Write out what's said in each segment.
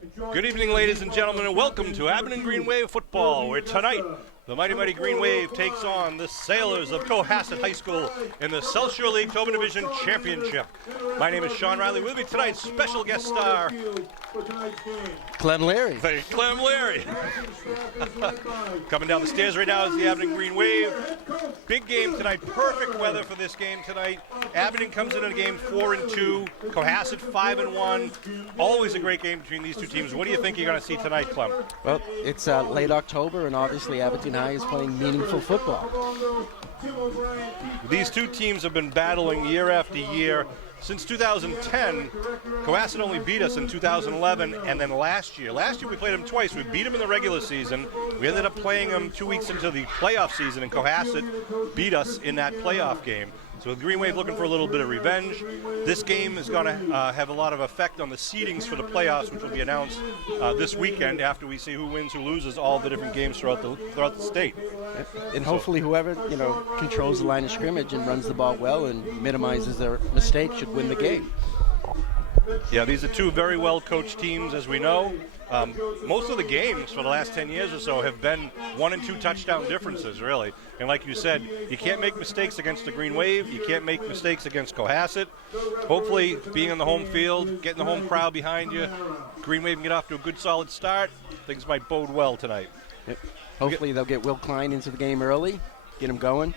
Good evening, ladies and gentlemen, and welcome to Abington Green Wave football, where tonight the mighty Green Wave takes on the Sailors of Cohasset High School in the South Shore League Tobin Division Championship. My name is Sean Riley. With me tonight, special guest star Clem Leary. Clem Leary. Coming down the stairs right now is the Abington Green Wave. Big game tonight. Perfect weather for this game tonight. Abington comes in a game 4-2. Cohasset 5-1. Always a great game between these two teams. What do you think you're going to see tonight, Clem? Well, it's late October, and obviously Abington High is playing meaningful football. These two teams have been battling year after year. Since 2010, Cohasset only beat us in 2011, and then last year we played them twice. We beat them in the regular season. We ended up playing them 2 weeks into the playoff season, and Cohasset beat us in that playoff game. So the Green Wave looking for a little bit of revenge. This game is going to have a lot of effect on the seedings for the playoffs, which will be announced this weekend after we see who wins, who loses all the different games throughout the state. And hopefully whoever controls the line of scrimmage and runs the ball well and minimizes their mistakes should win the game. Yeah, these are two very well-coached teams, as we know. Most of the games for the last 10 years or so have been 1 and 2 touchdown differences, really. And like you said, you can't make mistakes against the Green Wave. You can't make mistakes against Cohasset. Hopefully, being on the home field, getting the home crowd behind you, Green Wave can get off to a good, solid start. Things might bode well tonight. Yep. Hopefully, they'll get Will Klein into the game early, get him going.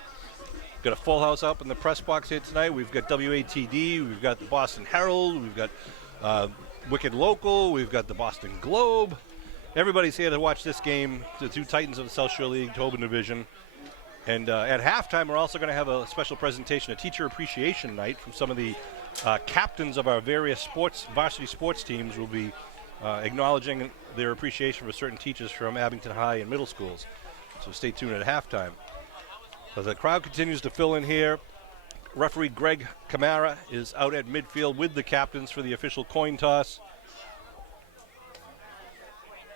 Got a full house up in the press box here tonight. We've got WATD, we've got the Boston Herald, we've got Wicked Local, we've got the Boston Globe. Everybody's here to watch this game, the two Titans of the South Shore League Tobin Division. And at halftime, we're also going to have a special presentation, a teacher appreciation night from some of the captains of our various varsity sports teams. Will be acknowledging their appreciation for certain teachers from Abington High and middle schools. So stay tuned at halftime. As the crowd continues to fill in here, referee Greg Camara is out at midfield with the captains for the official coin toss.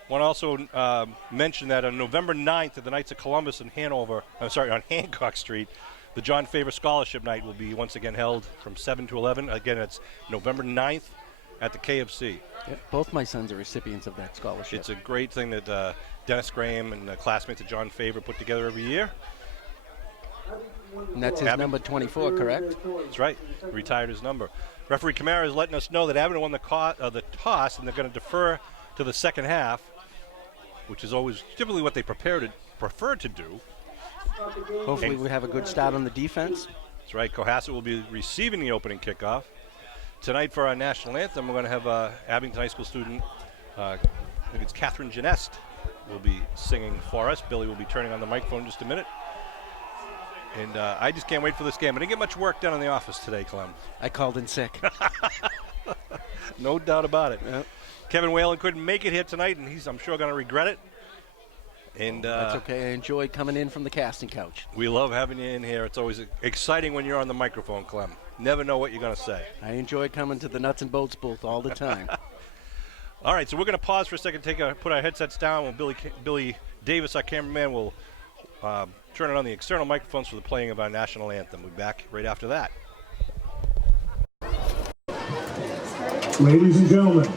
Want to also mention that on November 9th at the Knights of Columbus in on Hancock Street, the John Favor Scholarship Night will be once again held from 7 to 11. Again, it's November 9th at the KFC. Yep, both my sons are recipients of that scholarship. It's a great thing that Dennis Graham and classmates of John Favor put together every year. And that's his number 24, correct? That's right. Retired his number. Referee Camara is letting us know that Abington won the toss, and they're going to defer to the second half, which is always typically what they prefer to do. Hopefully we have a good start on the defense. That's right. Cohasset will be receiving the opening kickoff. Tonight for our national anthem, we're going to have Abington High School student, I think it's Catherine Genest, will be singing for us. Billy will be turning on the microphone in just a minute. And I just can't wait for this game. I didn't get much work done in the office today, Clem. I called in sick. No doubt about it. Yep. Kevin Whalen couldn't make it here tonight, and he's, I'm sure, going to regret it. And that's okay. I enjoyed coming in from the casting couch. We love having you in here. It's always exciting when you're on the microphone, Clem. Never know what you're going to say. I enjoy coming to the Nuts and Bolts booth all the time. All right, so we're going to pause for a second, put our headsets down. When Billy Davis, our cameraman, will turn it on the external microphones for the playing of our national anthem. We'll be back right after that. Ladies and gentlemen,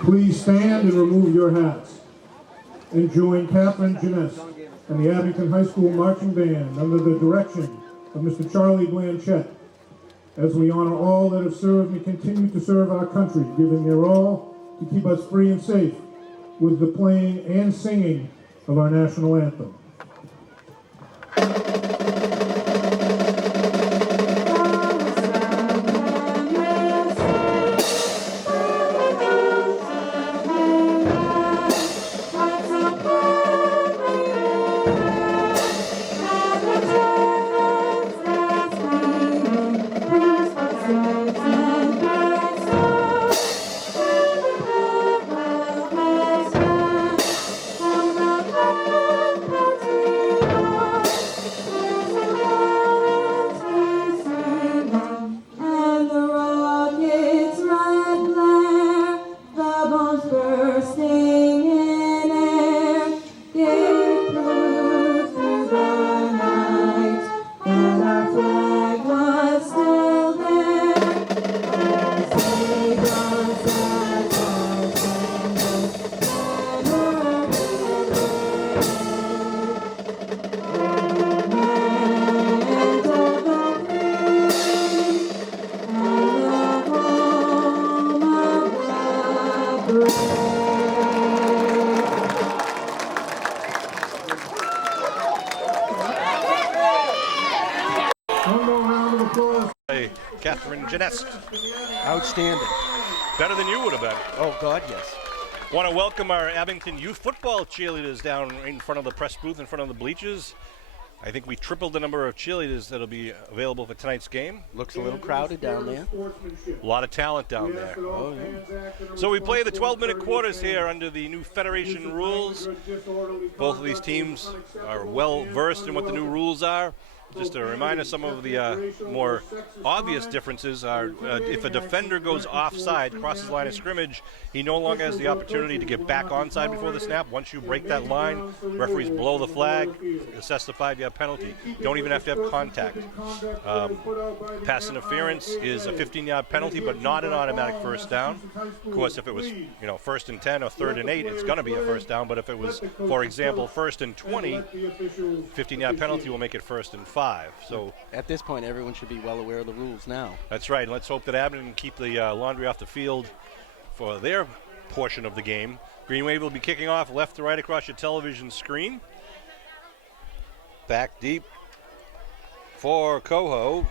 please stand and remove your hats and join Catherine Genest and the Abington High School Marching Band under the direction of Mr. Charlie Blanchett as we honor all that have served and continue to serve our country, giving their all to keep us free and safe with the playing and singing of our national anthem. One more round of applause. Hey, Catherine Janest. Outstanding. Better than you would have been. Oh, God, yes. Want to welcome our Abington youth football cheerleaders down in front of the press booth, in front of the bleachers. I think we tripled the number of cheerleaders that'll be available for tonight's game. Looks a little crowded down there. A lot of talent down there. Oh, yeah. So we play the 12-minute quarters here under the new Federation rules. Both of these teams are well versed in what the new rules are. Just a reminder, some of the more obvious differences are if a defender goes offside, crosses the line of scrimmage, he no longer has the opportunity to get back onside before the snap. Once you break that line, referees blow the flag, assess the 5-yard penalty. Don't even have to have contact. Pass interference is a 15-yard penalty, but not an automatic first down. Of course, if it was 1st and 10 or 3rd and 8, it's going to be a first down. But if it was, for example, 1st and 20, 15-yard penalty will make it 1st and 5. So at this point, everyone should be well aware of the rules now. That's right. Let's hope that Abington can keep the laundry off the field for their portion of the game. Green Wave will be kicking off left to right across your television screen. Back deep for Coho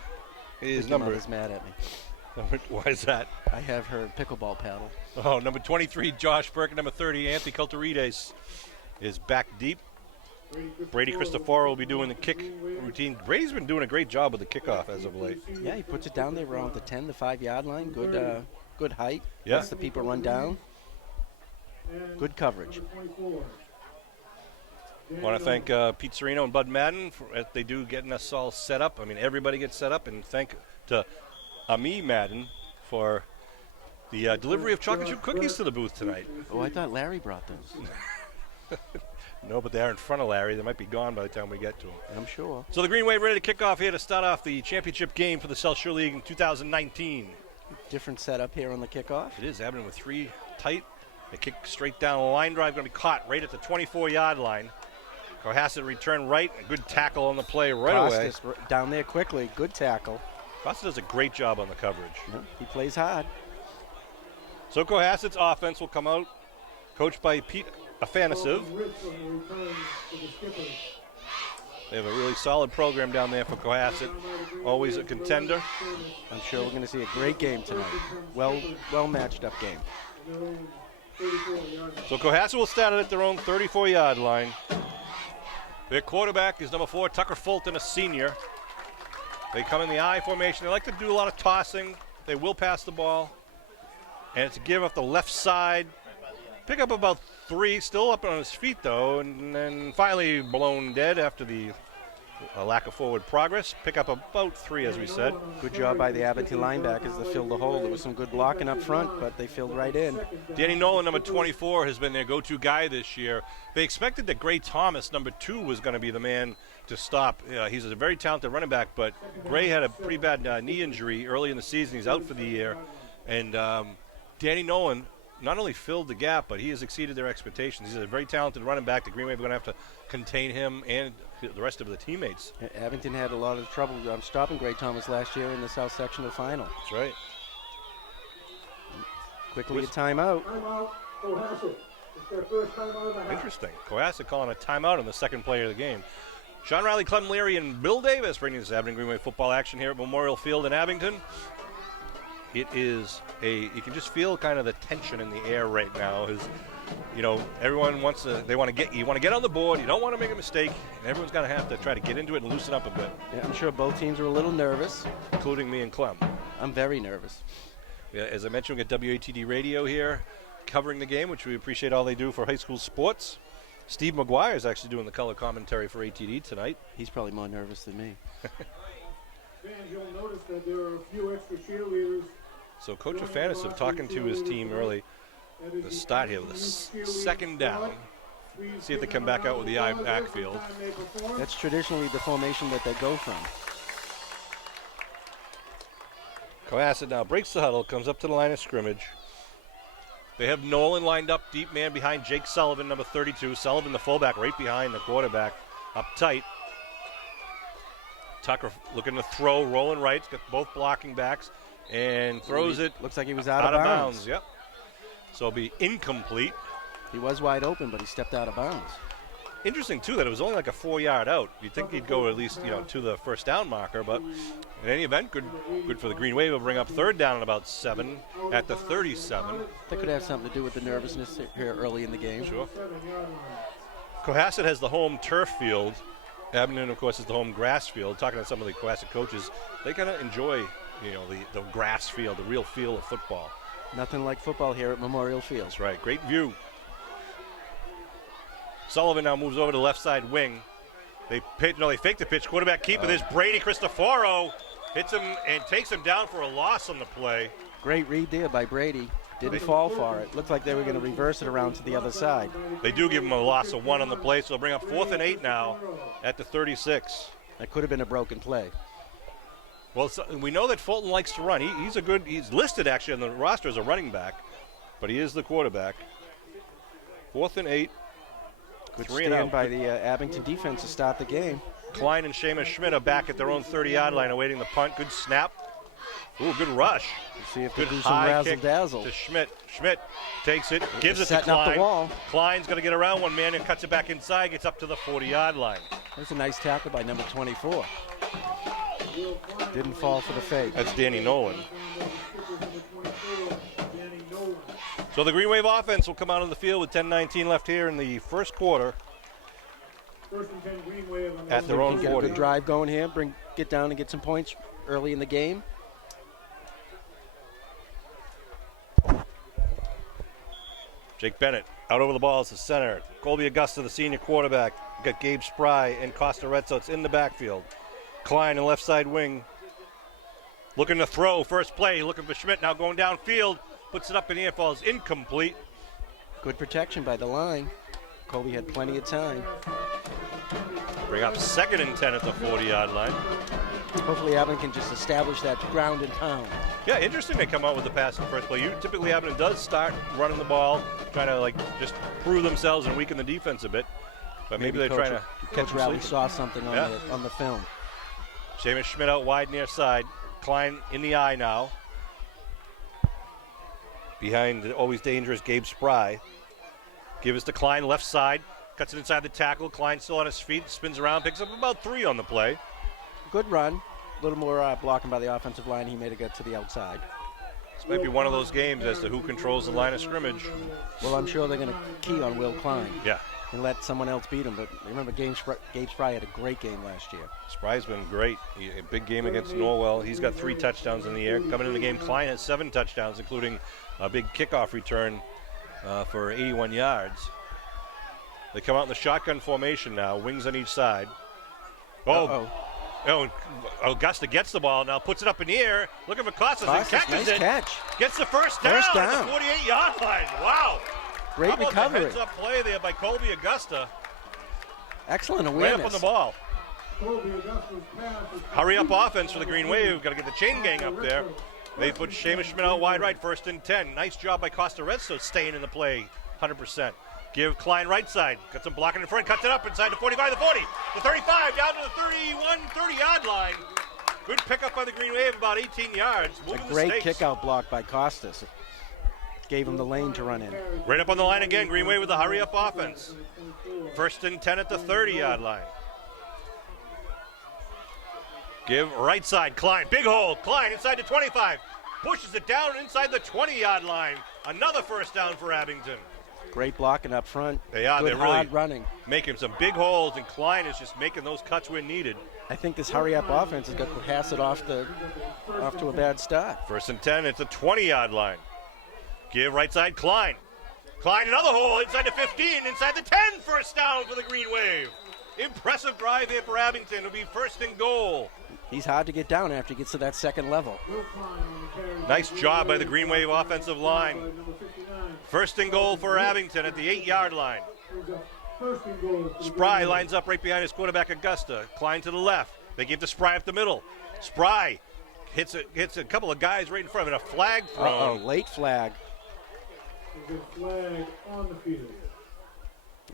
is number. Mother's mad at me. Why is that? I have her pickleball paddle. Oh, number 23, Josh Burke. Number 30, Anthony Culturides is back deep. Brady Cristoforo will be doing the kick routine. Brady's been doing a great job with the kickoff as of late. Yeah, he puts it down there around the 10, the 5-yard line. Good height. Yeah. Lets the people run down. Good coverage. Want to thank Pete Serino and Bud Madden for what they do getting us all set up. I mean, everybody gets set up. And thank to Ami Madden for the delivery of chocolate chip cookies to the booth tonight. Oh, I thought Larry brought those. No, but they're in front of Larry. They might be gone by the time we get to them. I'm sure. So the Green Wave ready to kick off here to start off the championship game for the South Shore League in 2019. Different setup here on the kickoff. It is happening with 3 tight. They kick straight down the line drive, going to be caught right at the 24-yard line. Cohasset return right. A good tackle on the play right away. Down there quickly. Good tackle. Costa does a great job on the coverage. Yeah, he plays hard. So Cohasset's offense will come out, coached by Pete Afanasiv. They have a really solid program down there for Cohasset. Always a contender. I'm sure we're going to see a great game tonight. Well matched up game. So Cohasset will start it at their own 34-yard line. Their quarterback is number 4, Tucker Fulton, a senior. They come in the I formation. They like to do a lot of tossing. They will pass the ball. And it's a give off the left side. Pick up about 3, still up on his feet, though, and then finally blown dead after the lack of forward progress. Pick up about 3, as we said. Good job by the Abington linebackers to fill the hole. There was some good blocking up front, but they filled right in. Danny Nolan, number 24, has been their go-to guy this year. They expected that Gray Thomas, number 2, was going to be the man to stop. He's a very talented running back, but Gray had a pretty bad knee injury early in the season. He's out for the year. And Danny Nolan not only filled the gap, but he has exceeded their expectations. He's a very talented running back. The Green Wave are going to have to contain him and the rest of the teammates. Abington had a lot of trouble stopping Gray Thomas last year in the South Sectional final. That's right. Quickly a timeout. Interesting. Cohasset calling a timeout on the second play of the game. Sean Riley, Clem Leary, and Bill Davis bringing this Abington Green Wave football action here at Memorial Field in Abington. It is you can just feel kind of the tension in the air right now. Everyone wants to, you want to get on the board. You don't want to make a mistake, and everyone's going to have to try to get into it and loosen up a bit. Yeah, I'm sure both teams are a little nervous. Including me and Clem. I'm very nervous. Yeah, as I mentioned, we got WATD Radio here covering the game, which we appreciate all they do for high school sports. Steve McGuire is actually doing the color commentary for ATD tonight. He's probably more nervous than me. Fans, you'll notice that there are a few extra cheerleaders. So Coach Afanasiv talking to his team early. The start here with a second down. See if they come back out with the I backfield. That's traditionally the formation that they go from. Cohasset now breaks the huddle, comes up to the line of scrimmage. They have Nolan lined up, deep man behind Jake Sullivan, number 32. Sullivan, the fullback, right behind the quarterback, up tight. Tucker looking to throw, rolling right, got both blocking backs, and throws it. Looks like he was out of bounds. Yep. So it'll be incomplete. He was wide open, but he stepped out of bounds. Interesting, too, that it was only like a 4-yard out. You'd think he'd go at least, to the first down marker, but in any event, good for the Green Wave. Will bring up third down at about 7 at the 37. That could have something to do with the nervousness here early in the game. Sure. Cohasset has the home turf field. Abington, of course, is the home grass field. Talking to some of the Cohasset coaches, they kind of enjoy, the grass field, the real feel of football. Nothing like football here at Memorial Field. That's right. Great view. Sullivan now moves over to the left side wing. They fake the pitch. Quarterback keeper. There's Brady Cristoforo. Hits him and takes him down for a loss on the play. Great read there by Brady. Didn't fall for it. Looked like they were going to reverse it around to the other side. They do give him a loss of 1 on the play, so they'll bring up 4th and 8 now at the 36. That could have been a broken play. Well, we know that Fulton likes to run. He's listed actually on the roster as a running back, but he is the quarterback. 4th and 8. Good stand by the Abington defense to start the game. Klein and Seamus Schmidt are back at their own 30-yard line awaiting the punt. Good snap. Ooh, good rush. Let's see if good they do some high razzle-dazzle. kick to Schmidt. Schmidt takes it, gives it to setting up Klein. the wall. Klein's going to get around one man and cuts it back inside, gets up to the 40-yard line. That's a nice tackle by number 24. Didn't fall for the fake. That's Danny Nolan. So the Green Wave offense will come out on the field with 10:19 left here in the first quarter. At their own 40. Get a good drive going here. Get down and get some points early in the game. Jake Bennett out over the ball as the center. Colby Augusta, the senior quarterback. We've got Gabe Spry and Costa Rezzo. It's in the backfield. Klein in left side wing. Looking to throw. First play. Looking for Schmidt. Now going downfield. Puts it up in the air. Falls incomplete. Good protection by the line. Colby had plenty of time. Bring up 2nd and 10 at the 40-yard line. Hopefully Abington can just establish that ground and pound. Yeah, interesting they come out with the pass in the first play. Typically Abington does start running the ball, trying to just prove themselves and weaken the defense a bit. But maybe they're trying to catch Coach Rowley saw something on the film. Seamus Schmidt out wide near side. Klein in the eye now. Behind the always dangerous Gabe Spry. Give us to Klein, left side. Cuts it inside the tackle. Klein still on his feet. Spins around. Picks up about 3 on the play. Good run. A little more blocking by the offensive line. He made it get to the outside. This might be one of those games as to who controls the line of scrimmage. Well, I'm sure they're going to key on Will Klein. Yeah. And let someone else beat him. But remember, Gabe Spry had a great game last year. Spry's been great. A big game against Norwell. He's got 3 touchdowns in the air. Coming in the game, Klein has 7 touchdowns, including a big kickoff return for 81 yards. They come out in the shotgun formation now, wings on each side. Oh, Augusta gets the ball now, puts it up in the air, looking for Costas and catches it. Catch. Gets the first down at the 48-yard line. Wow. Great recovery. A heads-up play there by Colby Augusta. Excellent awareness. Right up on the ball. Hurry up offense for the Green Wave. Got to get the chain gang up there. They put Seamus Schmidt out wide right, 1st and 10. Nice job by Costa Rezzo staying in the play 100%. Give Klein right side. Got some blocking in front. Cuts it up inside the 45, the 40, the 35, down to the 31, 30-yard line. Good pickup by the Green Wave, about 18 yards. A great kick-out block by Costas. Gave him the lane to run in. Right up on the line again. Green Wave with the hurry-up offense. 1st and 10 at the 30-yard line. Give right side, Klein. Big hole. Klein inside the 25. Pushes it down inside the 20-yard line. Another first down for Abington. Great blocking up front. They are. Good They're really hard running. Making some big holes, and Klein is just making those cuts when needed. I think this hurry-up offense has got Cohasset off to a bad start. 1st and 10. It's a 20-yard line. Give right side, Klein. Klein, another hole inside the 15, inside the 10. First down for the Green Wave. Impressive drive here for Abington. It'll be 1st and goal. He's hard to get down after he gets to that second level. Nice job by the Green Wave offensive line. 1st and goal for Abington at the 8-yard line. Spry lines up right behind his quarterback, Augusta. Klein to the left. They give to Spry up the middle. Spry hits a couple of guys right in front of it. A flag thrown. Late flag. Flag on the field.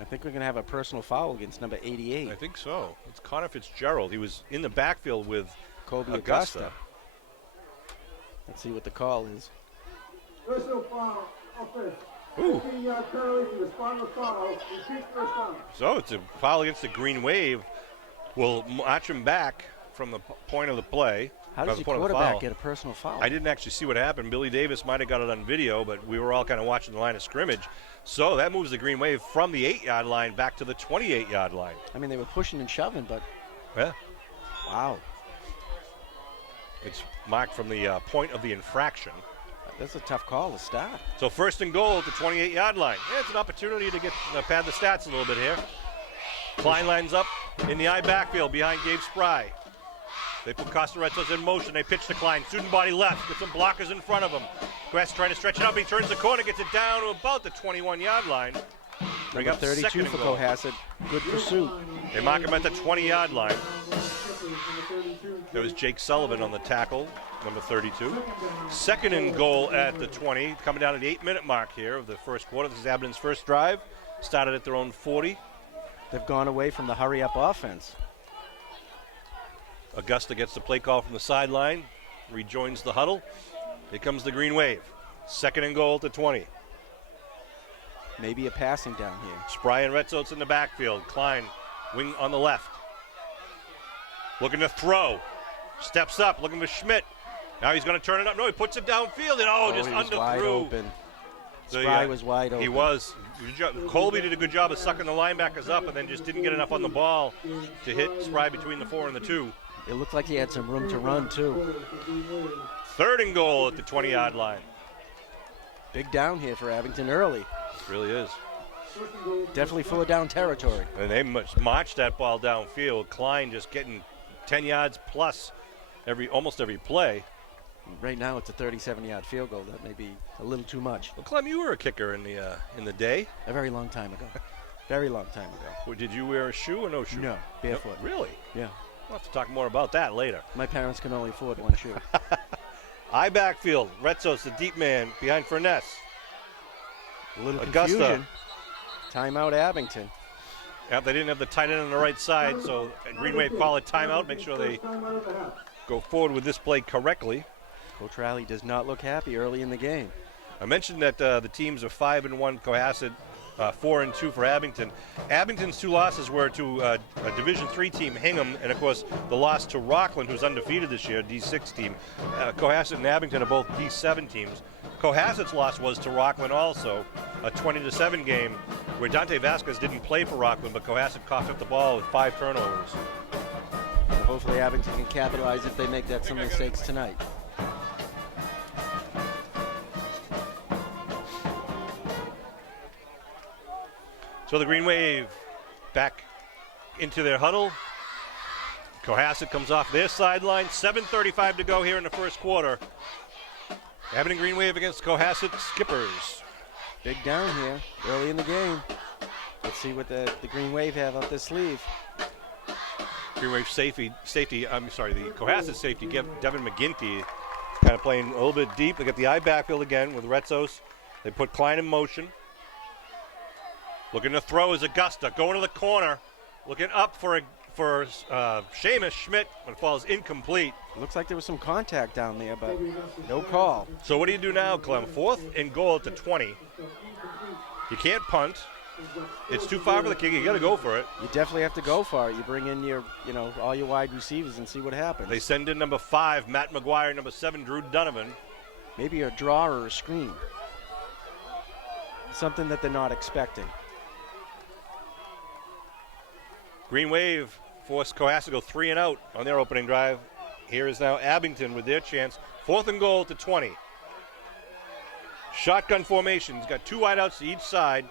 I think we're going to have a personal foul against number 88. I think so. It's Connor Fitzgerald. He was in the backfield with Colby Augusta. Let's see what the call is. Personal foul Ooh. So it's a foul against the Green Wave. Will march him back from the point of the play. How does the quarterback get a personal foul? I didn't actually see what happened. Billy Davis might have got it on video, but we were all kind of watching the line of scrimmage. So that moves the Green Wave from the 8-yard line back to the 28-yard line. I mean, they were pushing and shoving, but yeah. Wow. It's marked from the point of the infraction. That's a tough call to start. So first and goal at the 28-yard line. Yeah, it's an opportunity to get pad the stats a little bit here. Klein lines up in the I backfield behind Gabe Spry. They put Costaretos in motion. They pitch to Klein. Student body left. Get some blockers in front of him. Quest trying to stretch it up. He turns the corner, gets it down to about the 21-yard line. They got 32 for Cohasset. Good pursuit. They mark him at the 20-yard line. There was Jake Sullivan on the tackle, number 32. Second and goal at the 20, coming down at the 8-minute mark here of the first quarter. This is Abington's first drive. Started at their own 40. They've gone away from the hurry-up offense. Augusta gets the play call from the sideline, rejoins the huddle. Here comes the Green Wave. Second and goal at the 20. Maybe a passing down here. Spry and Retzos in the backfield. Klein, wing on the left. Looking to throw. Steps up, looking for Schmidt. Now he's going to turn it up. No, he puts it downfield and just he was underthrew. wide open. Spry was wide open. He was. Colby did a good job of sucking the linebackers up and then just didn't get enough on the ball to hit Spry between the 4 and the 2. It looked like he had some room to run, too. Third and goal at the 20-yard line. Big down here for Abington early. It really is. Definitely full of down territory. And they marched that ball downfield. Klein just getting 10 yards plus almost every play. Right now it's a 37-yard field goal. That may be a little too much. Well, Clem, you were a kicker in the day. A very long time ago. Very long time ago. Well, did you wear a shoe or no shoe? No, barefoot. No, really? Yeah. We'll have to talk more about that later. My parents can only afford one shoe. I backfield. Retzos, the deep man, behind Furness. A little Augusta. confusion. Timeout Abington. Yeah, they didn't have the tight end on the right side, so Green Wave call it timeout. Make sure they go forward with this play correctly. Coach Riley does not look happy early in the game. I mentioned that the teams are 5-1, Cohasset 4-2 for Abington. Abington's 2 losses were to a Division III team, Hingham, and of course the loss to Rockland, who's undefeated this year, D6 team. Cohasset and Abington are both D7 teams. Cohasset's loss was to Rockland also, a 20-7 game where Dante Vasquez didn't play for Rockland, but Cohasset coughed up the ball with 5 turnovers. And hopefully Abington can capitalize if they make some mistakes tonight. So the Green Wave back into their huddle. Cohasset comes off their sideline. 7:35 to go here in the first quarter. Abington Green Wave against Cohasset Skippers. Big down here early in the game. Let's see what the Green Wave have up their sleeve. Green Wave the Cohasset safety, Devin McGinty, kind of playing a little bit deep. They got the I backfield again with Retzos. They put Klein in motion. Looking to throw is Augusta. Going to the corner. Looking up for Seamus Schmidt, but it falls incomplete. Looks like there was some contact down there, but no call. So what do you do now, Clem? 4th and goal at the 20. You can't punt. It's too far for the kick. You got to go for it. You definitely have to go for it. You bring in all your wide receivers and see what happens. They send in number 5, Matt McGuire, number 7, Drew Donovan. Maybe a draw or a screen. Something that they're not expecting. Green Wave forced Cohasset to go 3 and out on their opening drive. Here is now Abington with their chance. 4th and goal at the 20. Shotgun formation. He's got 2 wideouts to each side.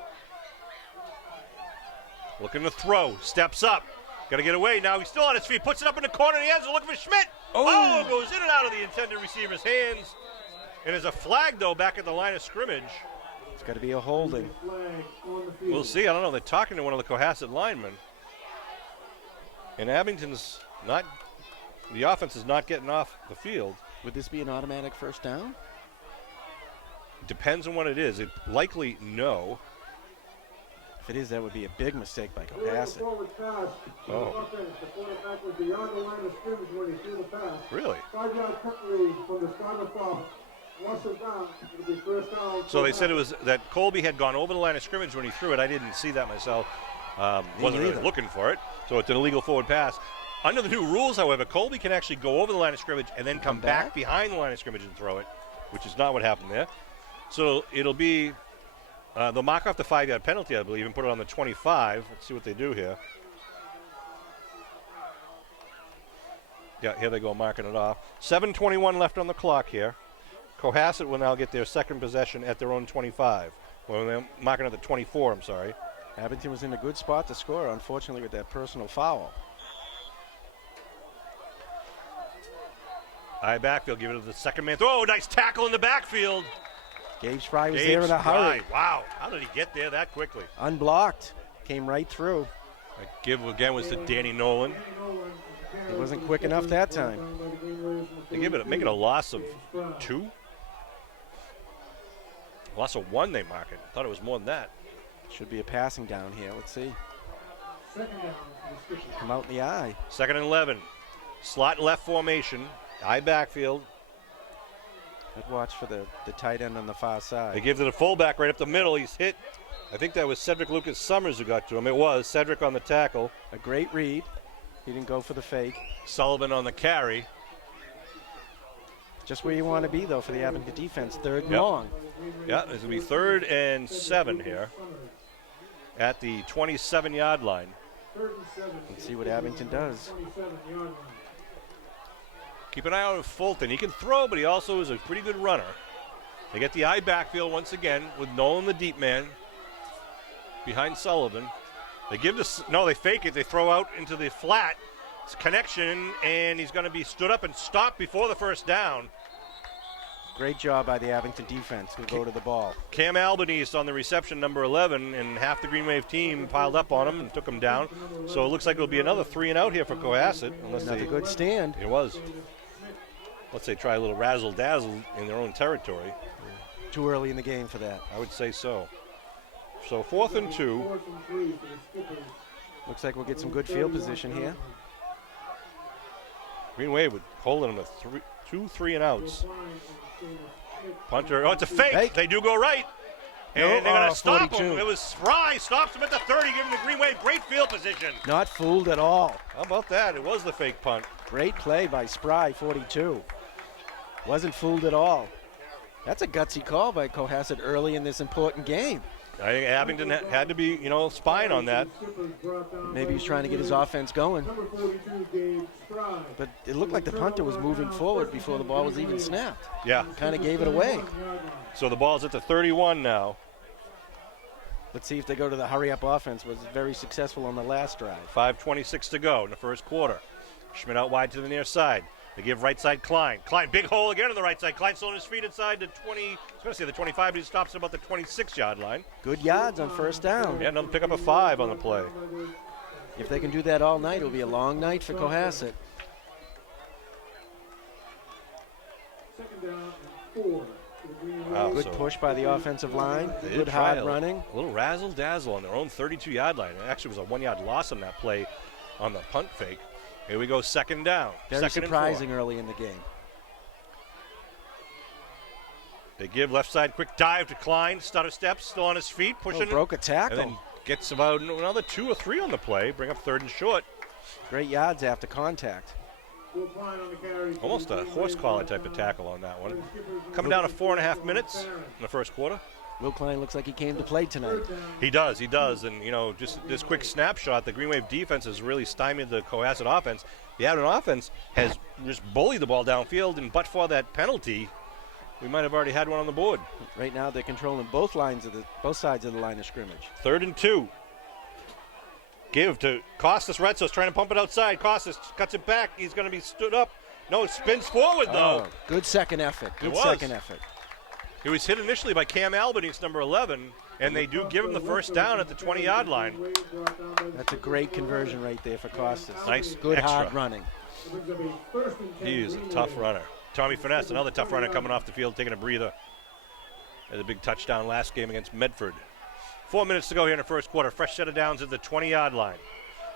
Looking to throw. Steps up. Got to get away now. He's still on his feet. Puts it up in the corner. He ends up looking for Schmidt. Oh, goes in and out of the intended receiver's hands. And there's a flag, though, back at the line of scrimmage. It's got to be a holding. We'll see. I don't know. They're talking to one of the Cohasset linemen. And Abington's not, the offense is not getting off the field. Would this be an automatic first down? Depends on what it is. It likely no. If it is, that would be a big mistake by Cohasset. Oh. Really? So they said it was that Colby had gone over the line of scrimmage when he threw it. I didn't see that myself. Wasn't really looking for it. So it's an illegal forward pass. Under the new rules, however, Colby can actually go over the line of scrimmage and then come back behind the line of scrimmage and throw it, which is not what happened there. So it'll be, they'll mark off the 5-yard penalty, I believe, and put it on the 25. Let's see what they do here. Yeah, here they go marking it off. 7:21 left on the clock here. Cohasset will now get their second possession at their own 25. Well, they're marking at the 24, I'm sorry. Abington was in a good spot to score, unfortunately, with that personal foul. High backfield, give it to the second man. Oh, nice tackle in the backfield. Gabe Spry was there in a hurry. Wow, how did he get there that quickly? Unblocked, came right through. That give again was to Danny Nolan. He wasn't quick enough that time. They make it a loss of 2. Loss of 1 they mark it. Thought it was more than that. Should be a passing down here. Let's see. Come out in the eye. 2nd and 11. Slot left formation. Eye backfield. Good watch for the tight end on the far side. They give it to the fullback right up the middle. He's hit. I think that was Cedric Lucas Summers who got to him. It was Cedric on the tackle. A great read. He didn't go for the fake. Sullivan on the carry. Just where you want to be, though, for the Abington defense. 3rd and long. Yeah, it's going to be 3rd and 7 here at the 27-yard line. Let's see what Abington does. Keep an eye out on Fulton. He can throw, but he also is a pretty good runner. They get the eye backfield once again with Nolan the deep man behind Sullivan. They give this, no, they fake it. They throw out into the flat. It's connection, and he's going to be stood up and stopped before the first down. Great job by the Abington defense to go to the ball. Cam Albanese on the reception, number 11, and half the Green Wave team piled up on him and took him down. So it looks like it'll be another 3 and out here for Cohasset. Another good stand. It was. Let's say try a little razzle-dazzle in their own territory. Too early in the game for that. I would say so. So 4th and 2. Looks like we'll get some good field position here. Green Wave would holding them to 2 3 and outs. Punter, oh, it's a fake. They do go right. And they're going to stop 42. him. It was Fry, stops him at the 30, giving the Green Wave great field position. Not fooled at all. How about that? It was the fake punt. Great play by Spry, 42. Wasn't fooled at all. That's a gutsy call by Cohasset early in this important game. I think Abington had to be, spying on that. Maybe he's trying to get his offense going. But it looked like the punter was moving forward before the ball was even snapped. Yeah. Kind of gave it away. So the ball's at the 31 now. Let's see if they go to the hurry-up offense. Was very successful on the last drive. 5:26 to go in the first quarter. Schmidt out wide to the near side. They give right side Klein. Klein, big hole again on the right side. Klein still on his feet inside the 20. I was going to say the 25, but he stops at about the 26-yard line. Good yards on first down. Yeah, another pick up a 5 on the play. If they can do that all night, it'll be a long night for Cohasset. Wow, good push by the offensive line. Good hard running. A little razzle-dazzle on their own 32-yard line. It actually was a 1-yard loss on that play on the punt fake. Here we go, 2nd down. Very surprising early in the game. They give left side quick dive to Klein. Stutter steps, still on his feet, pushing. Broke a tackle. And then gets about another 2 or 3 on the play. Bring up 3rd and short. Great yards after contact. Almost a horse collar type of tackle on that one. Coming down to 4.5 minutes in the first quarter. Will Klein looks like he came to play tonight. He does. And, just this quick snapshot, the Green Wave defense has really stymied the Cohasset offense. The Abington offense has just bullied the ball downfield, and but for that penalty, we might have already had one on the board. Right now they're controlling both sides of the line of scrimmage. 3rd and 2. Give to Costas Retsos, trying to pump it outside. Costas cuts it back. He's going to be stood up. No, spins forward, though. Good second effort. Good second effort. He was hit initially by Cam Albanese, number 11, and they do give him the first down at the 20-yard line. That's a great conversion right there for Costas. Nice, good extra. hard running. He is a tough runner. Tommy Finesse, another tough runner coming off the field, taking a breather. Had a big touchdown last game against Medford. 4 minutes to go here in the first quarter. Fresh set of downs at the 20-yard line.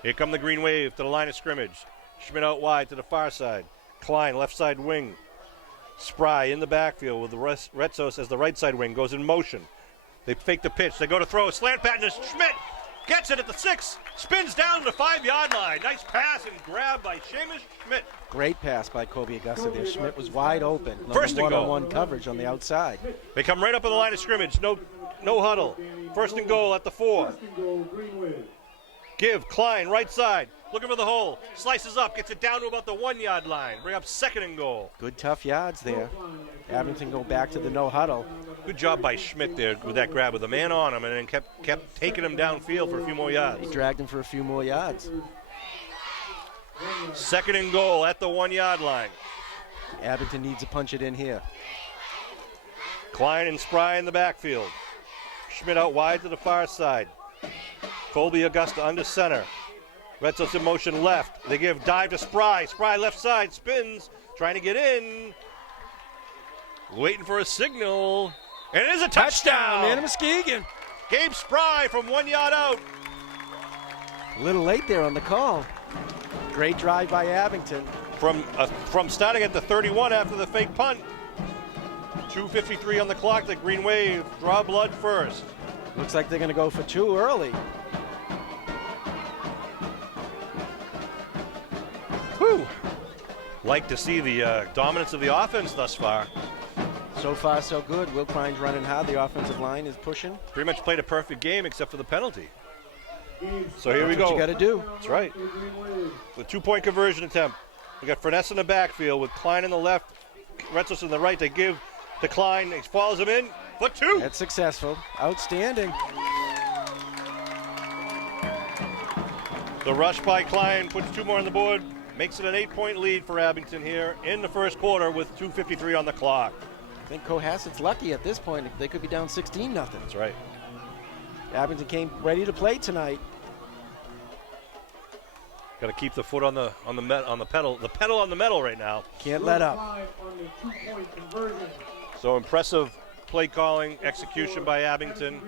Here come the Green Wave to the line of scrimmage. Schmidt out wide to the far side. Klein, left side wing. Spry in the backfield with the Retzos as the right side wing, goes in motion. They fake the pitch. They go to throw a slant pattern to Schmidt. Gets it at the 6. Spins down to the 5-yard line. Nice pass and grab by Seamus Schmidt. Great pass by Kobe Augusta there. Schmidt was wide open. First and goal. One-on-one coverage on the outside. They come right up on the line of scrimmage. No huddle. First and goal at the 4. Give Klein right side. Looking for the hole. Slices up. Gets it down to about the 1-yard line. Bring up second and goal. Good tough yards there. Abington go back to the no huddle. Good job by Schmidt there with that grab with a man on him and then kept taking him downfield for a few more yards. He dragged him for a few more yards. Second and goal at the 1-yard line. Abington needs to punch it in here. Klein and Spry in the backfield. Schmidt out wide to the far side. Colby Augusta under center. Retzos in motion left. They give dive to Spry. Spry left side spins, trying to get in. Waiting for a signal. And it is a touchdown. Man of Muskegon. Gabe Spry from 1 yard out. A little late there on the call. Great drive by Abington. From starting at the 31 after the fake punt. 2:53 on the clock. The Green Wave draw blood first. Looks like they're going to go for 2 early. Whew. Like to see the dominance of the offense thus far. So far, so good. Will Klein's running hard. The offensive line is pushing. Pretty much played a perfect game except for the penalty. So here we go. What you got to do. That's right. The 2-point conversion attempt. We got Furness in the backfield with Klein in the left, Retzos in the right. They give to Klein. He follows him in. For 2. That's successful. Outstanding. The rush by Klein puts 2 more on the board. Makes it an 8-point lead for Abington here in the first quarter with 2:53 on the clock. I think Cohasset's lucky at this point. They could be down 16-0. That's right. Abington came ready to play tonight. Got to keep the foot on the pedal. The pedal on the metal right now. Can't let up. So impressive play calling, execution by Abington.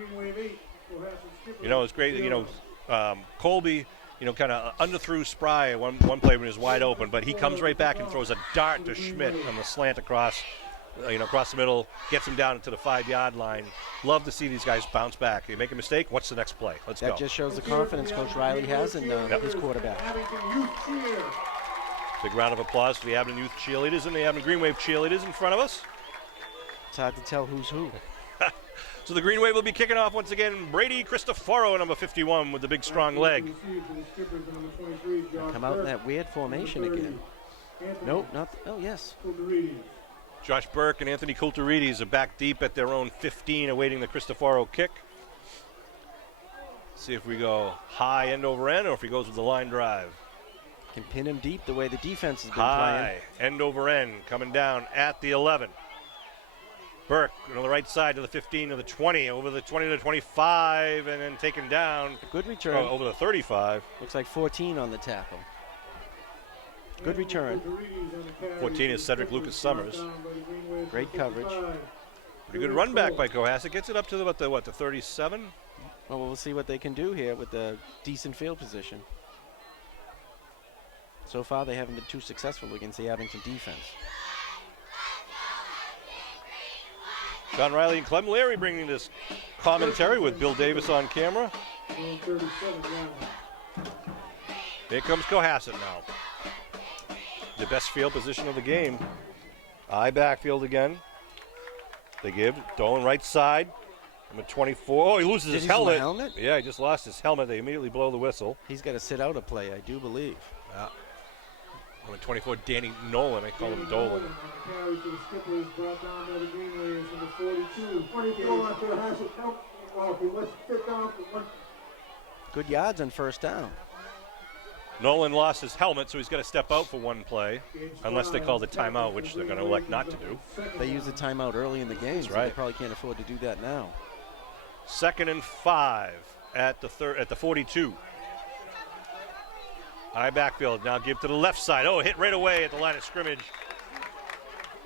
You know, it's great. You know, Colby, you know, kind of underthrew Spry one play when he was wide open, but he comes right back and throws a dart to Schmidt on the slant across the middle, gets him down to the 5-yard line. Love to see these guys bounce back. You make a mistake, what's the next play? Let's go. That just shows the confidence Coach Riley has in his quarterback. Big round of applause for the Abington Youth cheerleaders and the Abington Green Wave cheerleaders in front of us. It's hard to tell who's who. So the Green Wave will be kicking off once again. Brady Cristoforo, number 51, with the big strong leg. Come out in that weird formation again. Nope, not. Oh, yes. Josh Burke and Anthony Kulturides are back deep at their own 15, awaiting the Cristoforo kick. See if we go high end over end or if he goes with the line drive. Can pin him deep the way the defense has been high, end over end, coming down at the 11. Burke on the right side to the 15 to the 20, over the 20 to the 25, and then taken down. Good return. Over the 35. Looks like 14 on the tackle. Good return. 14 is Cedric Lucas Summers. Great coverage. Pretty good run back by Cohasset. Gets it up to the 37? Well, we'll see what they can do here with the decent field position. So far, they haven't been too successful against the Abington defense. John Riley and Clem Leary bringing this commentary with Bill Davis on camera. Here comes Cohasset now. The best field position of the game. I backfield again. They give Dolan right side. Number 24. Oh, he loses his helmet. Yeah, he just lost his helmet. They immediately blow the whistle. He's got to sit out a play, I do believe. Yeah. Number 24, Danny Nolan. They call him Dolan. Carry to the Skippers, brought down by the Green Waves, number 42. 24 after the Hassel. Okay, let's get down to one. Good yards on first down. Nolan lost his helmet, so he's got to step out for one play, unless they call the timeout, which they're going to elect not to do. They used the timeout early in the game, so right. They probably can't afford to do that now. 2nd and 5 at the 42. High backfield, now give to the left side. Oh, hit right away at the line of scrimmage.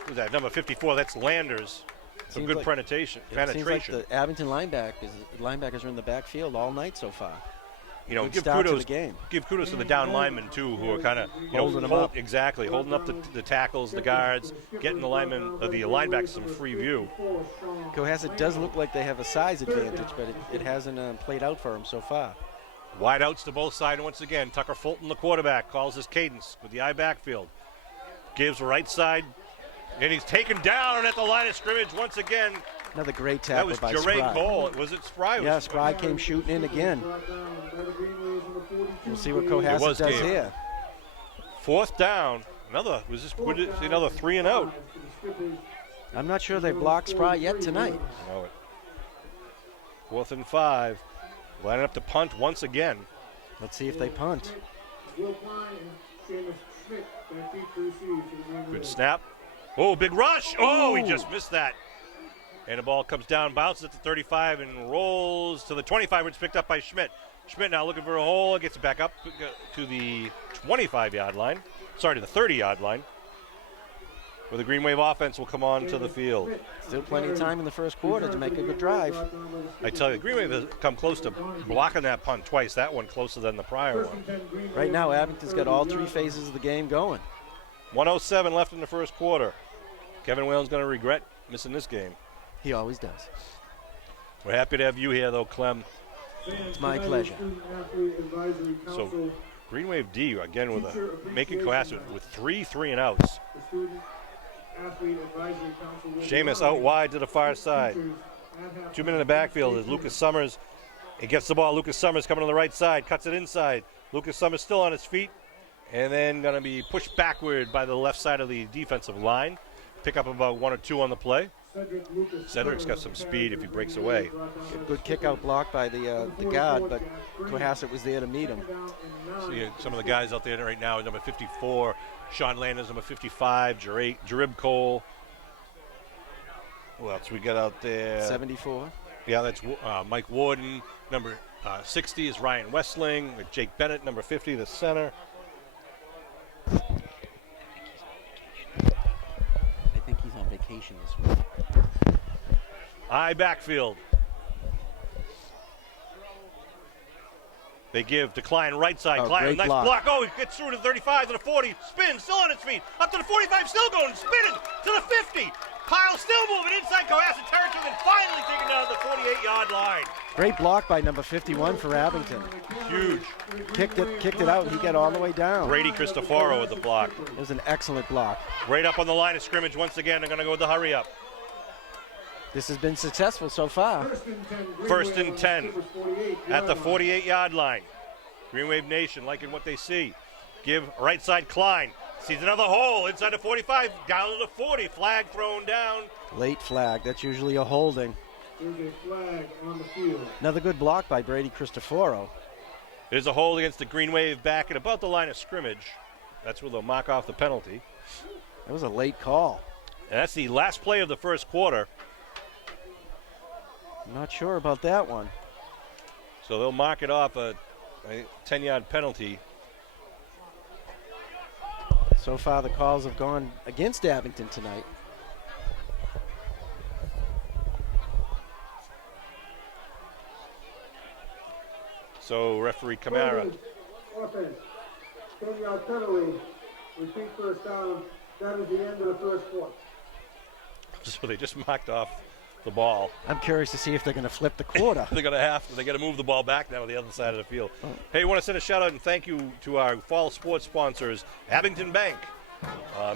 Who's that, number 54? That's Landers. Some good penetration. It seems like the Abington linebackers are in the backfield all night so far. you know, Good give start to kudos. the game. Give kudos to the down linemen too, who are kind of Holding them up. Exactly, holding up the tackles, the guards, getting the linebackers some free view. Cohasset does look like they have a size advantage, but it hasn't played out for them so far. Wide outs to both sides once again. Tucker Fulton, the quarterback, calls his cadence with the eye backfield. Gives right side, and he's taken down at the line of scrimmage once again. Another great tackle by That was Jerray Spry. Cole. Was it Spry? Yeah, Spry came shooting in again. We'll see what Cohasset does here. Fourth down. Another 3 and out. I'm not sure they blocked Spry yet tonight. Know it. 4th and 5. Lining up to punt once again. Let's see if they punt. Good snap. Oh, big rush. Oh, he just missed that. And the ball comes down, bounces at the 35, and rolls to the 25, which is picked up by Schmidt. Schmidt now looking for a hole, gets it back up to the 25-yard line. Sorry, to the 30-yard line. Where the Green Wave offense will come on to the field. Still plenty of time in the first quarter to make a good drive. I tell you, Green Wave has come close to blocking that punt twice. That one closer than the prior one. Right now, Abington's got all three phases of the game going. 1:07 left in the first quarter. Kevin Whalen's going to regret missing this game. He always does. We're happy to have you here, though, Clem. It's my pleasure. So, Green Wave D, again, making Cohasset with 3 3-and-outs. Seamus out wide to the far side. 2 men in the backfield is Lucas Summers. He gets the ball. Lucas Summers coming on the right side, cuts it inside. Lucas Summers still on his feet, and then going to be pushed backward by the left side of the defensive line. Pick up about 1 or 2 on the play. Cedric's got some speed if he breaks away. Good kick-out block by the guard, but Cohasset was there to meet him. See some of the guys out there right now, number 54, Sean Landers, number 55, Jarib Cole. Who else we got out there? 74. Yeah, that's Mike Warden. Number 60 is Ryan Westling. With Jake Bennett, number 50, the center. I think he's on vacation this week. High backfield. They give to Klein right side. Klein, great nice block. Oh, he gets through to the 35, to the 40, spins, still on his feet, up to the 45, still going, spinning to the 50. Pile still moving inside Cohasset territory, and finally taken down at the 48-yard line. Great block by number 51 for Abington. Huge. Kicked it out, and he got all the way down. Brady Cristoforo with the block. It was an excellent block. Right up on the line of scrimmage once again. They're going to go with the hurry up. This has been successful so far. 1st and 10 at the 48-yard line. Green Wave Nation liking what they see. Give right side Klein. Sees another hole inside the 45, down to the 40. Flag thrown down. Late flag. That's usually a holding. Another good block by Brady Cristoforo. There's a hold against the Green Wave back at about the line of scrimmage. That's where they'll mark off the penalty. That was a late call. And that's the last play of the first quarter. I'm not sure about that one. So they'll mark it off a 10-yard penalty. So far, the calls have gone against Abington tonight. So referee Camara. Offense. 10-yard penalty. Repeat first down. That is the end of the first quarter. So they just marked off the ball. I'm curious to see if they're going to flip the quarter. They got to move the ball back now to the other side of the field. Hey, I want to send a shout out and thank you to our fall sports sponsors, Abington Bank,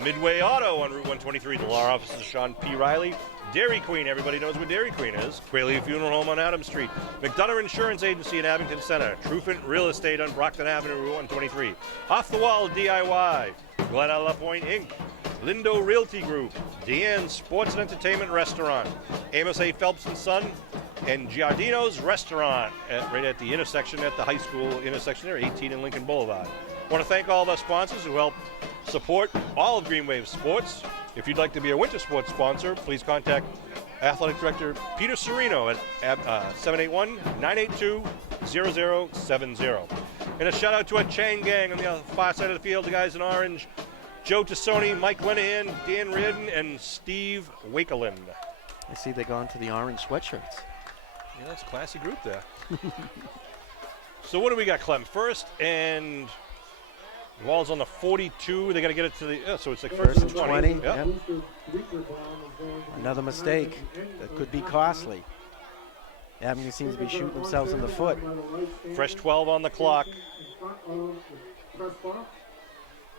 Midway Auto on Route 123, the law offices of Sean P. Riley, Dairy Queen, everybody knows where Dairy Queen is, Quayle Funeral Home on Adams Street, McDonough Insurance Agency in Abington Center, Trufant Real Estate on Brockton Avenue, Route 123, Off the Wall DIY, Glen La Pointe Inc., Lindo Realty Group, Deanne's Sports and Entertainment Restaurant, Amos A. Phelps & Son, and Giardino's Restaurant right at the intersection at the high school intersection there, 18 and Lincoln Boulevard. I want to thank all of our sponsors who help support all of Green Wave Sports. If you'd like to be a winter sports sponsor, please contact Athletic Director Peter Serino at 781-982-0070. And a shout out to our chain gang on the far side of the field, the guys in orange, Joe Tassoni, Mike Linehan, Dan Reardon, and Steve Wakeland. I see they've gone to the orange sweatshirts. Yeah, that's a classy group there. So what do we got, Clem? First and the ball's on the 42. They got to get it to the, so it's like First and 20. Yep. Yep. Another mistake that could be costly. Abington seems to be shooting themselves in the foot. Fresh 12 on the clock.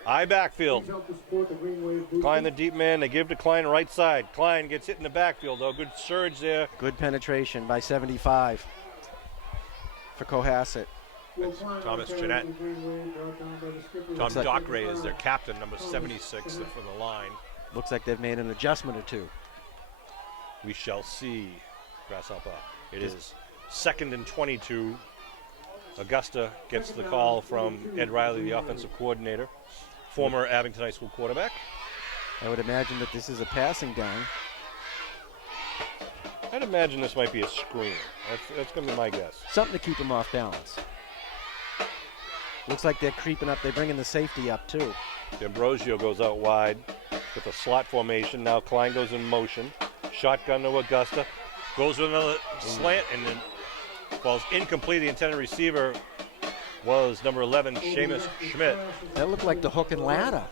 High backfield. Klein the deep man. They give to Klein right side. Klein gets hit in the backfield, though. Good surge there. Good penetration by 75 for Cohasset. That's Thomas Jeanette. Tom Dockeray is their captain, number 76 for the line. Looks like they've made an adjustment or two. We shall see. Grasshopper. It is 2nd and 22. Augusta gets the call from Ed Riley, the offensive coordinator, former Abington High School quarterback. I would imagine that this is a passing down. I'd imagine this might be a screen. That's going to be my guess. Something to keep them off balance. Looks like they're creeping up. They're bringing the safety up, too. D'Ambrosio goes out wide with a slot formation. Now Klein goes in motion. Shotgun to Augusta. Goes with another slant and then falls incomplete. The intended receiver was number 11, Seamus Schmidt. That looked like the hook and ladder.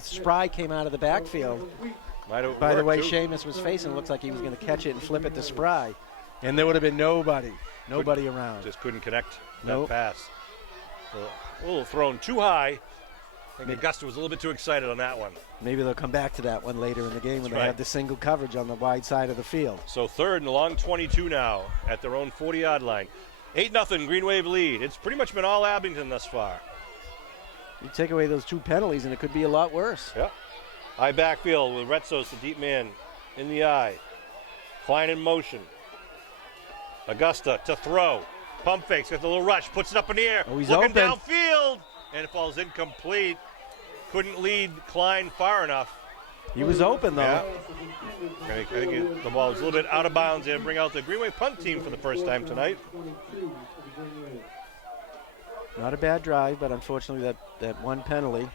Spry came out of the backfield. By the way Seamus was facing, it looks like he was going to catch it and flip it to Spry. And there would have been nobody around. Just couldn't connect Nope. that pass. A little thrown too high. I think Augusta was a little bit too excited on that one. Maybe they'll come back to that one later in the game when That's they right. have the single coverage on the wide side of the field. So 3rd and long 22 now at their own 40-yard line. 8-0 Green Wave lead. It's pretty much been all Abington thus far. You take away those 2 penalties and it could be a lot worse. Yep. High backfield with Retzos, the deep man, in the eye. Klein in motion. Augusta to throw. Pump fakes, got the little rush, puts it up in the air. Oh, he's looking open. downfield, and it falls incomplete. Couldn't lead Klein far enough. He was open, though. Yeah. I think the ball was a little bit out of bounds there. Bring out the Green Wave punt team for the first time tonight. Not a bad drive, but unfortunately that one penalty,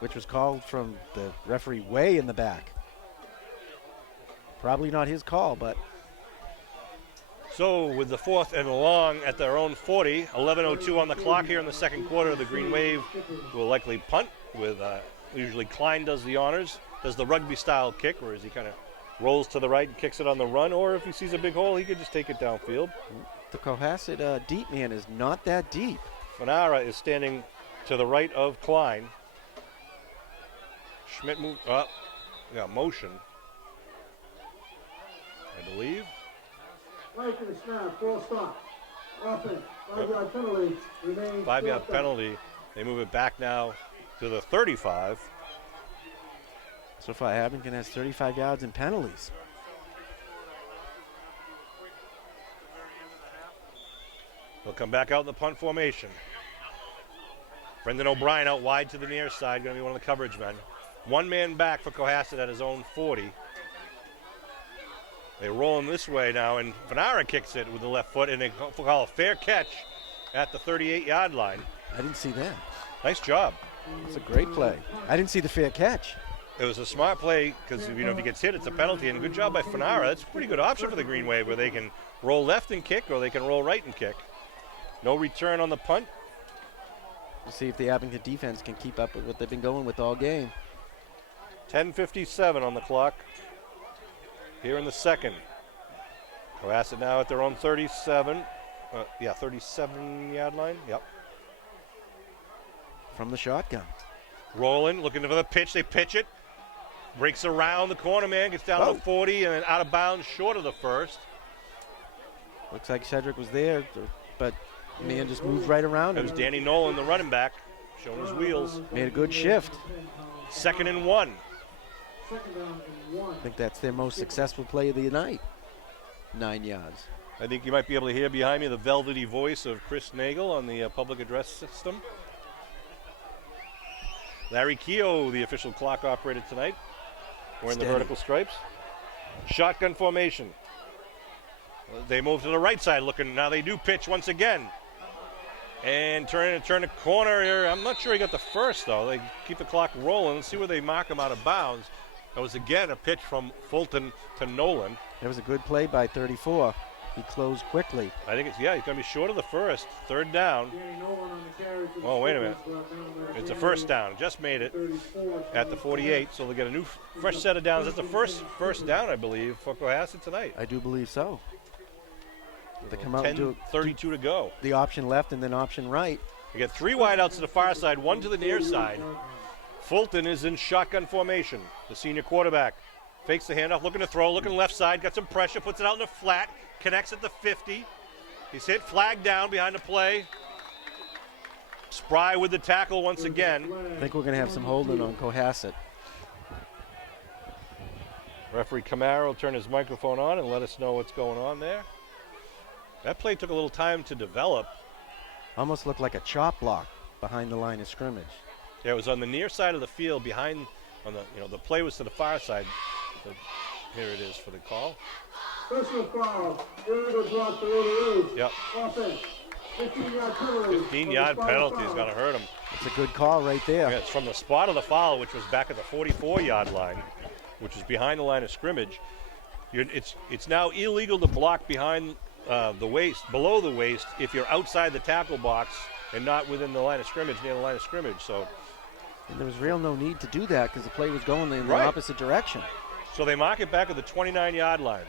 which was called from the referee way in the back. Probably not his call, but So with the 4th and long at their own 40, 11:02 on the clock here in the second quarter, the Green Wave will likely punt with usually Klein does the honors, does the rugby style kick, whereas he kind of rolls to the right and kicks it on the run, or if he sees a big hole, he could just take it downfield. the Cohasset deep man is not that deep. Fanara is standing to the right of Klein. Schmidt moved up, got motion, I believe. Right to the snap, full stop. Offense, 5-yard penalty. Remaining 5-yard penalty. They move it back now to the 35. So far, Abington has 35 yards in penalties. They'll come back out in the punt formation. Brendan O'Brien out wide to the near side, going to be one of the coverage men. One man back for Cohasset at his own 40. They roll him this way now, and Fanara kicks it with the left foot, and they call a fair catch at the 38-yard line. I didn't see that. Nice job. It's a great play. I didn't see the fair catch. It was a smart play because if he gets hit, it's a penalty, and a good job by Fanara. That's a pretty good option for the Green Wave, where they can roll left and kick, or they can roll right and kick. No return on the punt. We'll see if the Abington defense can keep up with what they've been going with all game. 10:57 on the clock here in the second. Cohasset now at their own 37. 37-yard line. Yep. From the shotgun. Rolling, looking for the pitch. They pitch it. Breaks around the corner, man. Gets down to the 40 and then out of bounds short of the first. Looks like Cedric was there, but man just moved right around It was him. Danny Nolan, the running back, showing his wheels. Made a good shift. 2nd and 1. I think that's their most successful play of the night. 9 yards. I think you might be able to hear behind me the velvety voice of Chris Nagel on the public address system. Larry Keogh, the official clock operator tonight, wearing the Steady. vertical stripes. Shotgun formation. They move to the right side looking. Now they do pitch once again. And turn the corner here. I'm not sure he got the first, though. They keep the clock rolling. Let's see where they mark him out of bounds. That was, again, a pitch from Fulton to Nolan. That was a good play by 34. He closed quickly. I think he's going to be short of the first. Third down. Oh, wait a minute. It's a first down. Just made it at the 48, so they'll get a new fresh set of downs. That's the first down, I believe, for Cohasset tonight. I do believe so. They come out and do 10:32 to go. the option left and then option right. You get 3 wideouts to the far side, 1 to the near side. Fulton is in shotgun formation. The senior quarterback fakes the handoff, looking to throw, looking left side, got some pressure, puts it out in the flat, connects at the 50. He's hit, flag down behind the play. Spry with the tackle once again. I think we're going to have some holding on Cohasset. Referee Camaro will turn his microphone on and let us know what's going on there. That play took a little time to develop. Almost looked like a chop block behind the line of scrimmage. Yeah, it was on the near side of the field behind, the play was to the far side. So here it is for the call. Personal foul. Illegal block to the roof. Yep. Offense. 15-yard penalty. 15-yard penalty is going to hurt him. It's a good call right there. Yeah, it's from the spot of the foul, which was back at the 44-yard line, which is behind the line of scrimmage. It's now illegal to block behind the waist, below the waist, if you're outside the tackle box and not within the line of scrimmage, near the line of scrimmage. So And there was real no need to do that because the play was going in the Right. opposite direction. So they mark it back at the 29-yard line.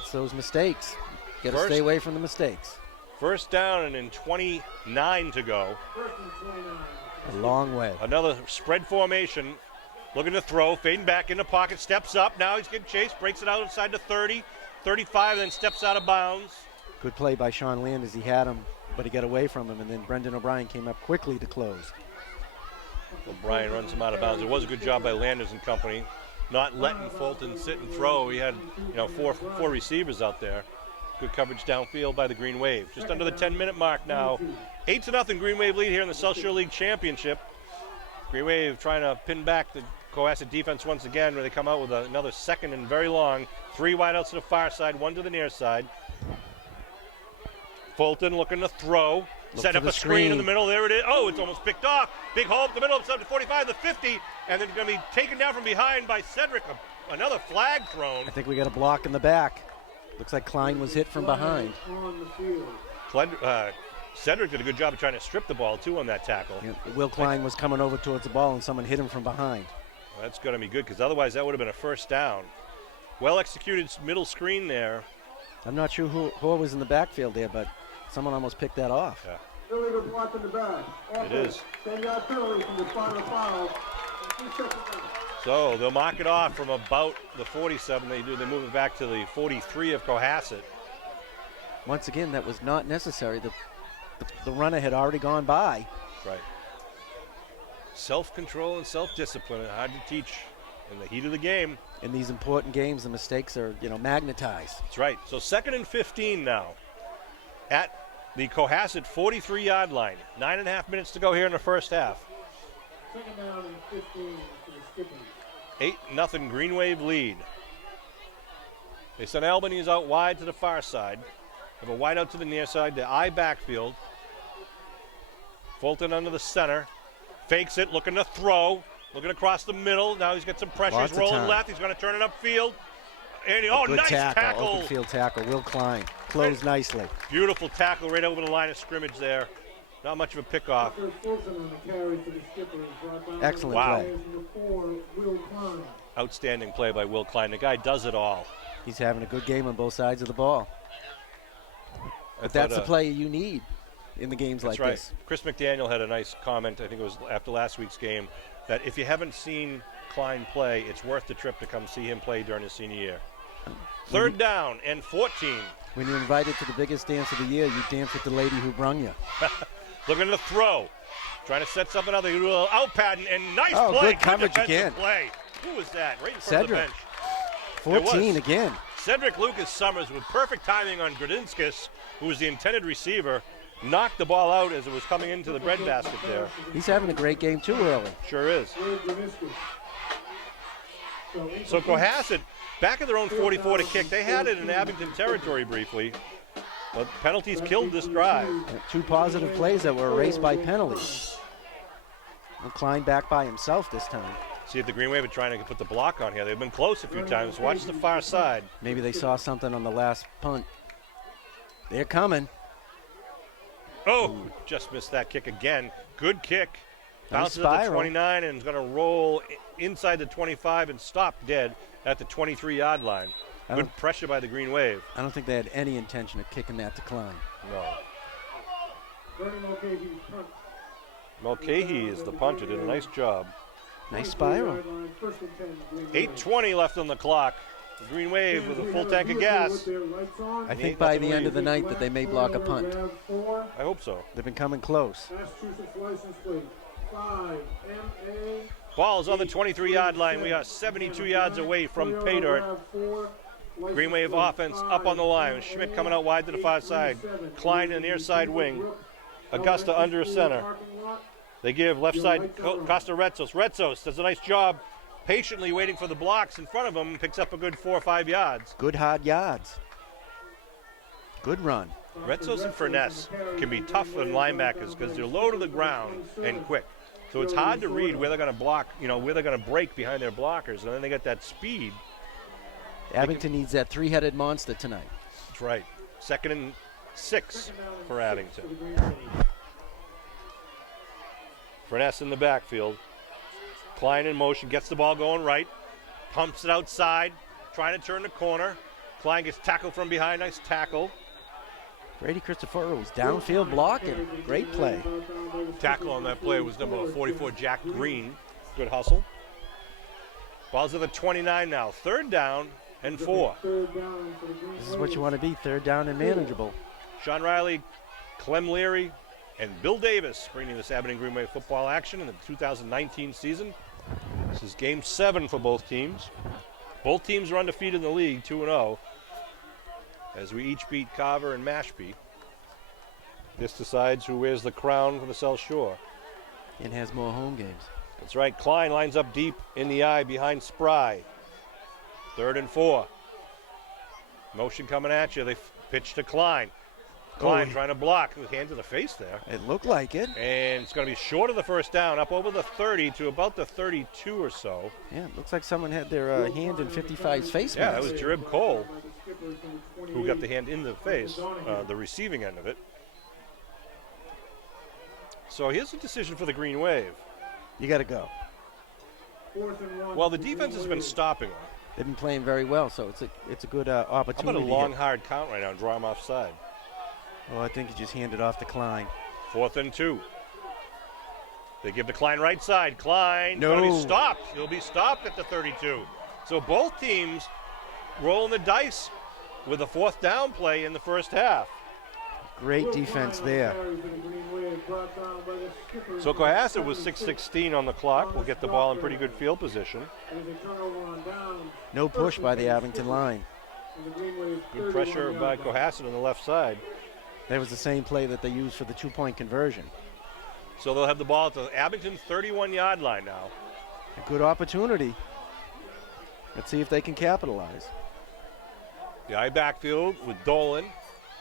It's those mistakes. Got to First- stay away from the mistakes. First down and in 29 to go. A long way. Another spread formation. Looking to throw, fading back in the pocket, steps up. Now he's getting chased, breaks it out inside the 30, 35, then steps out of bounds. Good play by Sean Land as he had him, but he got away from him, and then Brendan O'Brien came up quickly to close. O'Brien runs him out of bounds. It was a good job by Landers and company, not letting Fulton sit and throw. He had, four receivers out there. Good coverage downfield by the Green Wave. Just under the 10-minute mark now. 8-0 Green Wave lead here in the South Shore League Championship. Green Wave trying to pin back the Cohasset defense once again, where they come out with another second and very long. 3 wideouts to the far side, 1 to the near side. Fulton looking to throw. Set up a screen in the middle. There it is. Oh, it's almost picked off. Big hole up the middle, up to 45, the 50, and then going to be taken down from behind by Cedric. Another flag thrown. I think we got a block in the back. Looks like Klein was hit from behind. Cedric did a good job of trying to strip the ball, too, on that tackle. Yeah, Will Klein was coming over towards the ball, and someone hit him from behind. Well, that's going to be good, because otherwise that would have been a first down. Well-executed middle screen there. I'm not sure who was in the backfield there, but someone almost picked that off. Yeah. Illegal block in the back. It is. 10-yard penalty from the final foul. 2 seconds left. So they'll mark it off from about the 47. They move it back to the 43 of Cohasset. Once again, that was not necessary. The runner had already gone by. Right. Self-control and self-discipline, hard to teach in the heat of the game. In these important games, the mistakes are, magnetized. That's right. So 2nd and 15 now at the Cohasset 43-yard line. 9.5 minutes to go here in the first half. 2nd down and 15 for the Skippers. 8-0 Green Wave lead. They send Albanese out wide to the far side. Have a wide out to the near side, the I backfield. Fulton under the center. Fakes it, looking to throw. Looking across the middle. Now he's got some pressure. Lots He's of rolling time. left. He's going to turn it upfield. And Good nice tackle. Open field tackle. Will Klein closed nicely. Beautiful tackle right over the line of scrimmage there. Not much of a pickoff. Fulton on the carry for the Skippers. Brought down Excellent Wow. play. Number 4, Will Klein. Outstanding play by Will Klein. The guy does it all. He's having a good game on both sides of the ball. But thought, that's the play you need in the games That's like right. this. Chris McDaniel had a nice comment, I think it was after last week's game, that if you haven't seen Klein play, it's worth the trip to come see him play during his senior year. 3rd down and 14. When you're invited to the biggest dance of the year, you dance with the lady who brung you. Looking to throw. Trying to set something up. They do a little out pattern, and nice Oh, play. good coverage defensive again. play. Who was that? Right in front Cedric. of the bench. 14 was. again. Cedric Lucas Summers with perfect timing on Gradinskas, who was the intended receiver, knocked the ball out as it was coming into the breadbasket there. He's having a great game too early. Sure is. Will Gradinskas. So Cohasset, back at their own 44 to kick. They had it in Abington territory briefly, but penalties killed this drive. 2 positive plays that were erased by penalties. And Klein back by himself this time. See if the Green Wave are trying to put the block on here. They've been close a few times. Watch the far side. Maybe they saw something on the last punt. They're coming. Oh, just missed that kick again. Good kick. Nice Bounces at the spiral. 29 and is going to roll inside the 25 and stop dead at the 23-yard line. Good pressure by the Green Wave. I don't think they had any intention of kicking that to Klein. No. Mulcahy is the punter. Did a nice job. Nice spiral. 8:20 left on the clock. The Green Wave with a full tank of gas. I think by the end of the night that they may block a punt. I hope so. They've been coming close. Ball is on the 23-yard line. We are 72 yards away from pay dirt. Green Wave offense up on the line. Schmidt coming out wide to the far side. Klein in the near side wing. Augusta under center. They give left side Costa Retzos. Retzos does a nice job patiently waiting for the blocks in front of him. Picks up a good 4 or 5 yards. Good hard yards. Good run. Retzos and Furness can be tough on linebackers because they're low to the ground and quick. So it's hard to read where they're going to block, where they're going to break behind their blockers. And then they get that speed. Abington needs that three-headed monster tonight. That's right. 2nd and 6 for Abington. Furness in the backfield. Klein in motion, gets the ball going right. Pumps it outside, trying to turn the corner. Klein gets tackled from behind. Nice tackle. Brady Christophero's downfield blocking. Great play. Tackle on that play was number 44, Jack Green. Good hustle. Ball's at the 29 now. 3rd down and 4. This is what you want to be, 3rd down and manageable. Sean Riley, Clem Leary, and Bill Davis bringing this Abington Green Wave football action in the 2019 season. This is game 7 for both teams. Both teams are undefeated in the league, 2-0, as we each beat Carver and Mashpee. This decides who wears the crown for the South Shore. And has more home games. That's right. Klein lines up deep in the eye behind Spry. 3rd and 4. Motion coming at you. They pitch to Klein. Klein trying to block with hand to the face there. It looked like it. And it's going to be short of the 1st down, up over the 30 to about the 32 or so. Yeah, it looks like someone had their hand in 55's face. Yeah, that was Jerib Cole who got the hand in the face, the receiving end of it. So here's a decision for the Green Wave. You got to go. Well, the defense has been stopping them. They've been playing very well, so it's a good opportunity. How about a long, hard count right now and draw them offside? Oh, I think he just handed off to Klein. 4th and 2. They give to Klein right side. Klein No. going to be stopped. He'll be stopped at the 32. So both teams rolling the dice with a 4th down play in the first half. Great defense there. So Cohasset was 6:16 on the clock. We'll get the ball in pretty good field position. No push by the Abington line. Good pressure by Cohasset on the left side. That was the same play that they used for the 2-point conversion. So they'll have the ball at the Abington 31-yard line now. A good opportunity. Let's see if they can capitalize. The I backfield with Dolan,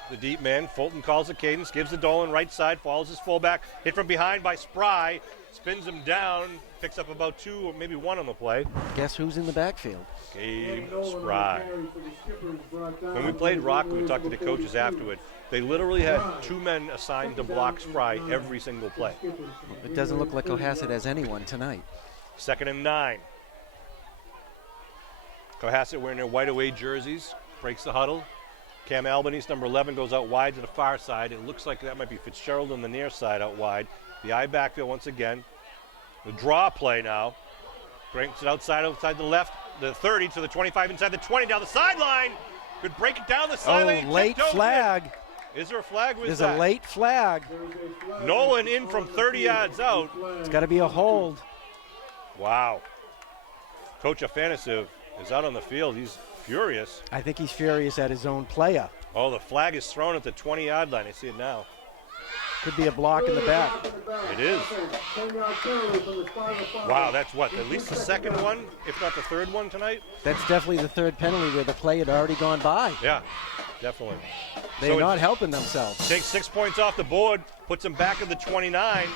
the deep man. Fulton calls the cadence, gives the Dolan right side, follows his fullback. Hit from behind by Spry, spins him down, picks up about 2 or maybe 1 on the play. Guess who's in the backfield? Gabe Spry. When we played Rock, we talked to the coaches afterward. They literally had 2 men assigned to block Spry every single play. It doesn't look like Cohasset has anyone tonight. 2nd and 9. Cohasset wearing their white away jerseys, breaks the huddle. Cam Albanese, number 11, goes out wide to the far side. It looks like that might be Fitzgerald on the near side out wide. The I backfield once again. The draw play now. Brings it outside the left, the 30 to the 25, inside the 20, down the sideline. Could break it down the sideline. Late flag. Is there a flag? There's a late flag. Nolan in from 30 yards out. It's got to be a hold. Wow. Coach Afanasiv is out on the field. He's furious. I think he's furious at his own player. Oh, the flag is thrown at the 20-yard line. I see it now. Could be a block in the back. It is. Wow, that's what, at least the 2nd one, if not the 3rd one tonight? That's definitely the 3rd penalty where the play had already gone by. Yeah, definitely. They're not helping themselves. Takes 6 points off the board, puts them back at the 29,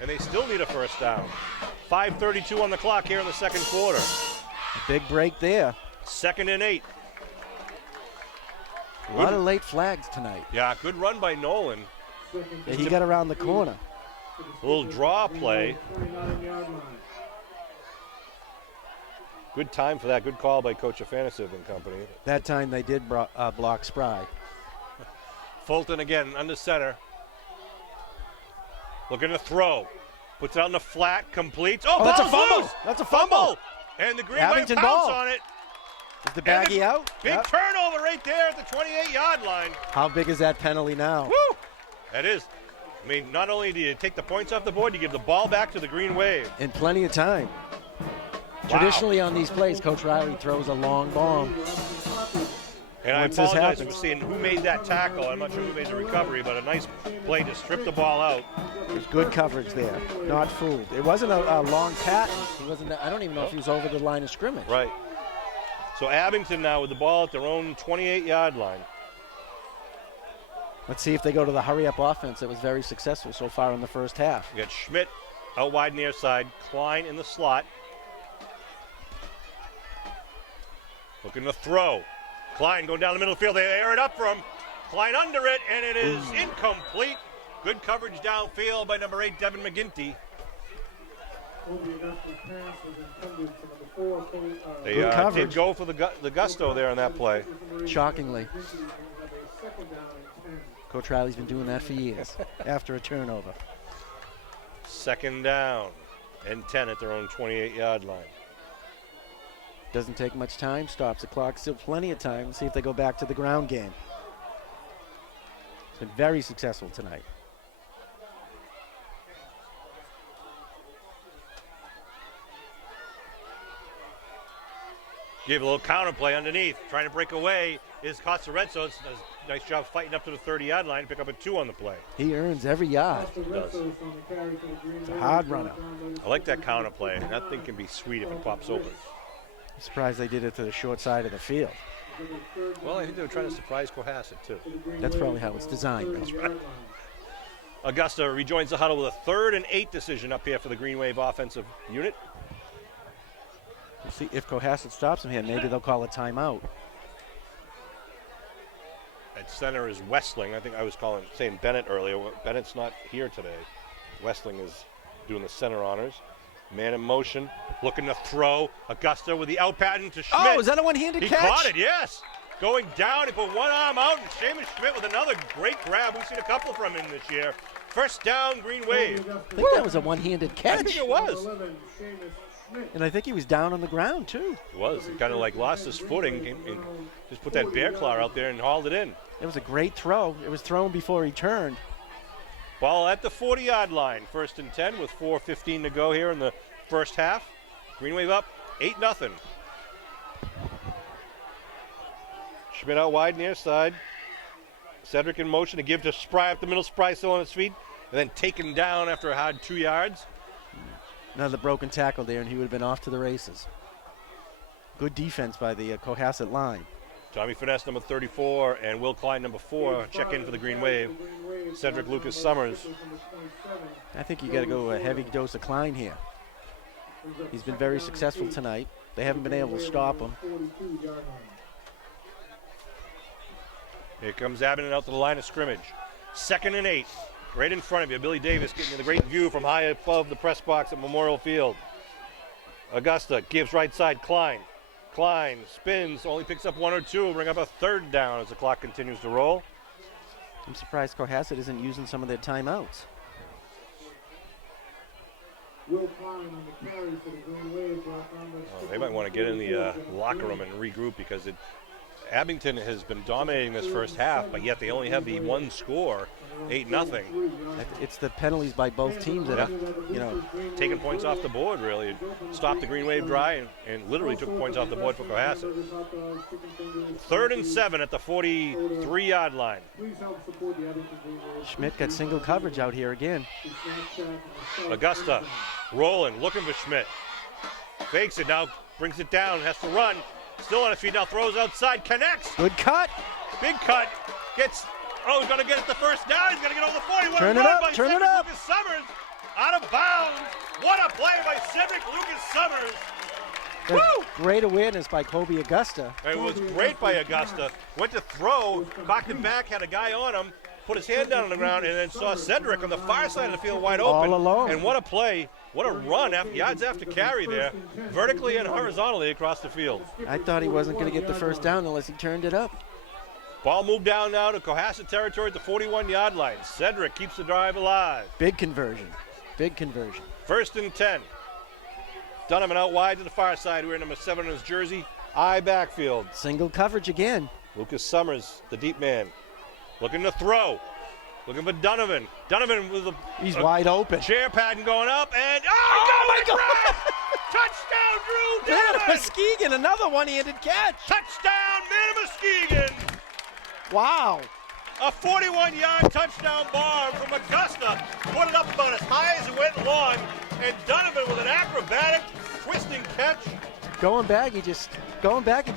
and they still need a 1st down. 5:32 on the clock here in the second quarter. A big break there. 2nd and 8. A lot of late flags tonight. Yeah, good run by Nolan. Yeah, he got around the corner. A little draw play. Good time for that. Good call by Coach Afanasiv and company. That time they did block Spry. Fulton again under center. Looking to throw. Puts it out in the flat. Completes. Oh, that's a ball's fumble. loose. That's a fumble. And the Green Wave Abington pounce ball. on it. Is the baggie out? Big Yep. turnover right there at the 28-yard line. How big is that penalty now? Woo! That is. I mean, not only do you take the points off the board, you give the ball back to the Green Wave. In plenty of time. Wow. Traditionally on these plays, Coach Riley throws a long bomb. And I Once this apologize happens. for seeing who made that tackle. I'm not sure who made the recovery, but a nice play to strip the ball out. There's good coverage there. Not fooled. It wasn't a long pattern. He wasn't. I don't even know if he was over the line of scrimmage. Right. So Abington now with the ball at their own 28-yard line. Let's see if they go to the hurry-up offense that was very successful so far in the first half. You got Schmidt out wide near side, Klein in the slot. Looking to throw. Klein going down the middle of the field. They air it up for him. Klein under it, and it is incomplete. Good coverage downfield by number 8, Devin McGinty. They Good coverage. did go for the gusto there on that play. Shockingly. Coach Riley's been doing that for years after a turnover. 2nd down and 10 at their own 28-yard line. Doesn't take much time, stops the clock, still plenty of time. See if they go back to the ground game. It's been very successful tonight. Give a little counter play underneath. Trying to break away is Costaretso. Does a nice job fighting up to the 30-yard line. Pick up a 2 on the play. He earns every yard. Does. It's a hard runner. I like that counter play. That thing can be sweet if it pops open. I'm surprised they did it to the short side of the field. Well, I think they were trying to surprise Cohasset, too. That's probably how it's designed. That's right. Augusta rejoins the huddle with a 3rd and 8 decision up here for the Green Wave offensive unit. We'll see if Cohasset stops him here. Maybe they'll call a timeout. At center is Westling. I think I was saying Bennett earlier. Bennett's not here today. Westling is doing the center honors. Man in motion, looking to throw. Augusta with the out pattern to Schmidt. Oh, is that a one-handed He catch? caught it, yes. Going down, he put one arm out, and Seamus Schmidt with another great grab. We've seen a couple from him this year. First down, Green Wave. I think that was a one-handed catch. I think it was. And I think he was down on the ground, too. It was. He kind of like lost his footing and just put that bear claw out there and hauled it in. It was a great throw. It was thrown before he turned. Ball at the 40-yard line. 1st and 10 with 4:15 to go here in the first half. Green Wave up 8-0. Schmidt out wide near side. Cedric in motion to give to Spry up the middle. Spry still on his feet. And then taken down after a hard 2 yards. Another broken tackle there, and he would have been off to the races. Good defense by the Cohasset line. Tommy Finesse, number 34, and Will Klein, number 4, check in for the Green Wave. Cedric Lucas Summers. I think you got to go a heavy dose of Klein here. He's been very successful tonight. They haven't been able to stop him. Here comes Abington out to the line of scrimmage. 2nd and 8. Right in front of you. Billy Davis getting you the great view from high above the press box at Memorial Field. Augusta gives right side. Klein. Klein spins, only picks up 1 or 2. Bring up a 3rd down as the clock continues to roll. I'm surprised Cohasset isn't using some of their timeouts. They might want to get in the locker room and regroup because Abington has been dominating this first half, but yet they only have the 1 score, 8-0. It's the penalties by both teams that are, taking points off the board, really. Stopped the Green Wave dry and literally took points off the board for Cohasset. 3rd and 7 at the 43-yard line. Schmidt got single coverage out here again. Augusta rolling, looking for Schmidt. Fakes it now, brings it down, has to run. Still on his feet now, throws outside, connects. Good cut. Big cut. He's going to get it the first down. He's going to get over the 40. Turn it up, turn it up. Lucas Summers out of bounds. What a play by Cedric Lucas Summers. Woo! Great awareness by Kobe Augusta. It was great by Augusta. Went to throw, cocked it back, had a guy on him, put his hand down on the ground, and then saw Cedric on the far side of the field wide open. All alone. And what a play, what a run, yards after carry there, vertically and horizontally across the field. I thought he wasn't going to get the first down unless he turned it up. Ball moved down now to Cohasset territory at the 41-yard line. Cedric keeps the drive alive. Big conversion. Big conversion. 1st and 10. Donovan out wide to the far side, wearing number 7 on his jersey. I backfield. Single coverage again. Lucas Summers, the deep man, looking to throw. Looking for Donovan. Donovan with He's wide open. Chair pattern going up, and my God! Touchdown, Drew Man, Donovan! Muskegon, another one-handed catch. Touchdown, man of Muskegon! Wow. A 41-yard touchdown bomb from Augusta. Put it up about as high as it went long, and Donovan with an acrobatic twisting catch. Going back, he just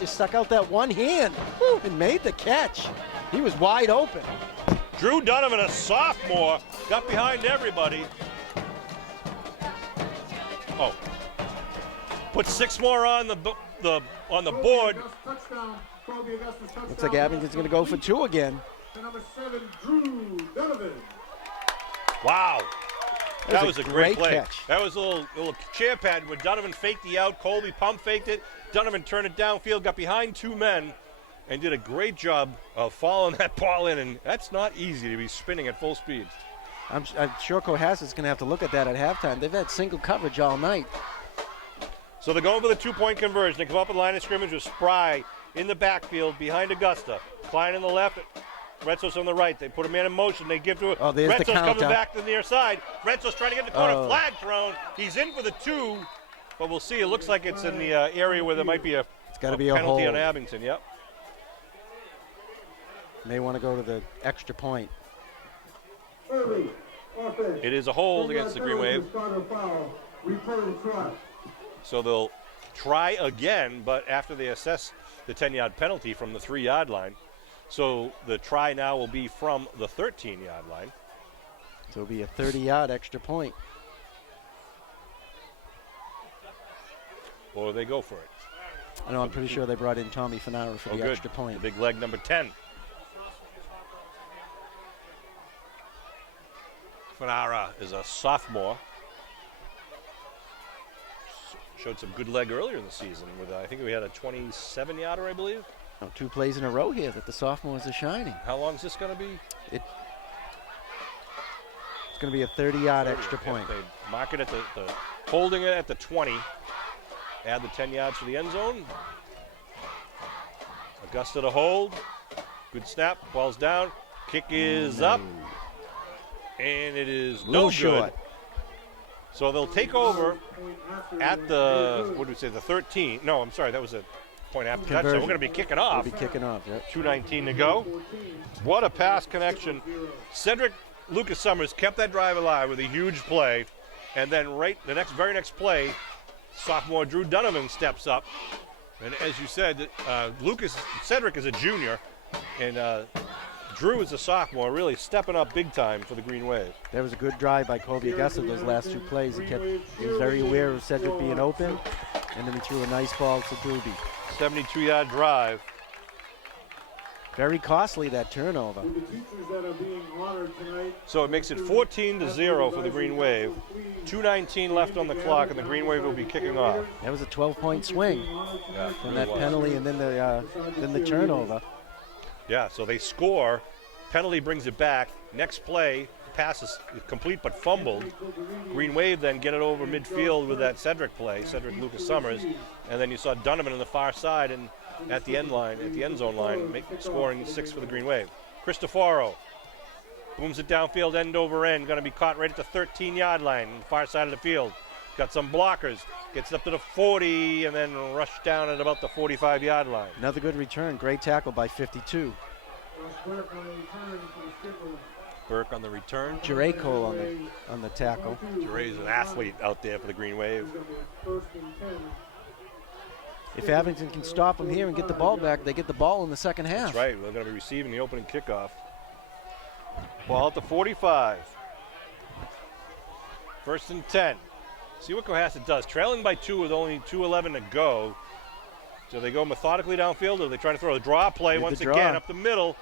stuck out that one hand and made the catch. He was wide open. Drew Donovan, a sophomore, got behind everybody. Oh, put 6 more on the board. Looks like Abington's going to go for 2 again. Number 7, Drew Donovan. Wow. That was a great play. Catch. That was a little chair pad where Donovan faked the out. Colby pump faked it. Donovan turned it downfield, got behind 2 men, and did a great job of following that ball in. And that's not easy to be spinning at full speed. I'm sure Cohasset's going to have to look at that at halftime. They've had single coverage all night. So they're going for the 2-point conversion. They come up with line of scrimmage with Spry in the backfield behind Augusta. Klein on the left. Retzos on the right. They put a man in motion. They give to it. Oh, there's the Retzos coming counter. back to the near side. Retzos trying to get the corner. Flag thrown. He's in for the 2, but we'll see. It looks like it's in the area where there might be a penalty hold on Abington. Yep. May want to go to the extra point. It is a hold against the Green Wave. So they'll try again, but after they assess the 10-yard penalty from the 3-yard line. So the try now will be from the 13-yard line. So it'll be a 30-yard extra point. Or they go for it. I know, I'm pretty sure they brought in Tommy Fanara for the extra point. The big leg number 10. Fanara is a sophomore. Showed some good leg earlier in the season. With I think we had a 27-yarder, I believe. 2 plays in a row here that the sophomores are shining. How long is this going to be? It's going to be a 30-yard extra point. They mark it at the holding it at the 20. Add the 10 yards for the end zone. Augusta to hold. Good snap. Ball's down. Kick is up. And it is no good. Short. So they'll take over at the, what did we say, the 13. No, I'm sorry, that was a point after touchdown. We're going to be kicking off. We'll be kicking off, yeah. 2:19 to go. What a pass connection. Cedric Lucas Summers kept that drive alive with a huge play. And then the very next play, sophomore Drew Donovan steps up. And as you said, Cedric is a junior. And Drew is a sophomore, really stepping up big time for the Green Wave. That was a good drive by Kobe Augusta those last 2 plays. He was very aware of Cedric being open, and then he threw a nice ball to Doobie. 72-yard drive. Very costly, that turnover. So it makes it 14-0 for the Green Wave. 2:19 left on the clock, and the Green Wave will be kicking off. That was a 12-point swing from that penalty and then the turnover. Yeah, so they score. Penalty brings it back. Next play, pass is complete but fumbled. Green Wave then get it over midfield with that Cedric play, Cedric Lucas Summers. And then you saw Donovan on the far side and at the end zone line, scoring 6 for the Green Wave. Cristoforo booms it downfield, end over end. Going to be caught right at the 13-yard line on the far side of the field. Got some blockers. Gets it up to the 40 and then rushed down at about the 45-yard line. Another good return. Great tackle by 52. Burke on the return. Jure Cole on the tackle. Jure's an athlete out there for the Green Wave. If Abington can stop them here and get the ball back, they get the ball in the second half. That's right. We're going to be receiving the opening kickoff. Ball at the 45. First and 10. See what Cohasset does. Trailing by 2 with only 2:11 to go. So they go methodically downfield, or they try to throw a draw play once again up the middle.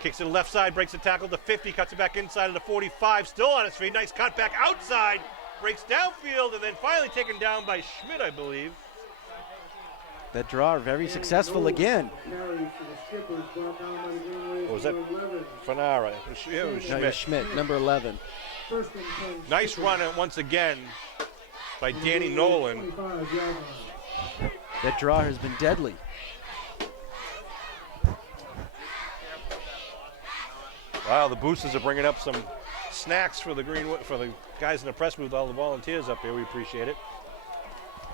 Kicks to the left side, breaks the tackle to 50, cuts it back inside of the 45, still on his feet. Nice cut back outside, breaks downfield, and then finally taken down by Schmidt, I believe. That draw very successful again. Or was that Fanara? It was Schmidt. No, Schmidt, number 11. Nice run once again by Danny Nolan. That draw has been deadly. Wow, the boosters are bringing up some snacks for the guys in the press booth, all the volunteers up here. We appreciate it.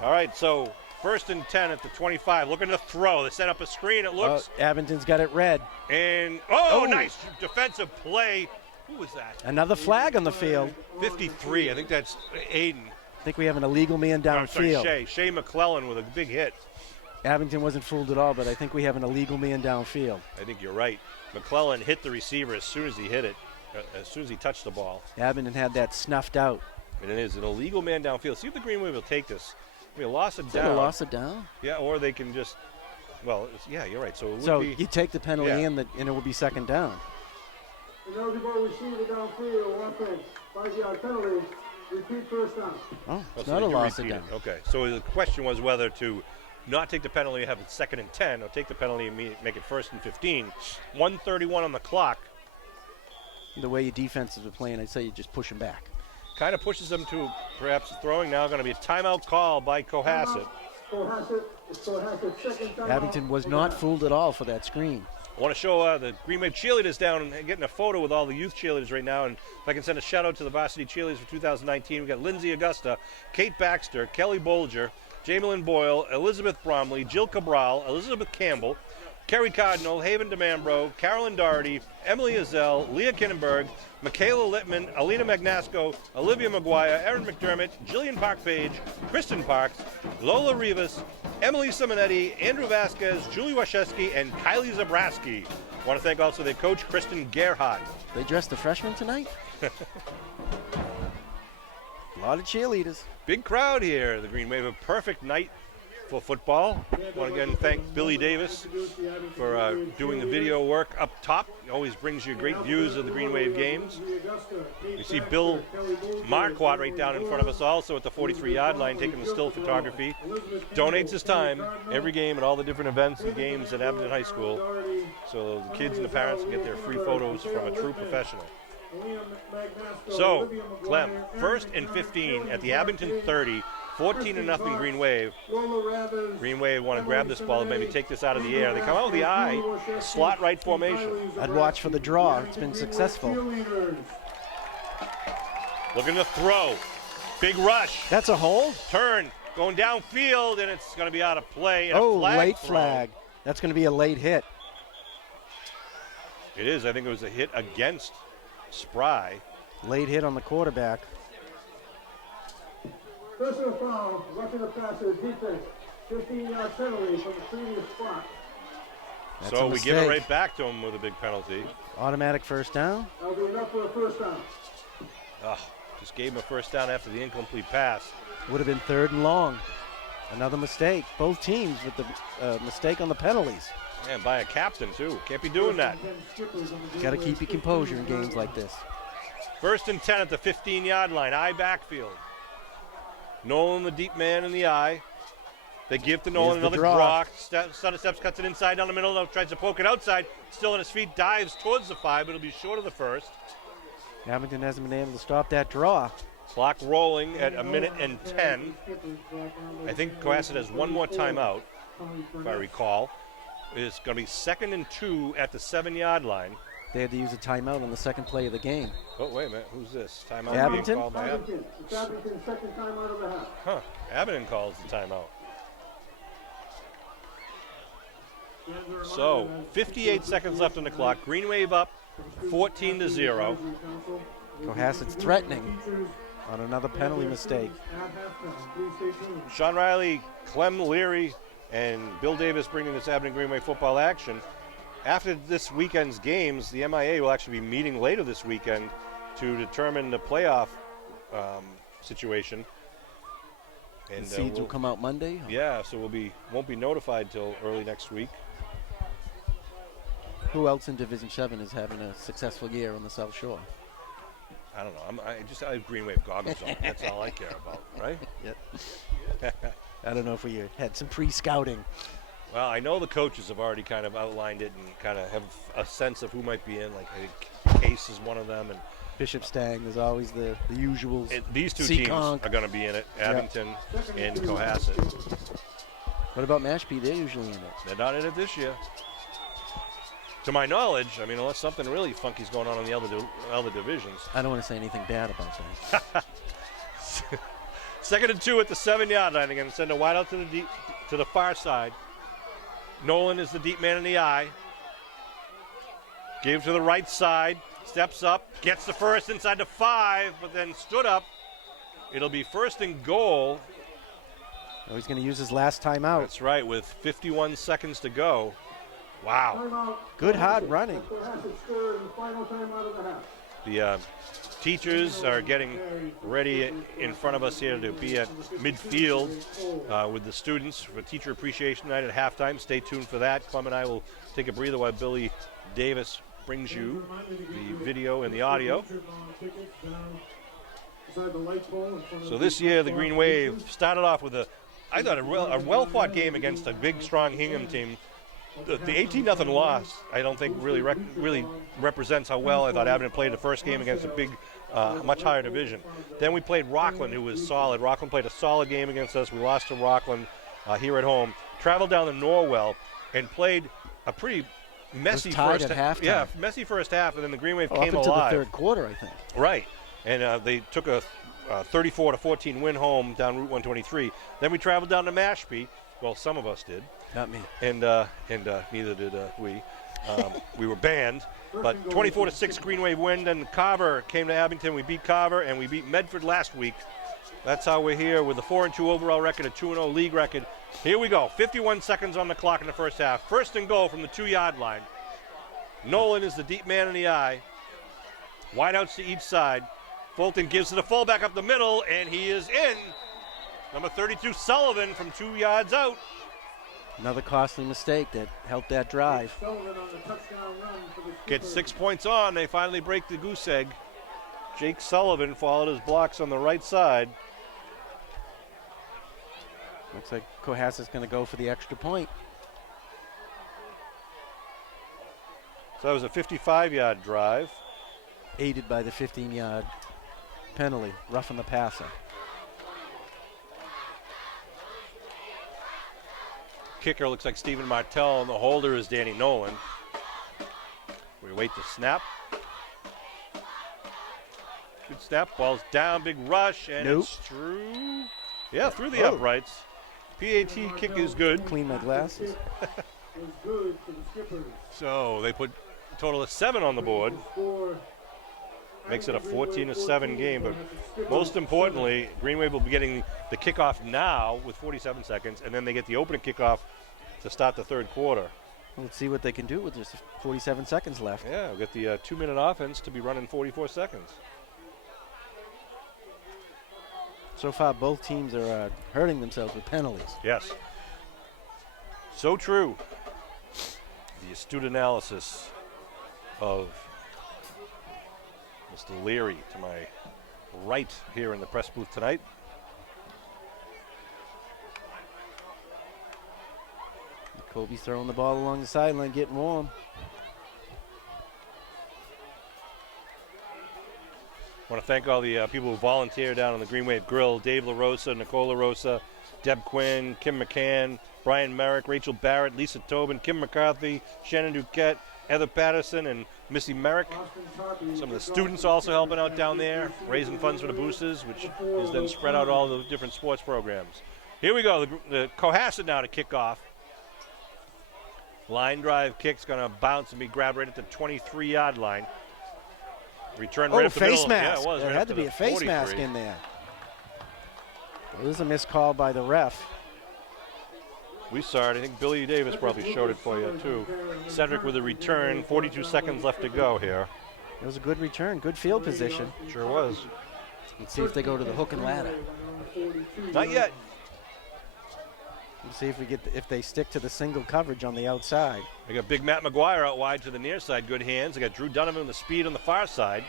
All right, so first and 10 at the 25. Looking to throw. They set up a screen, it looks. Abington's got it red. And, nice defensive play. Who was that? Another flag on the field. 53. I think that's Aiden. I think we have an illegal man downfield. Shea McClellan with a big hit. Abington wasn't fooled at all, but I think we have an illegal man downfield. I think you're right. McClellan hit the receiver as soon as he hit it, as soon as he touched the ball. Abington had that snuffed out. And it is an illegal man downfield. See if the Green Wave will take this. I mean, a loss of Is down. that a loss of down? Yeah, or they can just, yeah, you're right. So it would So be, you take the penalty and it will be second down. Ineligible receiver downfield, offense, 5-yard penalty, repeat first down. Oh, it's so not a you loss of repeat down. it. Okay, so the question was whether to not take the penalty and have it second and 10, or take the penalty and make it first and 15. 1:31 on the clock. The way your defenses are playing, I'd say you just push them back. Kind of pushes them to perhaps throwing now. Going to be a timeout call by Cohasset. Abington was not fooled at all for that screen. I want to show the Green Wave cheerleaders down and getting a photo with all the youth cheerleaders right now. And if I can send a shout out to the Varsity cheerleaders for 2019, we've got Lindsay Augusta, Kate Baxter, Kelly Bolger, Jamelyn Boyle, Elizabeth Bromley, Jill Cabral, Elizabeth Campbell, Kerry Cardinal, Haven DeMambro, Carolyn Doherty, Emily Azell, Leah Kinnenberg, Michaela Littman, Alina Magnasco, Olivia McGuire, Erin McDermott, Jillian Park-Page, Kristen Parks, Lola Rivas, Emily Simonetti, Andrew Vasquez, Julie Waszewski, and Kylie Zabrowski. I want to thank also their coach, Kristen Gerhardt. They dressed the freshmen tonight? A lot of cheerleaders. Big crowd here. The Green Wave, a perfect night for football. I want to again thank Billy Davis for doing the video work up top. He always brings you great views of the Green Wave games. You see Bill Marquardt right down in front of us also at the 43-yard line taking the still photography. Donates his time every game at all the different events and games at Abington High School, so the kids and the parents can get their free photos from a true professional. So, Clem, first and 15 at the Abington 30, 14-0 Green Wave. Green Wave want to grab this ball and maybe take this out of the air. They come out with the eye, slot right formation. I'd watch for the draw. It's been successful. Looking to throw. Big rush. That's a hold. Turn. Going downfield, and it's going to be out of play. And Oh, late throw. flag. That's going to be a late hit. It is. I think it was a hit against Spry. Late hit on the quarterback. Personal foul, rushing the passer, defense, 15-yard penalty from the previous spot. That's So a we give it mistake. right back to him with a big penalty. Automatic first down. That'll be enough for a first down. Just gave him a first down after the incomplete pass. Would have been third and long. Another mistake. Both teams with the mistake on the penalties. And by a captain, too. Can't be doing that. Got to keep your composure in games like this. First and 10 at the 15-yard line. Eye backfield. Nolan, the deep man in the eye. They give to Nolan Here's the another draw. draw. Sutter steps, cuts it inside down the middle. Now tries to poke it outside. Still on his feet. Dives towards the 5, but it'll be short of the first. Abington hasn't been able to stop that draw. Clock rolling at 1:10. I think Cohasset has one more timeout, if I recall. It's going to be 2nd and 2 at the 7-yard line. They had to use a timeout on the second play of the game. Oh, wait a minute. Who's this? Timeout Abington? being called by Abington. It's Abington's second timeout of the half. Huh. Abington calls the timeout. So, 58 seconds left on the clock. Green Wave up 14-0. Cohasset's threatening on another penalty mistake. Sean Riley, Clem Leary, and Bill Davis bringing this Abington Green Wave football action. After this weekend's games, the MIA will actually be meeting later this weekend to determine the playoff situation. And The seeds will come out Monday? Yeah, so won't be notified till early next week. Who else in Division 7 is having a successful year on the South Shore? I don't know. I have Green Wave goggles on. That's all I care about, right? Yep. I don't know if we had some pre-scouting. Well, I know the coaches have already kind of outlined it and kind of have a sense of who might be in. Like, I think Case is one of them, and Bishop Stang, there's always the usuals. These two teams Seekonk are going to be in it, Abington and Cohasset. What about Mashpee? They're usually in it. They're not in it this year. To my knowledge, I mean, unless something really funky's going on in the other divisions. I don't want to say anything bad about that. 2nd and 2 at the 7-yard line. They're going to send a wide out to the far side. Nolan is the deep man in the eye. Gave to the right side. Steps up. Gets the first inside the 5, but then stood up. It'll be 1st and goal. Oh, he's going to use his last timeout. That's right, with 51 seconds to go. Wow. Good hard running. The teachers are getting ready in front of us here to be at midfield with the students for Teacher Appreciation Night at halftime. Stay tuned for that. Clem and I will take a breather while Billy Davis brings you the video and the audio. So this year, the Green Wave started off with a well-fought game against a big, strong Hingham team. The 18-0 loss, I don't think really represents how well I thought Abington played the first game against a big, much higher division. Then we played Rockland, who was solid. Rockland played a solid game against us. We lost to Rockland here at home. Traveled down to Norwell and played a pretty messy first half. Yeah, messy first half, and then the Green Wave came up alive. Into the 3rd quarter, I think. Right, and they took a 34-14 win home down Route 123. Then we traveled down to Mashpee. Well, some of us did. Not me. And neither did we. We were banned. But 24-6 Green Wave win. And Carver came to Abington. We beat Carver, and we beat Medford last week. That's how we're here with a 4-2 overall record, a 2-0 league record. Here we go. 51 seconds on the clock in the first half. 1st and goal from the 2-yard line. Nolan is the deep man in the eye. Wideouts to each side. Fulton gives to the fullback up the middle, and he is in. Number 32, Sullivan, from 2 yards out. Another costly mistake that helped that drive. Gets 6 points on. They finally break the goose egg. Jake Sullivan followed his blocks on the right side. Looks like Cohasset's going to go for the extra point. So that was a 55-yard drive. Aided by the 15-yard penalty, roughing the passer. Kicker looks like Stephen Martell, and the holder is Danny Nolan. We wait to snap. Good snap, ball's down, big rush, and it's through. Yeah, through the uprights. PAT kick is good. Clean my glasses. So they put a total of 7 on the board. Makes it a 14-7 game, but most importantly, Green Wave will be getting the kickoff now with 47 seconds, and then they get the opening kickoff to start the 3rd quarter. Let's see what they can do with just 47 seconds left. Yeah, we'll get the 2-minute offense to be running 44 seconds. So far, both teams are hurting themselves with penalties. Yes. So true. The astute analysis of Mr. Leary to my right here in the press booth tonight. Kobe's throwing the ball along the sideline, getting warm. I want to thank all the people who volunteer down on the Green Wave Grill. Dave LaRosa, Nicole LaRosa, Deb Quinn, Kim McCann, Brian Merrick, Rachel Barrett, Lisa Tobin, Kim McCarthy, Shannon Duquette, Heather Patterson, and Missy Merrick. Some of the students also helping out down there, raising funds for the boosters, which is then spread out all the different sports programs. Here we go, the Cohasset now to kick off. Line drive kick's going to bounce and be grabbed right at the 23-yard line. Return right up the middle. Face mask. Yeah, it was. There right had to be a face 43. mask in there. It was a missed call by the ref. We saw it. I think Billy Davis probably showed it for you, too. Cedric with a return. 42 seconds left to go here. It was a good return, good field position. Sure was. Let's see if they go to the hook and ladder. Not yet. Let's see if they stick to the single coverage on the outside. They got big Matt McGuire out wide to the near side. Good hands. They got Drew Donovan with the speed on the far side.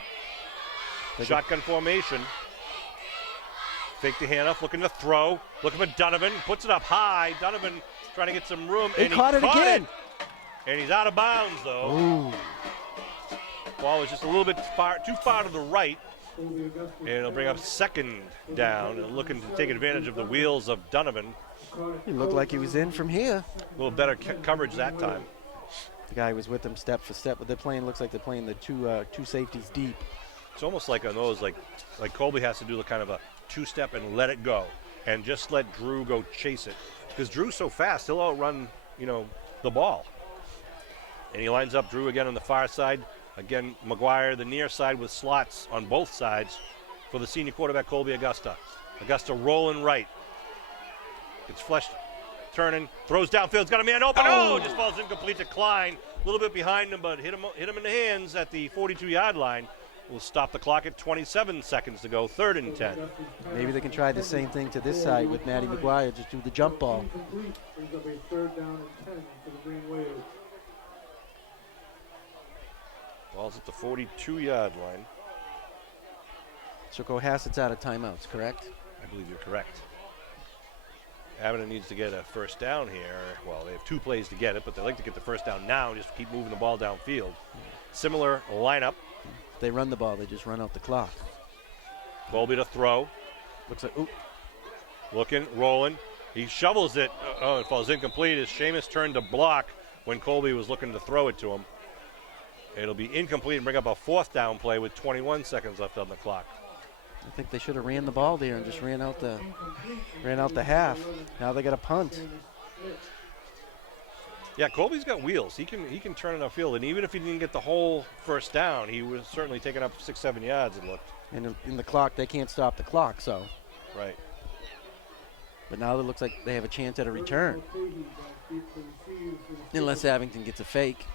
Shotgun formation. Fake the handoff, looking to throw. Looking for Donovan. Puts it up high. Donovan trying to get some room. He caught it again. And he's out of bounds, though. Ooh. Ball was just a little bit too far to the right. And it'll bring up second down. And looking to take advantage of the wheels of Donovan. He looked like he was in from here. A little better coverage that time. The guy was with him step for step, but looks like they're playing the two safeties deep. It's almost like on those, like Colby has to do the kind of a two-step and let it go, and just let Drew go chase it, because Drew's so fast, he'll outrun, the ball. And he lines up Drew again on the far side. Again, McGuire the near side with slots on both sides for the senior quarterback Colby Augusta. Augusta rolling right. Gets fleshed, turning, throws downfield. It's got a man open. Oh, just falls incomplete to Klein. A little bit behind him, but hit him in the hands at the 42-yard line. We'll stop the clock at 27 seconds to go, 3rd and 10. Maybe they can try the same thing to this side with Matty McGuire, just do the jump ball. Ball's at the 42-yard line. So Cohasset's out of timeouts, correct? I believe you're correct. Abington needs to get a first down here. Well, they have 2 plays to get it, but they like to get the first down now, just keep moving the ball downfield. Similar lineup. If they run the ball, they just run out the clock. Colby to throw. Looks like, ooh. Looking, rolling. He shovels it. Oh, it falls incomplete as Seamus turned to block when Colby was looking to throw it to him. It'll be incomplete and bring up a 4th down play with 21 seconds left on the clock. I think they should have ran the ball there and just ran out the half. Now they got a punt. Yeah, Colby's got wheels. He can turn it upfield, and even if he didn't get the whole first down, he was certainly taking up 6-7 yards. It looked. And in the clock, they can't stop the clock. So. Right. But now it looks like they have a chance at a return, unless Abington gets a fake.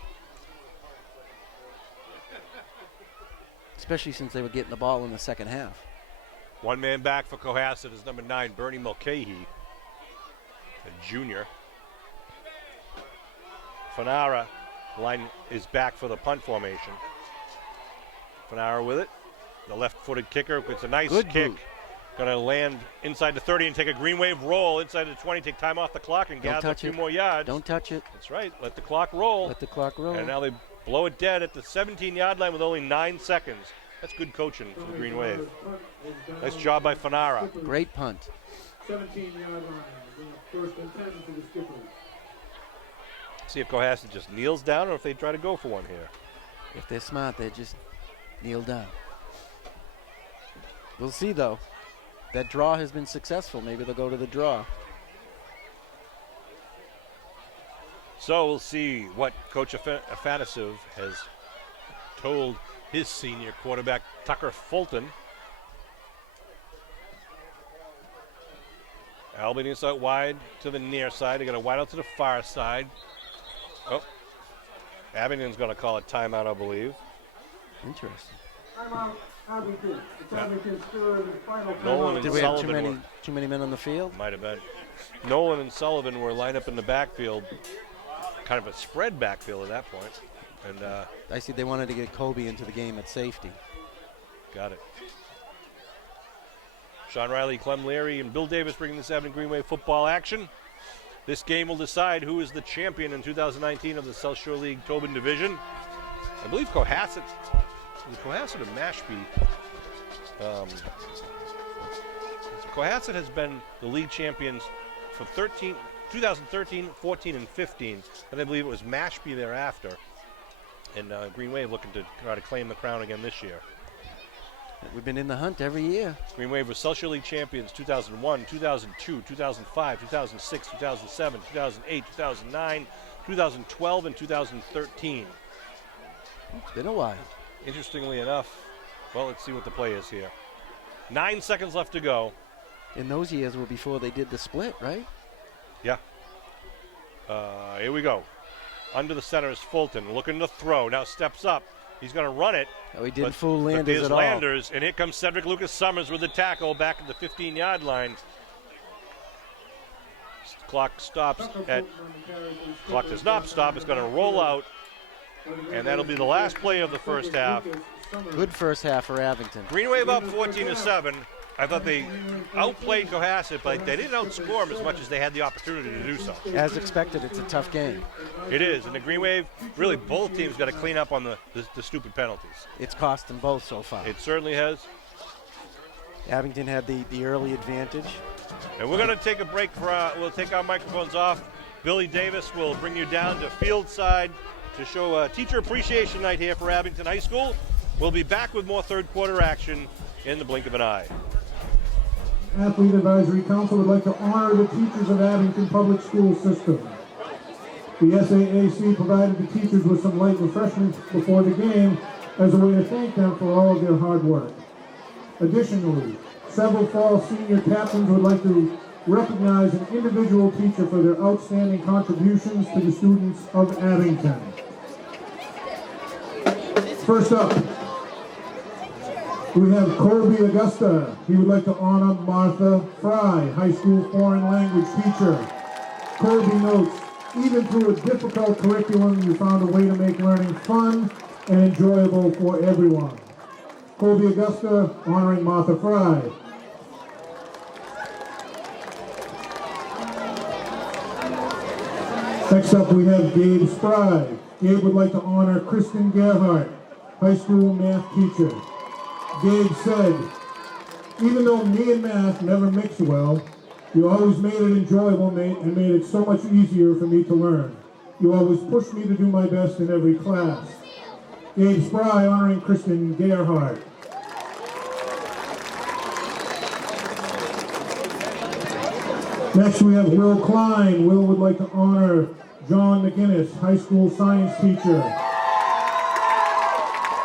Especially since they were getting the ball in the second half. 1 man back for Cohasset is number 9, Bernie Mulcahy, a junior. Fanara, line is back for the punt formation. Fanara with it. The left-footed kicker. It's a nice Good kick. boot. Going to land inside the 30 and take a Green Wave roll inside the 20, take time off the clock and gather a few more yards. Don't touch it. That's right. Let the clock roll. Let the clock roll. And now they blow it dead at the 17-yard line with only 9 seconds. That's good coaching for the Green Wave. Nice job by Fanara. Great punt. 17-yard line. 1st and 10 for the Skippers. See if Cohasset just kneels down or if they try to go for one here. If they're smart, they just kneel down. We'll see, though. That draw has been successful. Maybe they'll go to the draw. So we'll see what Coach Afanasiv has told his senior quarterback, Tucker Fulton. Albany is out wide to the near side. They got a wide out to the far side. Oh, Abington's going to call a timeout, I believe. Interesting. Timeout, Abington. It's Abington's 3rd and final Nolan timeout. and Did we have Sullivan too many men on the field? might have been. Nolan and Sullivan were lined up in the backfield, kind of a spread backfield at that point. And I see they wanted to get Colby into the game at safety. got it. Sean Riley, Clem Leary, and Bill Davis bringing this Abington Green Wave football action. This game will decide who is the champion in 2019 of the South Shore League Tobin Division. I believe Cohasset or Mashpee. Cohasset has been the league champions for 2013, 14, and 15. And I believe it was Mashpee thereafter. And Green Wave looking to try to claim the crown again this year. We've been in the hunt every year. Green Wave was South Shore League champions 2001, 2002, 2005, 2006, 2007, 2008, 2009, 2012, and 2013. It's been a while. Interestingly enough, well, let's see what the play is here. 9 seconds left to go. And those years were before they did the split, right? Yeah. Here we go. Under the center is Fulton, looking to throw. Now steps up. He's going to run it. Oh, he didn't but, fool but Landers there's at all. Landers, and here comes Cedric Lucas Summers with the tackle back at the 15-yard line. Clock stops at. Clock does not stop. It's going to roll out, and that'll be the last play of the first half. Good first half for Abington. Green Wave up 14-7. I thought they outplayed Cohasset, but they didn't outscore them as much as they had the opportunity to do so. As expected, it's a tough game. It is, and the Green Wave, really both teams got to clean up on the stupid penalties. It's cost them both so far. It certainly has. Abington had the early advantage. And we're going to take a break. We'll take our microphones off. Billy Davis will bring you down to field side to show a teacher appreciation night here for Abington High School. We'll be back with more third quarter action in the blink of an eye. Athlete Advisory Council would like to honor the teachers of Abington Public School System. The SAAC provided the teachers with some light refreshments before the game as a way to thank them for all of their hard work. Additionally, several fall senior captains would like to recognize an individual teacher for their outstanding contributions to the students of Abington. First up, we have Colby Augusta. He would like to honor Martha Fry, high school foreign language teacher. Colby notes, even through a difficult curriculum, you found a way to make learning fun and enjoyable for everyone. Colby Augusta honoring Martha Fry. Next up we have Gabe Spry. Gabe would like to honor Kristen Gerhardt, high school math teacher. Gabe said, even though me and math never mixed well, you always made it enjoyable, mate, and made it so much easier for me to learn. You always pushed me to do my best in every class. Gabe Spry honoring Kristen Gerhardt. Next we have Will Klein. Will would like to honor John McGinnis, high school science teacher.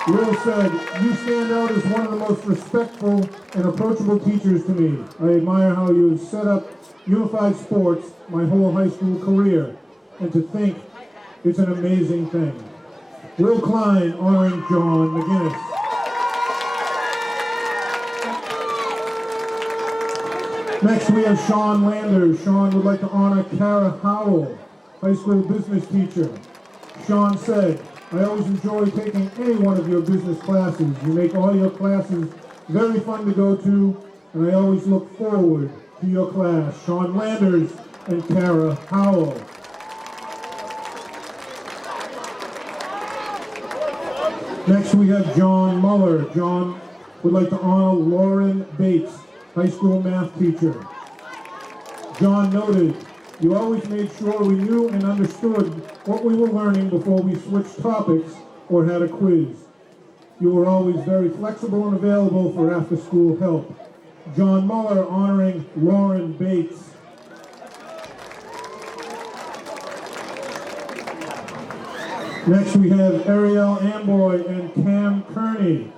Will said, you stand out as one of the most respectful and approachable teachers to me. I admire how you have set up unified sports my whole high school career, and to think it's an amazing thing. Will Klein honoring John McGinnis. Next we have Sean Landers. Sean would like to honor Kara Howell, high school business teacher. Sean said, I always enjoy taking any one of your business classes. You make all your classes very fun to go to, and I always look forward to your class. Sean Landers and Kara Howell. Next we have John Muller. John would like to honor Lauren Bates, high school math teacher. John noted, you always made sure we knew and understood what we were learning before we switched topics or had a quiz. You were always very flexible and available for after-school help. John Muller honoring Lauren Bates. Next we have Ariel Amboy and Cam Kearney.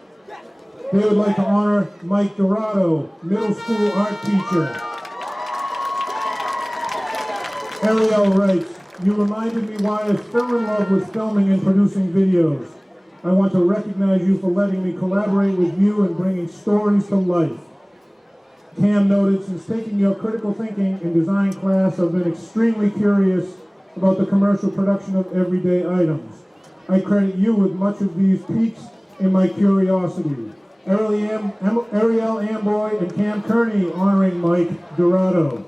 They would like to honor Mike Dorado, middle school art teacher. Ariel writes, you reminded me why I fell in love with filming and producing videos. I want to recognize you for letting me collaborate with you and bringing stories to life. Cam noted, since taking your critical thinking and design class, I've been extremely curious about the commercial production of everyday items. I credit you with much of these peaks in my curiosity. Ariel Amboy and Cam Kearney honoring Mike Dorado.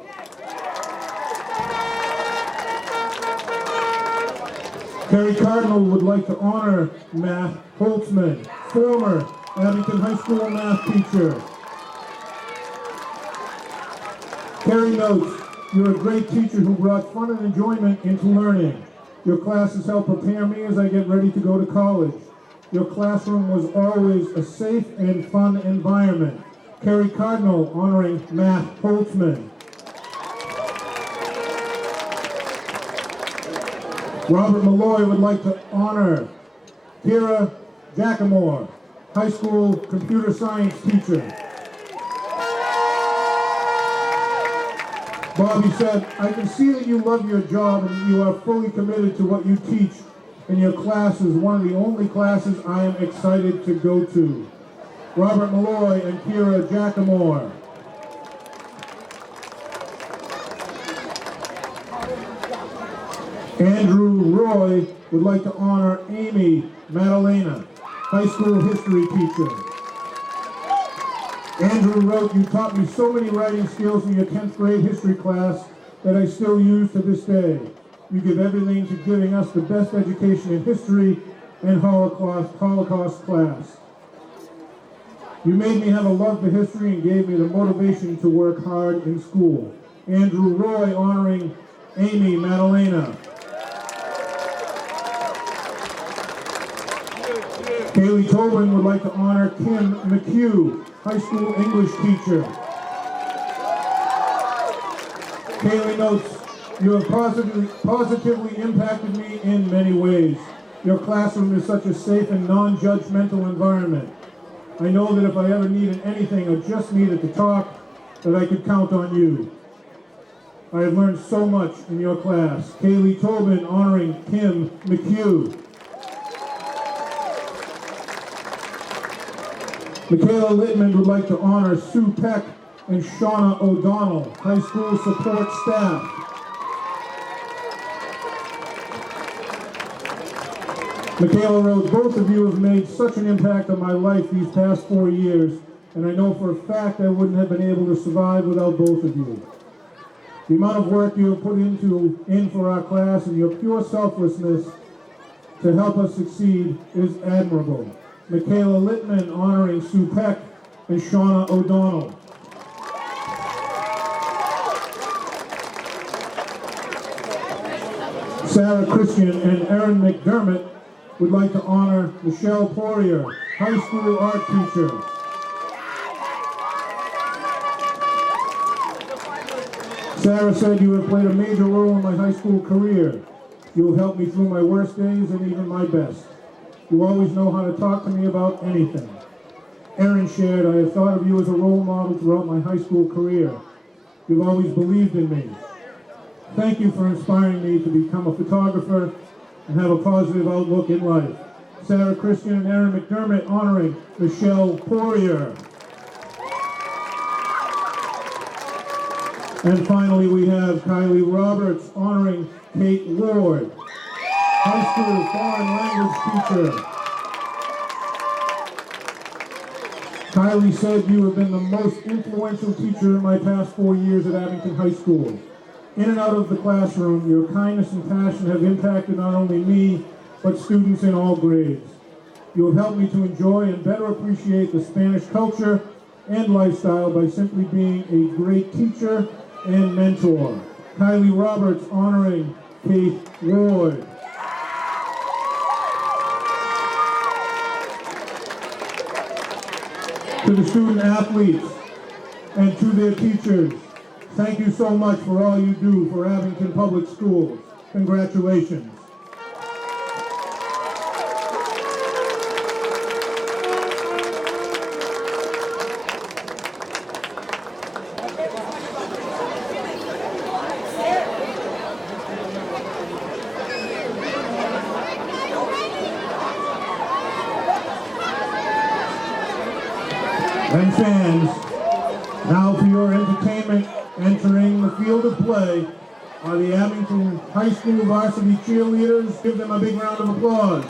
Kerry Cardinal would like to honor Matt Holtzman, former Abington High School math teacher. Kerry notes, you're a great teacher who brought fun and enjoyment into learning. Your classes help prepare me as I get ready to go to college. Your classroom was always a safe and fun environment. Kerry Cardinal honoring Matt Holtzman. Robert Malloy would like to honor Kira Jackamore, high school computer science teacher. Bobby said, I can see that you love your job and you are fully committed to what you teach and your class is one of the only classes I am excited to go to. Robert Malloy and Kira Jackamore. Andrew Roy would like to honor Amy Madalena, high school history teacher. Andrew wrote, "You taught me so many writing skills in your 10th grade history class that I still use to this day. You give everything to giving us the best education in history and Holocaust class. You made me have a love for history and gave me the motivation to work hard in school." Andrew Roy honoring Amy Madalena. Kaylee Tobin would like to honor Kim McHugh, high school English teacher. Kaylee notes, "You have positively impacted me in many ways. Your classroom is such a safe and non-judgmental environment. I know that if I ever needed anything or just needed to talk, that I could count on you. I have learned so much in your class." Kaylee Tobin honoring Kim McHugh. Michaela Littman would like to honor Sue Peck and Shauna O'Donnell, high school support staff. Michaela wrote, "Both of you have made such an impact on my life these past 4 years, and I know for a fact I wouldn't have been able to survive without both of you. The amount of work you have put in for our class and your pure selflessness to help us succeed is admirable." Michaela Littman honoring Sue Peck and Shauna O'Donnell. Sarah Christian and Erin McDermott would like to honor Michelle Poirier, high school art teacher. Sarah said, "You have played a major role in my high school career. You have helped me through my worst days and even my best. You always know how to talk to me about anything." Erin shared, "I have thought of you as a role model throughout my high school career. You've always believed in me. Thank you for inspiring me to become a photographer and have a positive outlook in life." Sarah Christian and Erin McDermott honoring Michelle Poirier. And finally, we have Kylie Roberts honoring Kate Ward, high school foreign language teacher. Kylie said, "You have been the most influential teacher in my past 4 years at Abington High School. In and out of the classroom, your kindness and passion have impacted not only me, but students in all grades. You have helped me to enjoy and better appreciate the Spanish culture and lifestyle by simply being a great teacher and mentor." Kylie Roberts honoring Kate Ward. To the student athletes and to their teachers, thank you so much for all you do for Abington Public Schools. Congratulations. And fans, now for your entertainment, entering the field of play are the Abington High School Varsity cheerleaders. Give them a big round of applause.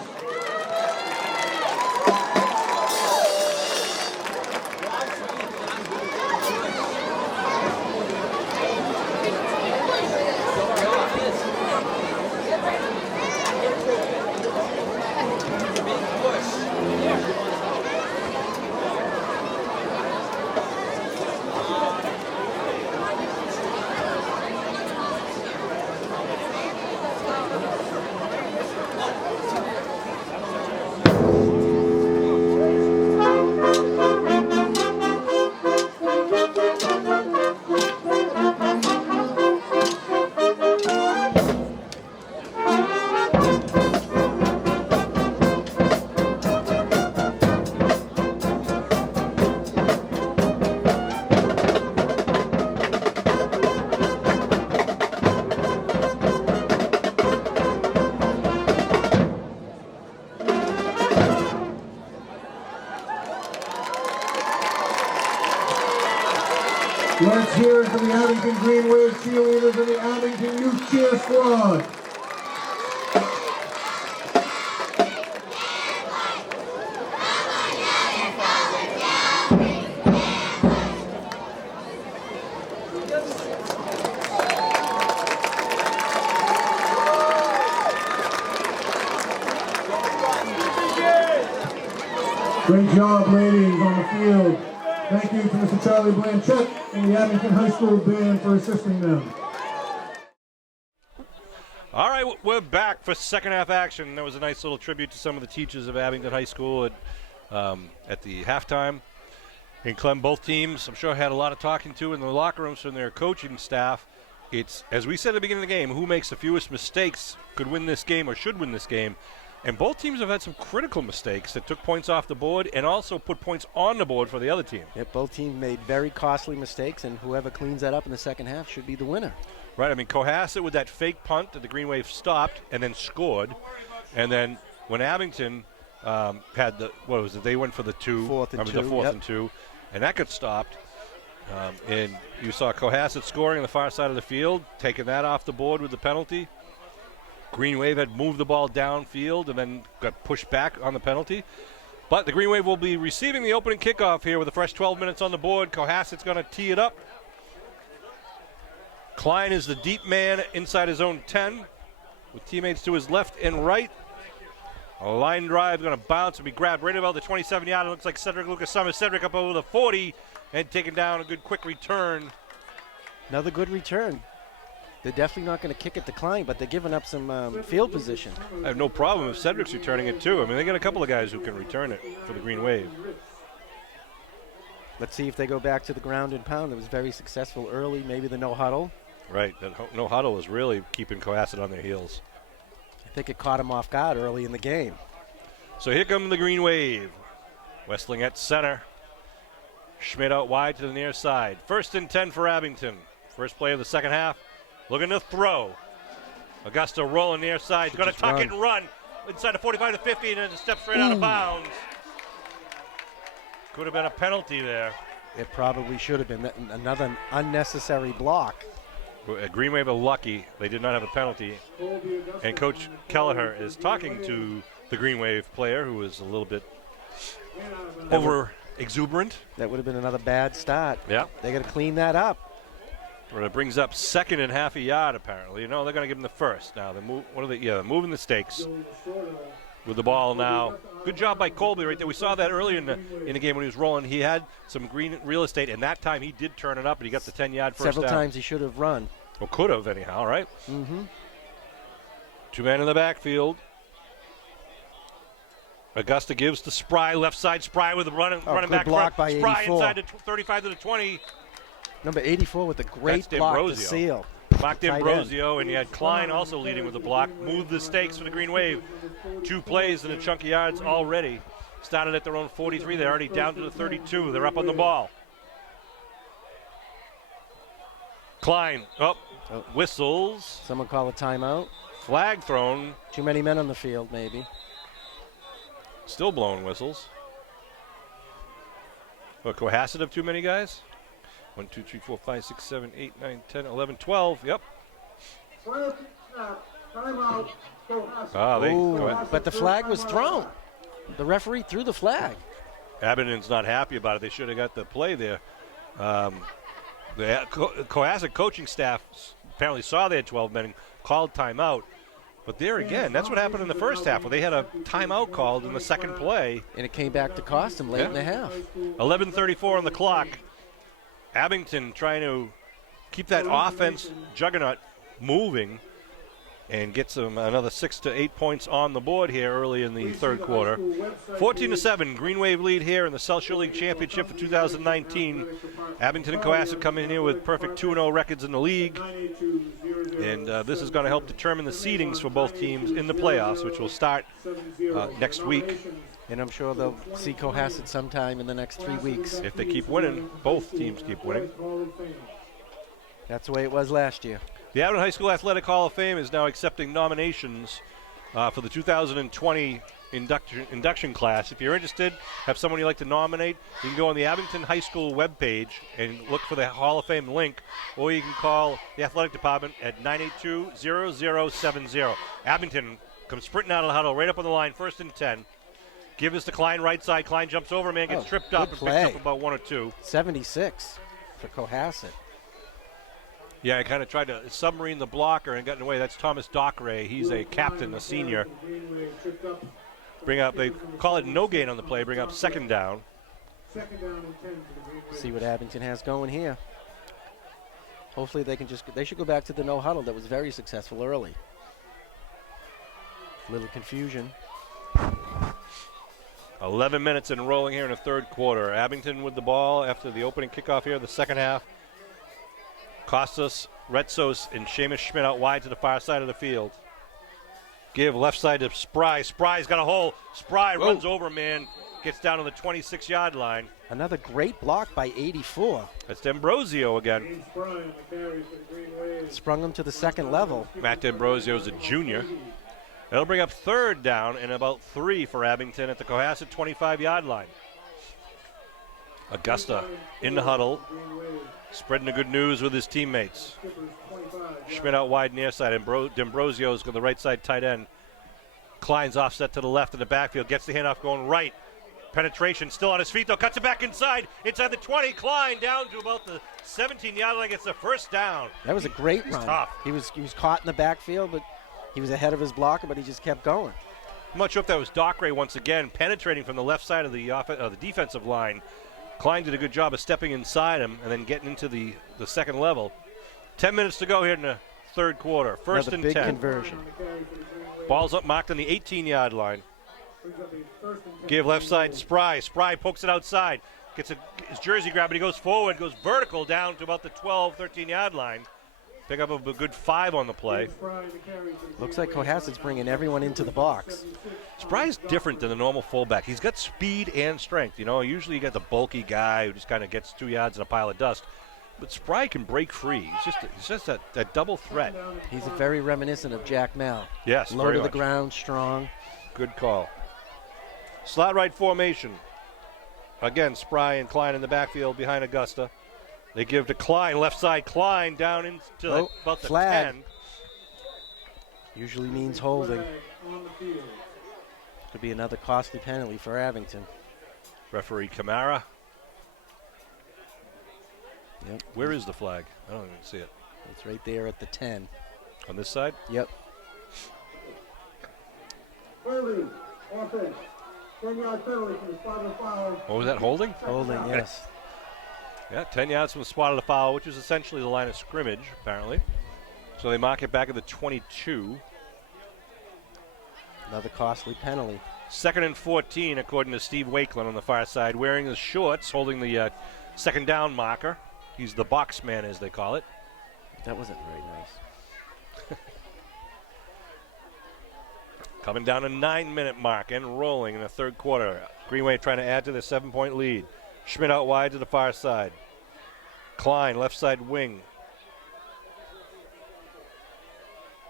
Let's hear it for the Abington Green Wave cheerleaders and the Abington Youth Cheer Squad. Great job, ladies, on the field. Thank you to Mr. Charlie Blanchett and the Abington High School Band for assisting them. All right, we're back for second half action. There was a nice little tribute to some of the teachers of Abington High School at the halftime. In Clem, both teams, I'm sure, had a lot of talking to in the locker rooms from their coaching staff. It's, as we said at the beginning of the game, who makes the fewest mistakes could win this game or should win this game. And both teams have had some critical mistakes that took points off the board and also put points on the board for the other team. Yep, both teams made very costly mistakes, and whoever cleans that up in the second half should be the winner. Right, I mean, Cohasset with that fake punt that the Green Wave stopped and then scored. And then when Abington had the, what was it, they went for the two. Fourth and the two, fourth yep. and two. And that got stopped. And you saw Cohasset scoring on the far side of the field, taking that off the board with the penalty. Green Wave had moved the ball downfield and then got pushed back on the penalty. But the Green Wave will be receiving the opening kickoff here with a fresh 12 minutes on the board. Cohasset's going to tee it up. Klein is the deep man inside his own 10 with teammates to his left and right. A line drive going to bounce and be grabbed right about the 27-yard. It looks like Cedric Lucas Summers. Cedric up over the 40 and taking down a good quick return. Another good return. They're definitely not going to kick it to Klein, but they're giving up some field position. I have no problem if Cedric's returning it too. I mean, they got a couple of guys who can return it for the Green Wave. Let's see if they go back to the ground and pound. It was very successful early, maybe the no huddle. Right, that no huddle is really keeping Cohasset on their heels. I think it caught him off guard early in the game. So here come the Green Wave. Westling at center. Schmidt out wide to the near side. 1st and 10 for Abington. First play of the second half. Looking to throw. Augusta rolling near side. He's going to tuck it and run inside the 45 to 50 and then steps straight out of bounds. Could have been a penalty there. It probably should have been another unnecessary block. Green Wave are lucky they did not have a penalty. And Coach Kelleher is talking to the Green Wave player who was a little bit over exuberant. That would have been another bad start. Yeah. They got to clean that up. But it brings up 2nd and half a yard apparently. No, they're going to give them the first. Now they're moving the stakes with the ball now. Good job by Colby right there. We saw that earlier in the game when he was rolling. He had some green real estate, and that time he did turn it up, and he got the 10-yard first Several down. times he should have run. Well, could have anyhow, right? Mm-hmm. 2 men in the backfield. Augusta gives to Spry, left side. Spry with the running back block front. by Spry 84. inside the 35 to the 20. Number 84 with a great That's block to D'Ambrosio. seal. Mark D'Ambrosio, and you had Klein also leading with the block. Moved the stakes for the Green Wave. 2 plays in the chunky yards already. Started at their own 43. They're already down to the 32. They're up on the ball. Klein whistles. Someone call a timeout. Flag thrown. Too many men on the field, maybe. Still blowing whistles. What, Cohasset have too many guys? 1, 2, 3, 4, 5, 6, 7, 8, 9, 10, 11, 12. Yep. But the flag was thrown. The referee threw the flag. Abington's not happy about it. They should have got the play there. The Cohasset coaching staff apparently saw they had 12 men and called timeout. But there again, that's what happened in the first half, where they had a timeout called in the second play. And it came back to cost them late in the half. 11:34 on the clock. Abington trying to keep that offense juggernaut moving and get some another 6 to 8 points on the board here early in the third quarter. 14-7, Green Wave lead here in the South Shore League Championship for 2019. Abington and Cohasset coming in here with perfect 2-0 records in the league. And this is going to help determine the seedings for both teams in the playoffs, which will start next week. And I'm sure they'll see Cohasset sometime in the next 3 weeks. If they keep winning, both teams keep winning. That's the way it was last year. The Abington High School Athletic Hall of Fame is now accepting nominations for the 2020 induction class. If you're interested, have someone you'd like to nominate, you can go on the Abington High School webpage and look for the Hall of Fame link, or you can call the athletic department at 982-0070. Abington comes sprinting out of the huddle, right up on the line, 1st and 10. Give us to Klein, right side. Klein jumps over, man, gets tripped up and picks up about 1 or 2. 76 for Cohasset. Yeah, I kind of tried to submarine the blocker and got in the way. That's Thomas Dockeray. He's a captain, a senior. Bring up, they call it no gain on the play, bring up 2nd down. See what Abington has going here. Hopefully they should go back to the no huddle that was very successful early. Little confusion. 11 minutes and rolling here in the 3rd quarter. Abington with the ball after the opening kickoff here, the 2nd half. Costas, Retsos, and Seamus Schmidt out wide to the far side of the field. Give left side to Spry. Spry's got a hole. Spry runs over, man. Gets down to the 26-yard line. Another great block by 84. That's D'Ambrosio again. Sprung him to the 2nd level. Matt D'Ambrosio's a junior. That'll bring up 3rd down and about 3 for Abington at the Cohasset 25-yard line. Augusta in the huddle, spreading the good news with his teammates. Schmidt out wide near side, and D'Ambrosio's got the right side tight end. Klein's offset to the left in the backfield, gets the handoff going right. Penetration, still on his feet though, cuts it back inside the 20. Klein down to about the 17-yard line, gets the 1st down. That was a great run. Tough. He was caught in the backfield, but he was ahead of his blocker, but he just kept going. I'm not sure if that was Dockeray once again, penetrating from the left side of the defensive line. Klein did a good job of stepping inside him and then getting into the 2nd level. 10 minutes to go here in the 3rd quarter. 1st and 10. Big conversion. Ball's up marked on the 18-yard line. Give left side Spry. Spry pokes it outside. Gets his jersey grab, but he goes forward, goes vertical down to about the 12, 13-yard line. Pick up a good 5 on the play. Looks like Cohasset's bringing everyone into the box. Spry's different than the normal fullback. He's got speed and strength. You know, usually you get the bulky guy who just kind of gets 2 yards in a pile of dust. But Spry can break free. He's just that double threat. He's very reminiscent of Jack Mel. Yes, low very to the much. ground, strong. Good call. Slot right formation. Again, Spry and Klein in the backfield behind Augusta. They give to Klein, left side. Klein down into about the flag. 10. Usually means holding. Could be another costly penalty for Abington. Referee Camara. Yep. Where is the flag? I don't even see it. It's right there at the 10. On this side? Yep. What was that, holding? Holding, yes. Yeah, 10 yards from the spot of the foul, which is essentially the line of scrimmage, apparently. So they mark it back at the 22. Another costly penalty. 2nd and 14, according to Steve Wakeland on the far side, wearing his shorts, holding the 2nd down marker. He's the box man, as they call it. That wasn't very nice. Coming down a 9-minute mark and rolling in the 3rd quarter. Green Wave trying to add to their 7-point lead. Schmidt out wide to the far side. Klein, left side wing.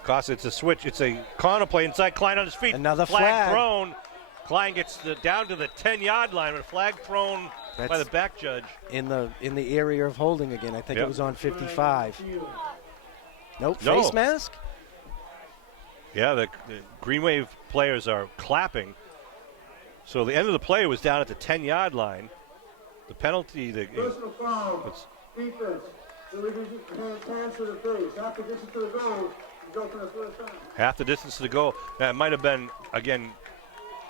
Costa, it's a switch. It's a corner play inside. Klein on his feet. Another flag thrown. Klein gets down to the 10-yard line with a flag thrown by the back judge. In the area of holding again. I think it was on 55. Nope, No. face mask? Yeah, the Green Wave players are clapping. So the end of the play was down at the 10-yard line. The penalty, Personal foul, defense. Hands to the face. After distance to the goal, you go for the 1st down. half the distance to the goal. That might have been, again,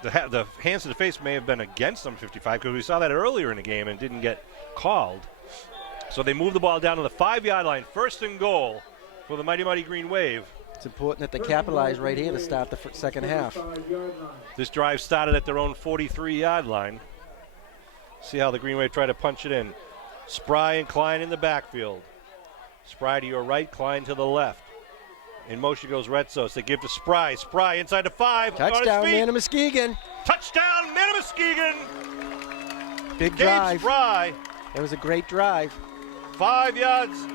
the hands to the face may have been against them 55 because we saw that earlier in the game and didn't get called. So they moved the ball down to the 5-yard line. 1st and goal for the Mighty Green Wave. It's important that they capitalize right here to start the 2nd half. This drive started at their own 43-yard line. See how the Green Wave try to punch it in. Spry and Klein in the backfield. Spry to your right, Klein to the left. In motion goes Retsos. They give to Spry. Spry inside the 5. Touchdown, Muskegon. Touchdown, Muskegon. Big Gabe drive. Spry. It was a great drive. 5 yards.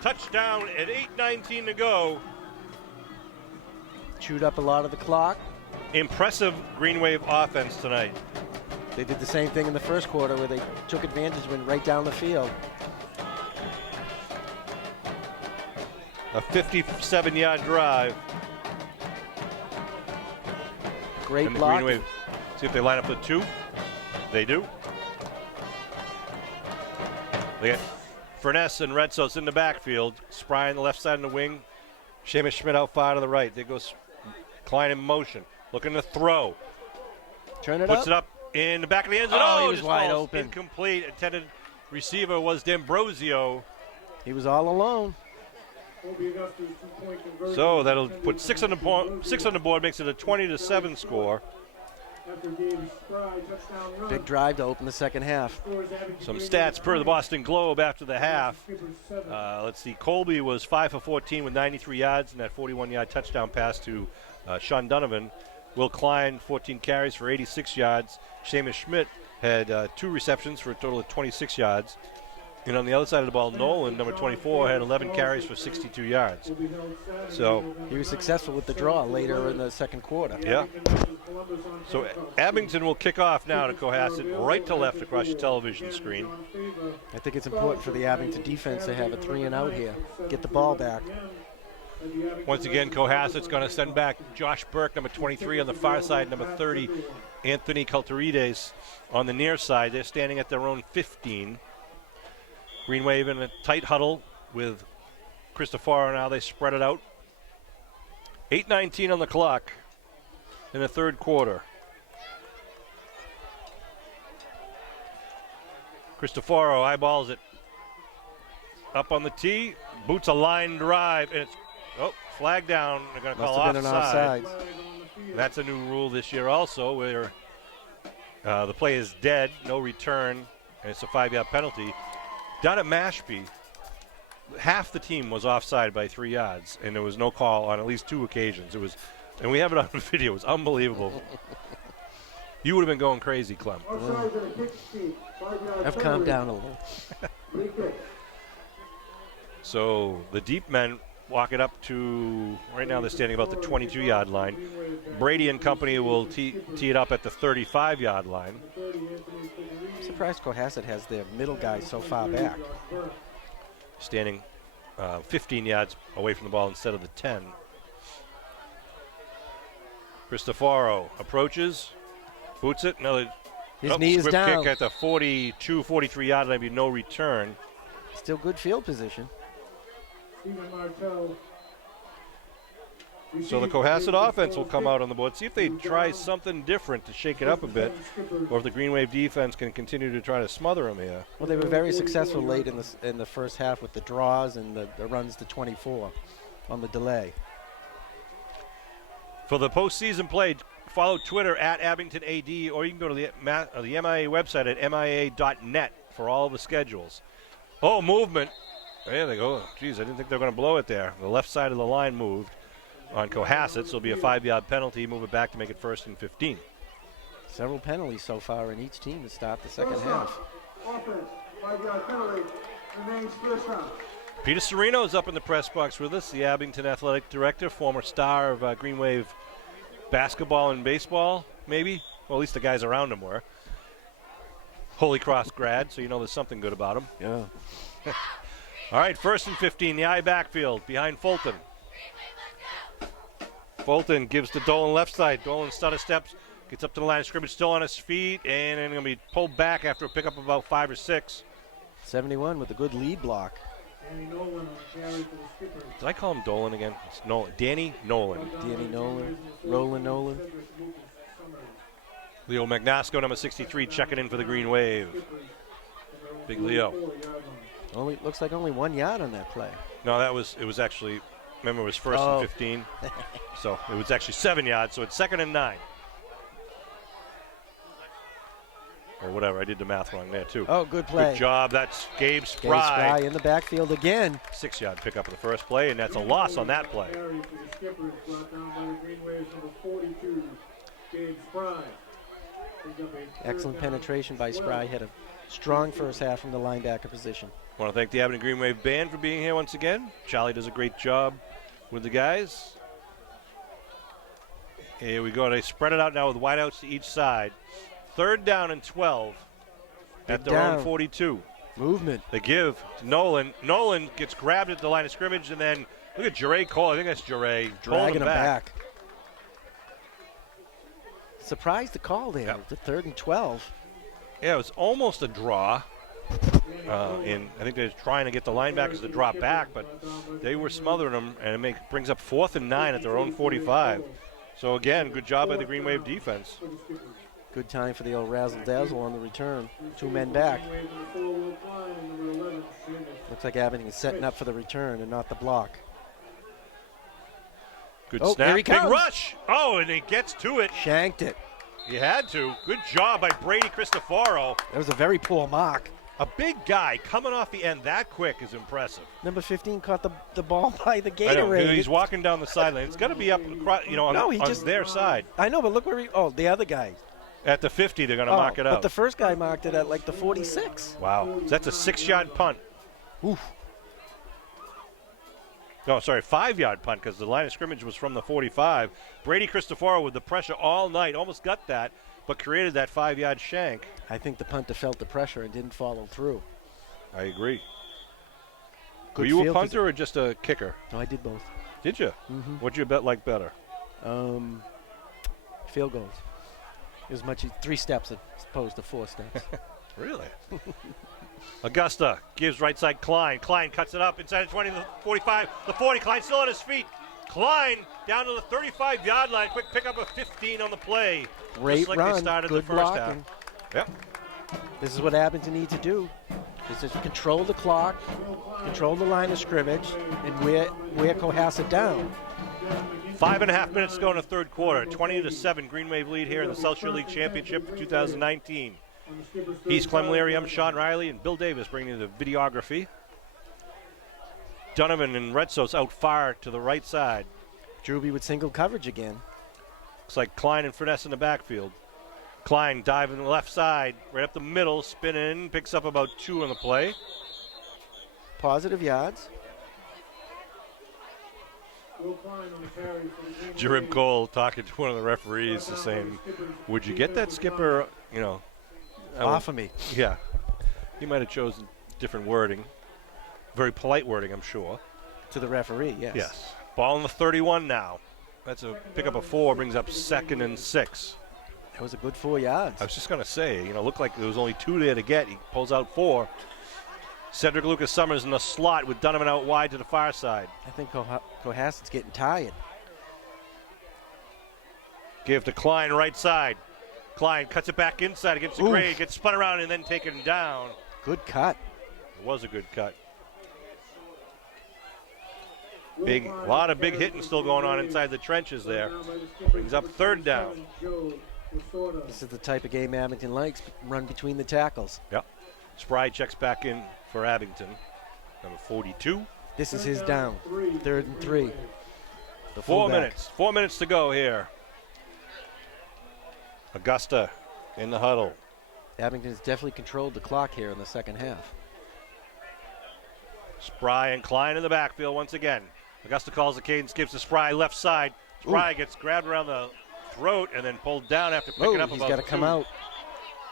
Touchdown at 8:19 to go. Chewed up a lot of the clock. Impressive Green Wave offense tonight. They did the same thing in the first quarter where they took advantage, went right down the field. A 57-yard drive. Great And the block. Green Wave, see if they line up with 2. They do. They got Furness and Redsos in the backfield. Spry on the left side of the wing. Seamus Schmidt out far to the right. There goes Klein in motion. Looking to throw. Turn it Puts up. it up in the back of the end zone. Oh, he was just wide falls open. Incomplete. Intended receiver was D'Ambrosio. He was all alone. So that'll put 6 on the board, makes it a 20-7 score. Big drive to open the second half. Some stats per the Boston Globe after the half. Let's see. Colby was 5 for 14 with 93 yards and that 41-yard touchdown pass to Sean Donovan. Will Klein, 14 carries for 86 yards. Seamus Schmidt had 2 receptions for a total of 26 yards. And on the other side of the ball, Nolan, number 24, had 11 carries for 62 yards. So he was successful with the draw later in the second quarter. Yeah. So Abington will kick off now to Cohasset, right to left across your television screen. I think it's important for the Abington defense to have a 3-and-out here. Get the ball back. Once again, Cohasset's going to send back Josh Burke, number 23, on the far side, number 30, Anthony Culterides on the near side. They're standing at their own 15. Green Wave in a tight huddle with Cristoforo now. They spread it out. 8:19 on the clock in the third quarter. Cristoforo eyeballs it. Up on the tee. Boots a line drive. And it's flag down. They're going to call Must have been an offside. offside. That's a new rule this year also where the play is dead, no return, and it's a 5-yard penalty. Down at Mashpee, half the team was offside by 3 yards, and there was no call on at least 2 occasions. It was, and we have it on video. It was unbelievable. You would have been going crazy, Clem. I've calmed down a little. So the deep men walk it up to, right now they're standing about the 22-yard line. Brady and company will tee it up at the 35-yard line. I'm surprised Cohasset has their middle guy so far back. Standing 15 yards away from the ball instead of the 10. Cristoforo approaches, boots it. Another His knee is squib down. kick at the 42, 43-yard line. Be no return. Still good field position. So the Cohasset offense will come out on the board. See if they try something different to shake it up a bit, or if the Green Wave defense can continue to try to smother them here. Well, they were very successful late in the first half with the draws and the runs to 24 on the delay. For the postseason play, follow Twitter at Abington AD, or you can go to the MIA website at MIA.net for all the schedules. Oh, movement. There they go. Geez, I didn't think they were going to blow it there. The left side of the line moved on Cohasset, so it'll be a 5-yard penalty. Move it back to make it 1st and 15. Several penalties so far in each team to start the second half. Peter Serino is up in the press box with us, the Abington athletic director, former star of Green Wave basketball and baseball, maybe. Well, at least the guys around him were. Holy Cross grad, so you know there's something good about him. Yeah. All right, 1st and 15, the I backfield behind Fulton. Fulton gives to Dolan left side. Dolan stutter steps, gets up to the line of scrimmage, still on his feet, and then going to be pulled back after a pickup of about 5 or 6. 71 with a good lead block. Did I call him Dolan again? It's Nolan. Danny Nolan. Danny Nolan, Roland Nolan. Leo Magnasco, number 63, checking in for the Green Wave. Big Leo. Looks like only 1 yard on that play. No, it was actually, remember it was 1st and 15. So it was actually 7 yards, so it's 2nd and 9. Or whatever, I did the math wrong there too. Oh, good play. Good job, that's Gabe Gabe Spry. Spry in the backfield again. 6-yard pickup of the first play, and that's a loss on that play. Excellent penetration by Spry. Had a strong first half from the linebacker position. I want to thank the Abington Green Wave Band for being here once again. Charlie does a great job with the guys. Here we go. They spread it out now with wideouts to each side. 3rd down and 12 at their own 42. Movement. They give to Nolan. Nolan gets grabbed at the line of scrimmage, and then look at Jure Cole. I think that's Jure. Dragging him back. Surprised the call there. Yep. The 3rd and 12. Yeah, it was almost a draw. I think they're trying to get the linebackers to drop back, but they were smothering them, and it brings up 4th and 9 at their own 45. So, again, good job by the Green Wave defense. Good time for the old razzle-dazzle on the return. 2 men back. Looks like Abington is setting up for the return and not the block. Good snap. Here he Big comes. rush. Oh, and he gets to it. Shanked it. He had to. Good job by Brady Cristoforo. That was a very poor mark. A big guy coming off the end that quick is impressive. Number 15 caught the ball by the I know, Gatorade. he's walking down the sideline. It's got to be up, on their side. I know, but look where the other guy. At the 50, they're going to mark it out. But the first guy marked it at like the 46. Wow. So that's a 6-yard punt. Oof. No, sorry, 5-yard punt because the line of scrimmage was from the 45. Brady Cristoforo with the pressure all night, almost got that, but created that 5-yard shank. I think the punter felt the pressure and didn't follow through. I agree. Good Were you a field punter or just a kicker? No, I did both. Did you? Mm-hmm. What'd you bet like better? Field goals. As much as 3 steps as opposed to 4 steps. Really? Augusta gives right side Klein. Klein cuts it up inside the 20, the 45, the 40. Klein still on his feet. Klein down to the 35-yard line. Quick pick up of 15 on the play. Great just like run. They started Good the first blocking. half. Yep. This is what Abington needs to do. Is to control the clock, control the line of scrimmage, and wear Cohasset down. 5.5 minutes to go in the 3rd quarter. 20-7 Green Wave lead here in the South Shore League Championship for 2019. He's Clem Leary, I'm Sean Riley, and Bill Davis bringing you the videography. Donovan and Redsos out far to the right side. Druby with single coverage again. Looks like Klein and Furness in the backfield. Klein diving the left side, right up the middle, spinning, picks up about 2 on the play. Positive yards. Jerib Cole talking to one of the referees is saying, would you get that skipper, Off of me. Yeah. He might have chosen different wording. Very polite wording, I'm sure. To the referee, yes. Yes. Ball in the 31 now. That's a pick up of 4, brings up 2nd and 6. That was a good 4 yards. I was just going to say, looked like there was only 2 there to get. He pulls out 4. Cedric Lucas Summers in the slot with Donovan out wide to the far side. I think Cohasset's getting tired. Give to Klein right side. Klein cuts it back inside against the grade, gets spun around and then taken down. Good cut. It was a good cut. A lot of big hitting still going on inside the trenches there. Brings up 3rd down. This is the type of game Abington likes, run between the tackles. Yep. Spry checks back in for Abington. Number 42. This is his down. 3rd and 3. 4 minutes. 4 minutes to go here. Augusta in the huddle. Abington's definitely controlled the clock here in the second half. Spry and Klein in the backfield once again. Augusta calls the cadence, gives to Spry left side. Spry gets grabbed around the throat and then pulled down after picking up he's about got to come out.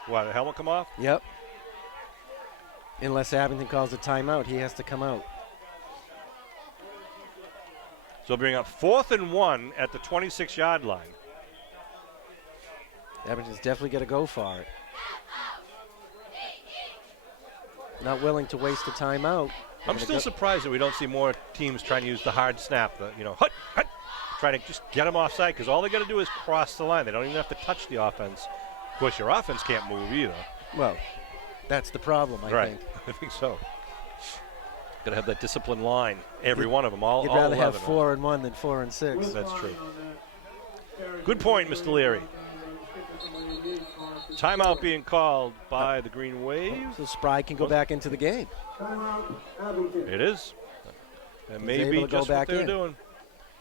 What, a helmet come off? Yep. Unless Abington calls a timeout, he has to come out. So bring up 4th and 1 at the 26-yard line. Abington's definitely got to go for it. Not willing to waste a timeout. I'm still surprised that we don't see more teams trying to use the hard snap, hut, try to just get them offside, because all they got to do is cross the line. They don't even have to touch the offense. Of course, your offense can't move either. Well, that's the problem, I think. I think so. Got to have that disciplined line, every one of them, all You'd rather 11 have 4 and 1 than 4 and 6. That's true. Good point, Mr. Leary. Timeout being called by the Green Wave. So Spry can go back into the game. It is. And He's maybe able to go just what back they're in. doing.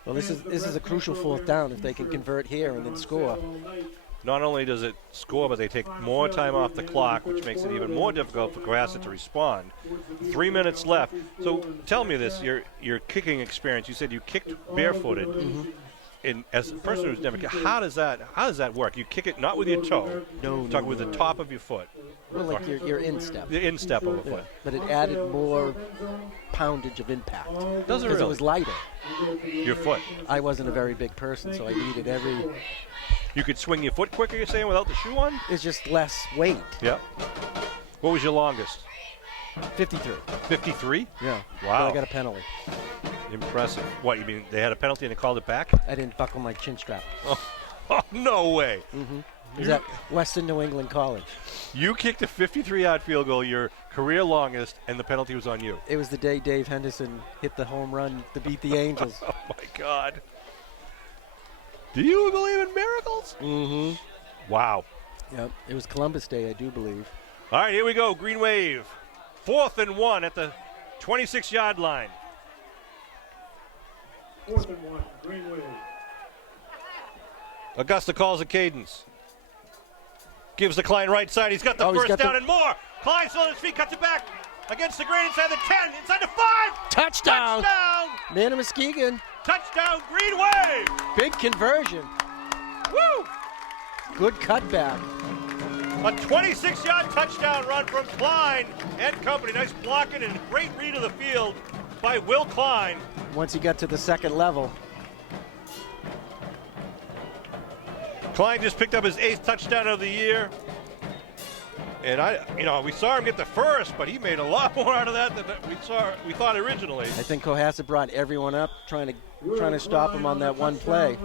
Well, this is a crucial 4th down if they can convert here and then score. Not only does it score, but they take more time off the clock, which makes it even more difficult for Cohasset to respond. 3 minutes left. So tell me this, your kicking experience. You said you kicked barefooted. And as a person who's never kicked, how does that work? You kick it not with your toe. No, Talk with the top of your foot. Well, like your instep. The instep of a foot. But it added more poundage of impact. Does it Because really? it was lighter. Your foot. I wasn't a very big person, so I needed every. You could swing your foot quicker, you're saying, without the shoe on? It's just less weight. Yep. What was your longest? 53. 53? Yeah. Wow. But I got a penalty. Impressive. What, you mean they had a penalty and they called it back? I didn't buckle my chin strap. Oh, no way. It was at Western New England College. You kicked a 53-yard field goal, your career longest, and the penalty was on you. It was the day Dave Henderson hit the home run to beat the Angels. Oh, my God. Do you believe in miracles? Mm-hmm. Wow. Yep. It was Columbus Day, I do believe. All right, here we go. Green Wave. 4th and 1 at the 26-yard line. 4th and 1, Green Wave. Augusta calls a cadence. Gives the Klein right side. He's got the first down and more. Klein still on his feet, cuts it back against the grain inside the 10, inside the 5. Touchdown! Touchdown! Man of Muskegon. Touchdown, Green Wave! Big conversion. Woo! Good cutback. A 26-yard touchdown run from Klein and company. Nice blocking and great read of the field by Will Klein. Once he got to the second level. Klein just picked up his 8th touchdown of the year. And we saw him get the first, but he made a lot more out of that than we thought originally. I think Cohasset brought everyone up, trying to stop him on that one play.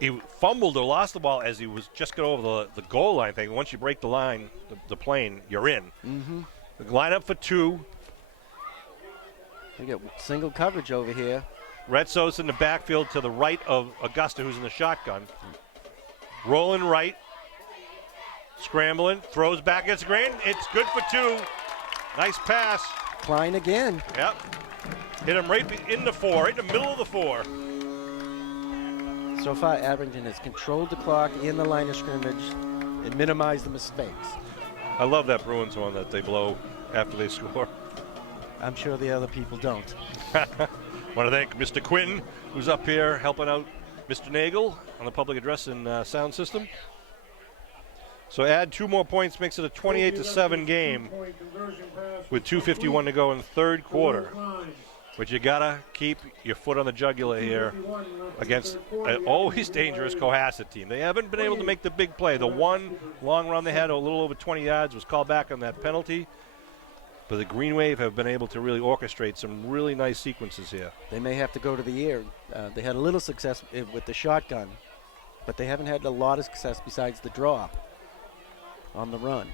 He fumbled or lost the ball as he was just going over the goal line thing. Once you break the line, the plane, you're in. Mm-hmm. The line up for 2. We get single coverage over here. Retzo's in the backfield to the right of Augusta, who's in the shotgun. Rolling right. Scrambling. Throws back against the grain. It's good for 2. Nice pass. Klein again. Yep. Hit him right in the 4, right in the middle of the 4. So far, Abington has controlled the clock in the line of scrimmage and minimized the mistakes. I love that Bruins one that they blow after they score. I'm sure the other people don't. Want to thank Mr. Quinn, who's up here helping out Mr. Nagel on the public address and sound system. So add 2 more points, makes it a 28-7 game with 2:51 to go in the third quarter. But you gotta keep your foot on the jugular here against an always dangerous Cohasset team. They haven't been able to make the big play. The one long run they had, a little over 20 yards, was called back on that penalty. But the Green Wave have been able to really orchestrate some really nice sequences here. They may have to go to the air. They had a little success with the shotgun, but they haven't had a lot of success besides the draw on the run.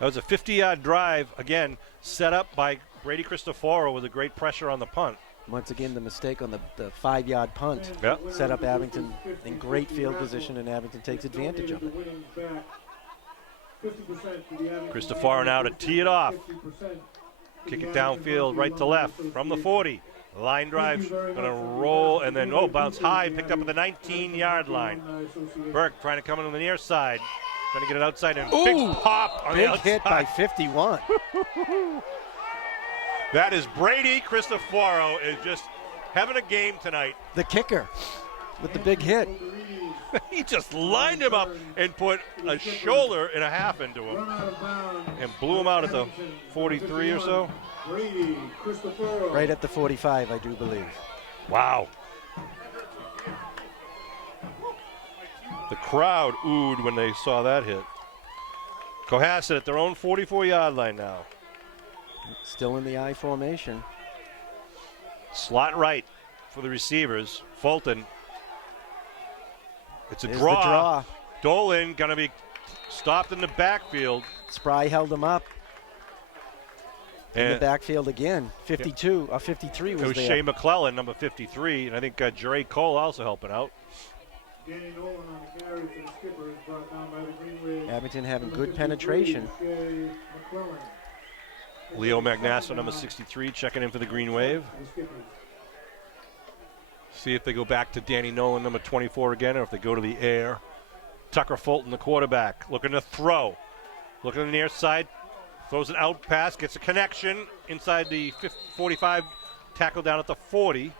That was a 50-yard drive, again, set up by Brady Cristoforo with a great pressure on the punt. Once again, the mistake on the 5-yard punt set up Abington in great field position, and Abington takes advantage of it. Cristoforo now to tee it off. Kick it downfield, right to left from the 40. Line drive, gonna roll, and then, bounce high, picked up at the 19-yard line. Burke trying to come in on the near side, trying to get it outside, and big pop on the outside. Big hit by 51. That is Brady Cristoforo is just having a game tonight. The kicker with the big hit. He just lined him up and put a shoulder and a half into him and blew him out at the 43 or so. Right at the 45, I do believe. Wow. The crowd oohed when they saw that hit. Cohasset at their own 44-yard line now. Still in the I formation. Slot right for the receivers. Fulton. It's a There's draw. the draw. Dolan going to be stopped in the backfield. Spry held him up. In the And backfield again. 52, 53 was it was there. Shea McClellan, number 53, and I think Jere Cole also helping out. Danny Nolan on the carry for the Skippers, brought down by the Green Wave. Abington having good penetration. McClellan. Leo Magnasso, number 63, checking in for the Green Wave. The Skippers. See if they go back to Danny Nolan, number 24 again, or if they go to the air. Tucker Fulton, the quarterback, looking to throw. Looking on the near side, throws an out pass, gets a connection inside the 45, tackle down at the 40.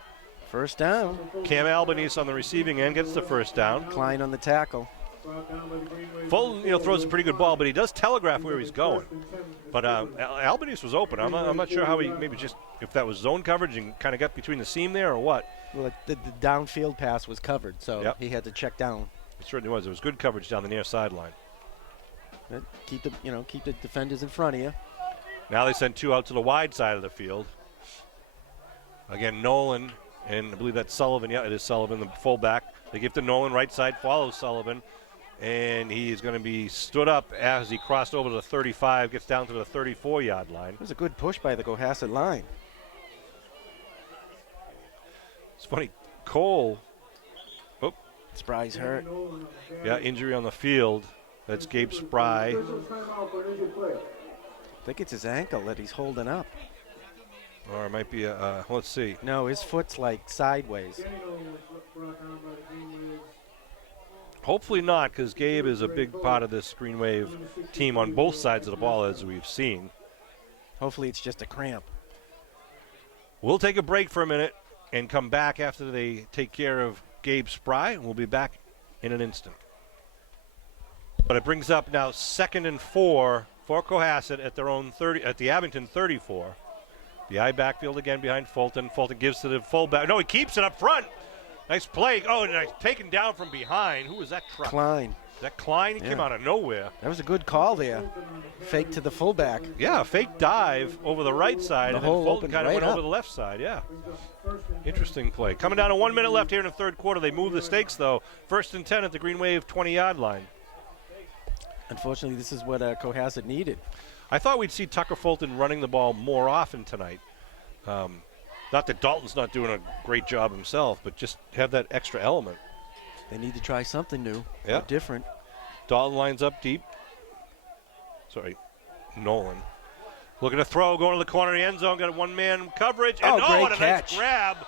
First down. Cam Albanese on the receiving end gets the first down. Klein on the tackle. Fulton, throws a pretty good ball, but he does telegraph where he's going. But Albanese was open. I'm not sure how he if that was zone coverage and kind of got between the seam there or what. Well, the downfield pass was covered, so Yep. he had to check down. It certainly was. It was good coverage down the near sideline. Keep the defenders in front of you. Now they send 2 out to the wide side of the field. Again, Nolan, and I believe that's Sullivan. Yeah, it is Sullivan, the fullback. They give to Nolan, right side, follows Sullivan. And he is going to be stood up as he crossed over to the 35, gets down to the 34-yard line. It was a good push by the Cohasset line. It's funny, Cole, Spry's hurt. yeah, injury on the field. That's Gabe Spry. I think it's his ankle that he's holding up. Or it might be let's see. No, his foot's like sideways. Hopefully not, because Gabe is a big part of this Green Wave team on both sides of the ball, as we've seen. Hopefully it's just a cramp. We'll take a break for a minute and come back after they take care of Gabe Spry, and we'll be back in an instant. But it brings up now 2nd and 4 for Cohasset at their own 30, at the Abington 34. The eye backfield again behind Fulton. Fulton gives to the fullback. No, he keeps it up front. Nice play. Oh, and taken down from behind. Who was that truck? Klein. That Klein? He came out of nowhere. That was a good call there. Fake to the fullback. Yeah, fake dive over the right side, and then hole Fulton opened kind of right went up. over the left side, yeah. Interesting play. Coming down to 1 minute left here in the third quarter. They move the stakes, though. 1st and 10 at the Green Wave 20-yard line. Unfortunately, this is what Cohasset needed. I thought we'd see Tucker Fulton running the ball more often tonight. Not that Dalton's not doing a great job himself, but just have that extra element. They need to try something new, Yeah. different. Dalton lines up deep. Sorry, Nolan. Looking to throw, going to the corner of the end zone, got a one-man coverage. And great what a catch. nice grab.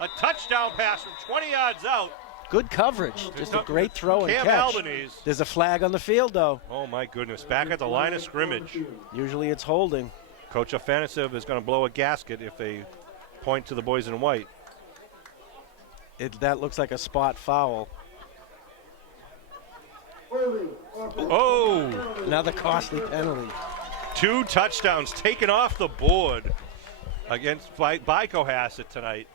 A touchdown pass from 20 yards out. Good coverage. Just a great throw and Cam catch. Albanese. There's a flag on the field, though. Oh, my goodness. Back at the line of scrimmage. Usually it's holding. Coach Afanasev is going to blow a gasket if they point to the boys in white. That looks like a spot foul. Oh! Another costly penalty. 2 touchdowns taken off the board by Cohasset tonight.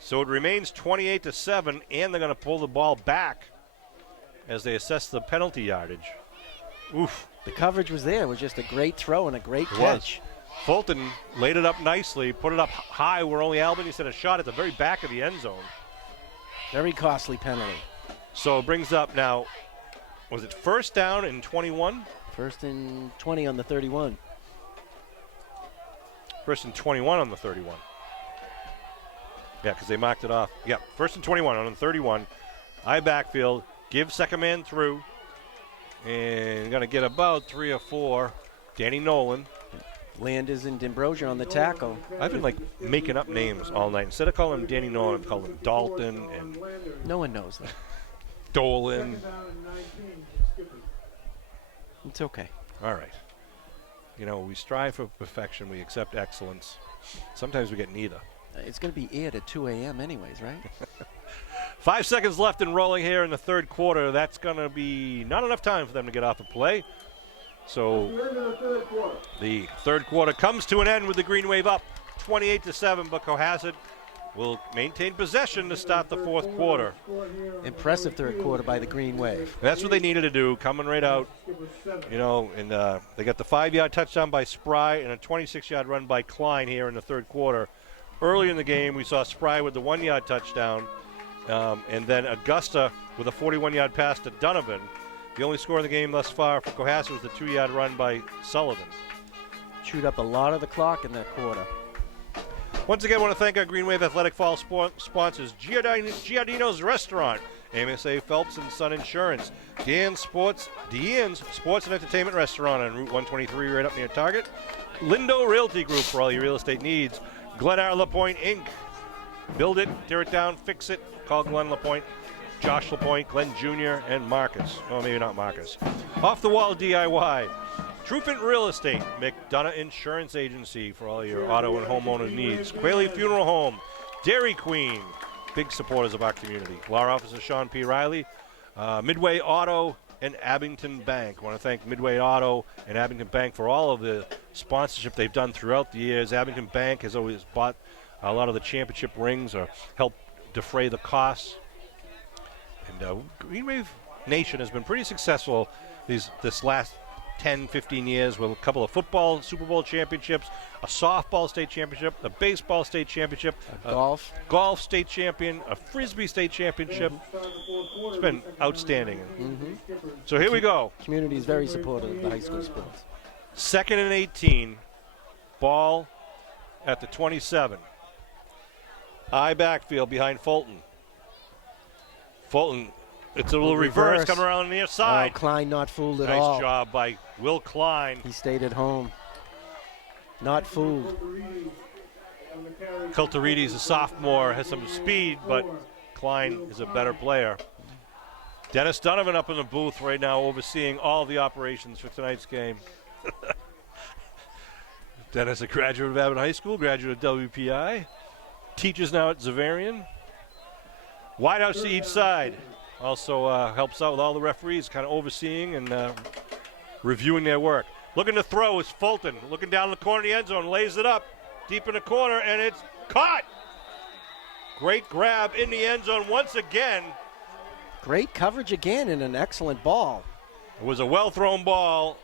So it remains 28-7, and they're going to pull the ball back as they assess the penalty yardage. Oof. The coverage was there. It was just a great throw and a great catch. Fulton laid it up nicely, put it up high where only Albanese had a shot at the very back of the end zone. Very costly penalty. So it brings up now, was it 1st down and 21? 1st and 20 on the 31. 1st and 21 on the 31. Yeah, because they marked it off. Yeah, 1st and 21 on the 31. Eye backfield, give second man through. And going to get about 3 or 4. Danny Nolan. Landers and D'Ambrosio on the tackle. I've been making up names all night. Instead of calling him Danny Nolan, I've called him Dalton and No one knows that. Dolan. It's okay. All right. We strive for perfection. We accept excellence. Sometimes we get neither. It's going to be aired at 2 a.m. anyways, right? 5 seconds left and rolling here in the third quarter. That's going to be not enough time for them to get off a play. So the third quarter comes to an end with the Green Wave up 28-7, but Cohasset will maintain possession to start the fourth quarter. Impressive third quarter by the Green Wave. That's what they needed to do, coming right out. And they got the 5-yard touchdown by Spry and a 26-yard run by Klein here in the third quarter. Early in the game, we saw Spry with the 1-yard touchdown, and then Augusta with a 41-yard pass to Donovan. The only score in the game thus far for Cohasset was the 2-yard run by Sullivan. Chewed up a lot of the clock in that quarter. Once again, I want to thank our Green Wave Athletic Fall sponsors, Giardino's Restaurant, AMSA Phelps & Son Insurance, Deanne's Sports and Entertainment Restaurant on Route 123 right up near Target, Lindo Realty Group for all your real estate needs, Glenn LaPointe Inc. Build it, tear it down, fix it. Call Glenn LaPointe, Josh LaPointe, Glenn Jr., and Marcus. Oh, maybe not Marcus. Off the Wall DIY. Trufant Real Estate, McDonough Insurance Agency for all your auto and homeowner needs. Quayle Funeral Home, Dairy Queen, big supporters of our community. Law Officer Sean P. Riley, Midway Auto, and Abington Bank. I want to thank Midway Auto and Abington Bank for all of the sponsorship they've done throughout the years. Abington Bank has always bought a lot of the championship rings or helped defray the costs. And Green Wave Nation has been pretty successful this last 10, 15 years with a couple of football Super Bowl championships, a softball state championship, a baseball state championship, a golf state champion, a frisbee state championship. It's been outstanding. So here we go. Community is very supportive of the high school sports. 2nd and 18, ball at the 27. I backfield behind Fulton. Fulton, it's a little reverse coming around on the near side. Klein not fooled at all. Nice job by Will Klein. He stayed at home. Not fooled. Culterides, a sophomore, has some speed, but Klein is a better player. Dennis Donovan up in the booth right now overseeing all the operations for tonight's game. Dennis, a graduate of Abington High School, graduate of WPI. Teaches now at Xaverian. Wide outs to each side. Also helps out with all the referees, kind of overseeing and reviewing their work. Looking to throw is Fulton. Looking down the corner of the end zone, lays it up deep in the corner, and it's caught. Great grab in the end zone once again. Great coverage again and an excellent ball. It was a well-thrown ball.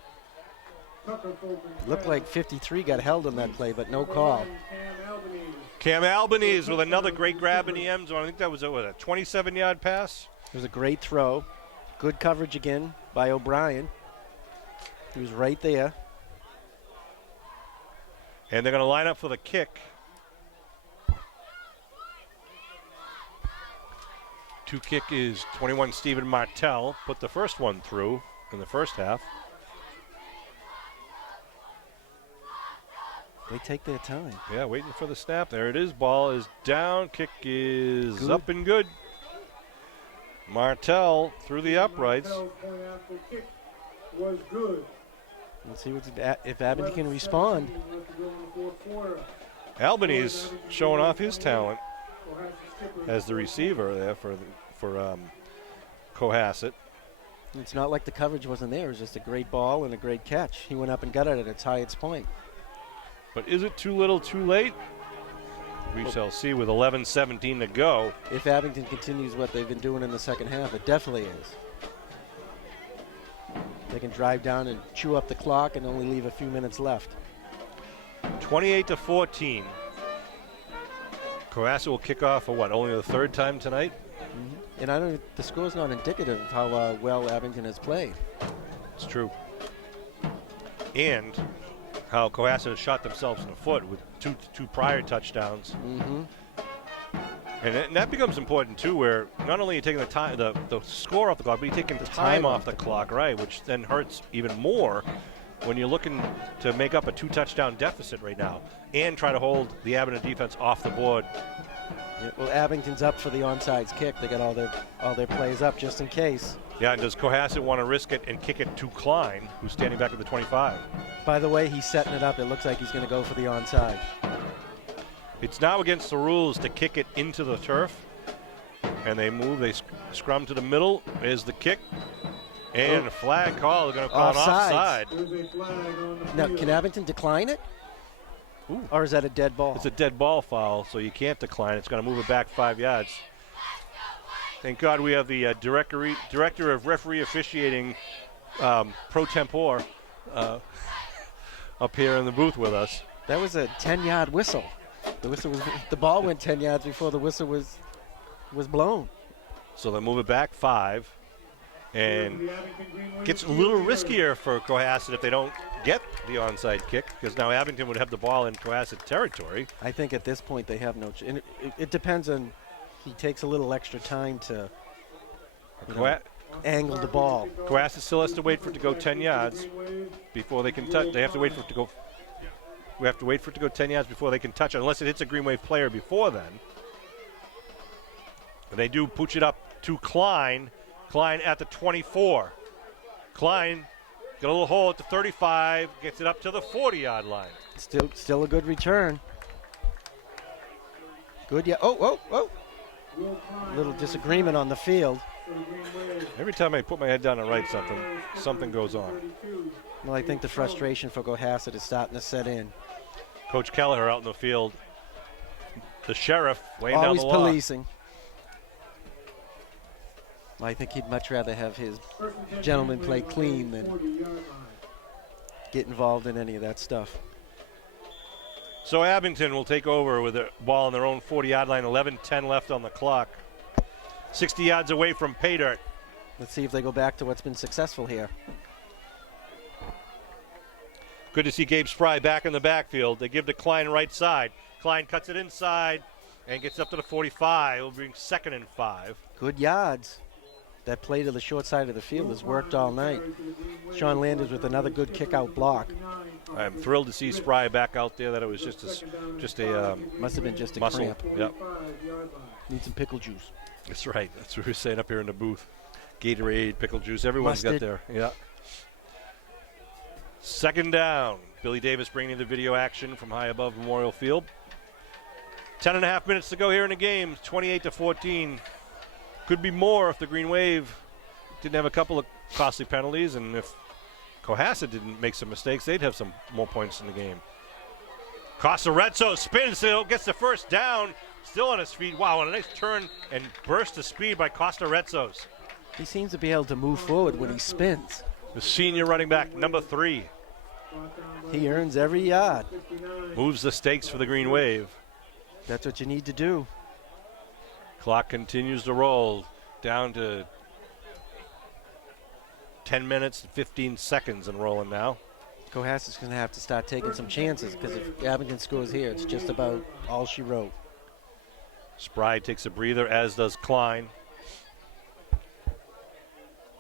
Looked like 53 got held on that play, but no call. Cam Albanese with another great grab in the end zone. I think that was a 27-yard pass. It was a great throw. Good coverage again by O'Brien. He was right there. And they're going to line up for the kick. To kick is 21 Stephen Martell. Put the first one through in the first half. They take their time. Yeah, waiting for the snap. There it is. Ball is down. Kick is up and good. Martell through the uprights. Was good. Let's see if Abington can respond. Albanese showing off his talent as the receiver there for Cohasset. It's not like the coverage wasn't there. It was just a great ball and a great catch. He went up and got it at its highest point. But is it too little, too late? We shall see with 11:17 to go. If Abington continues what they've been doing in the second half, it definitely is. They can drive down and chew up the clock and only leave a few minutes left. 28-14. Cohasset will kick off for what, only the third time tonight? And I don't. The score's not indicative of how well Abington has played. It's true. And how Cohasset has shot themselves in the foot with two prior touchdowns. And that becomes important too, where not only are you taking the score off the clock, but you're taking time off the clock, right? Which then hurts even more when you're looking to make up a 2-touchdown deficit right now and try to hold the Abington defense off the board. Yeah, well, Abington's up for the onside kick. They got all their plays up just in case. Yeah, and does Cohasset want to risk it and kick it to Klein, who's standing back at the 25? By the way, he's setting it up. It looks like he's going to go for the onside. It's now against the rules to kick it into the turf. And they move. They scrum to the middle. There's the kick. And a flag call. They're going to call it offside. Now, can Abington decline it? Ooh. Or is that a dead ball? It's a dead ball foul, so you can't decline. It's going to move it back 5 yards. Thank God we have the director of referee officiating, pro tempore, up here in the booth with us. That was a 10-yard whistle. The ball went 10 yards before the whistle was blown. So they move it back 5, and gets a little riskier for Cohasset if they don't get the onside kick, because now Abington would have the ball in Cohasset territory. I think at this point they have no. And it depends on. He takes a little extra time to angle the ball. Cohasset still has to wait for it to go 10 yards before they can touch. They have to wait for it to go. We have to wait for it to go 10 yards before they can touch it, unless it hits a Green Wave player before then. And they do pooch it up to Klein. Klein at the 24. Klein got a little hole at the 35, gets it up to the 40-yard line. Still a good return. Good, yeah. Oh. A little disagreement on the field. Every time I put my head down to write something goes on. Well, I think the frustration for Cohasset is starting to set in. Coach Kelleher out in the field. The sheriff laying down Always the law. policing. I think he'd much rather have his gentlemen play clean than get involved in any of that stuff. So Abington will take over with a ball on their own 40-yard line, 11:10 left on the clock. 60 yards away from pay dirt. Let's see if they go back to what's been successful here. Good to see Gabe Spry back in the backfield. They give to Klein right side. Klein cuts it inside and gets up to the 45. It'll bring 2nd and 5. Good yards. That play to the short side of the field has worked all night. Sean Landers with another good kick-out block. I'm thrilled to see Spry back out there. That it was just a Must have been just a muscle. cramp. Yep, Need some pickle juice. that's right. That's what we were saying up here in the booth. Gatorade, pickle juice, everyone's got Mustard. there. Yeah. 2nd down. Billy Davis bringing the video action from high above Memorial Field. 10.5 minutes to go here in the game. 28-14. Could be more if the Green Wave didn't have a couple of costly penalties, and if Cohasset didn't make some mistakes, they'd have some more points in the game. Costa Retso spins, so gets the first down, still on his feet. Wow, what a nice turn and burst of speed by Costa Retzos. He seems to be able to move forward when he spins. The senior running back, number 3, He earns every yard. moves the stakes for the Green Wave. That's what you need to do. Clock continues to roll down to 10 minutes and 15 seconds and rolling now. Cohasset's going to have to start taking some chances because if Abington scores here, it's just about all she wrote. Spry takes a breather, as does Klein.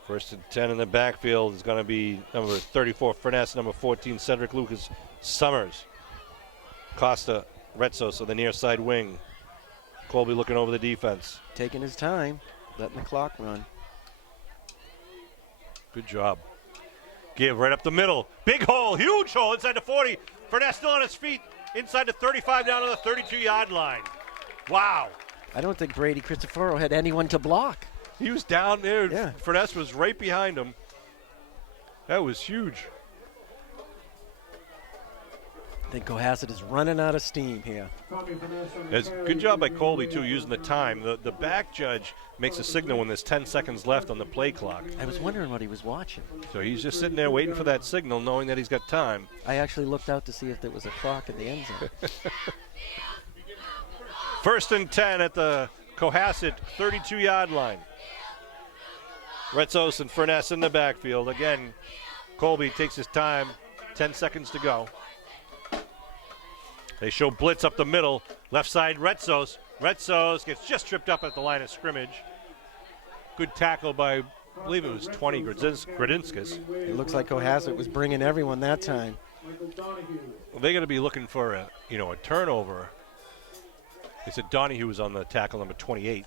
1st and 10 in the backfield is going to be number 34, Furness, number 14, Cedric Lucas Summers. Costa Retzos on the near side wing. Colby looking over the defense. Taking his time, letting the clock run. Good job. Give right up the middle. Big hole, huge hole inside the 40. Furness still on his feet inside the 35 down to the 32-yard line. Wow. I don't think Brady Cristoforo had anyone to block. He was down there. Yeah. Furness was right behind him. That was huge. I think Cohasset is running out of steam here. It's good job by Colby, too, using the time. The back judge makes a signal when there's 10 seconds left on the play clock. I was wondering what he was watching. So he's just sitting there waiting for that signal, knowing that he's got time. I actually looked out to see if there was a clock in the end zone. 1st and 10 at the Cohasset 32-yard line. Retzos and Furness in the backfield. Again, Colby takes his time. 10 seconds to go. They show blitz up the middle. Left side, Retzos. Retzos gets just tripped up at the line of scrimmage. Good tackle by, I believe it was 20, Gradinskas. It looks like Cohasset was bringing everyone that time. Well, they're going to be looking for a turnover. They said Donahue was on the tackle, number 28.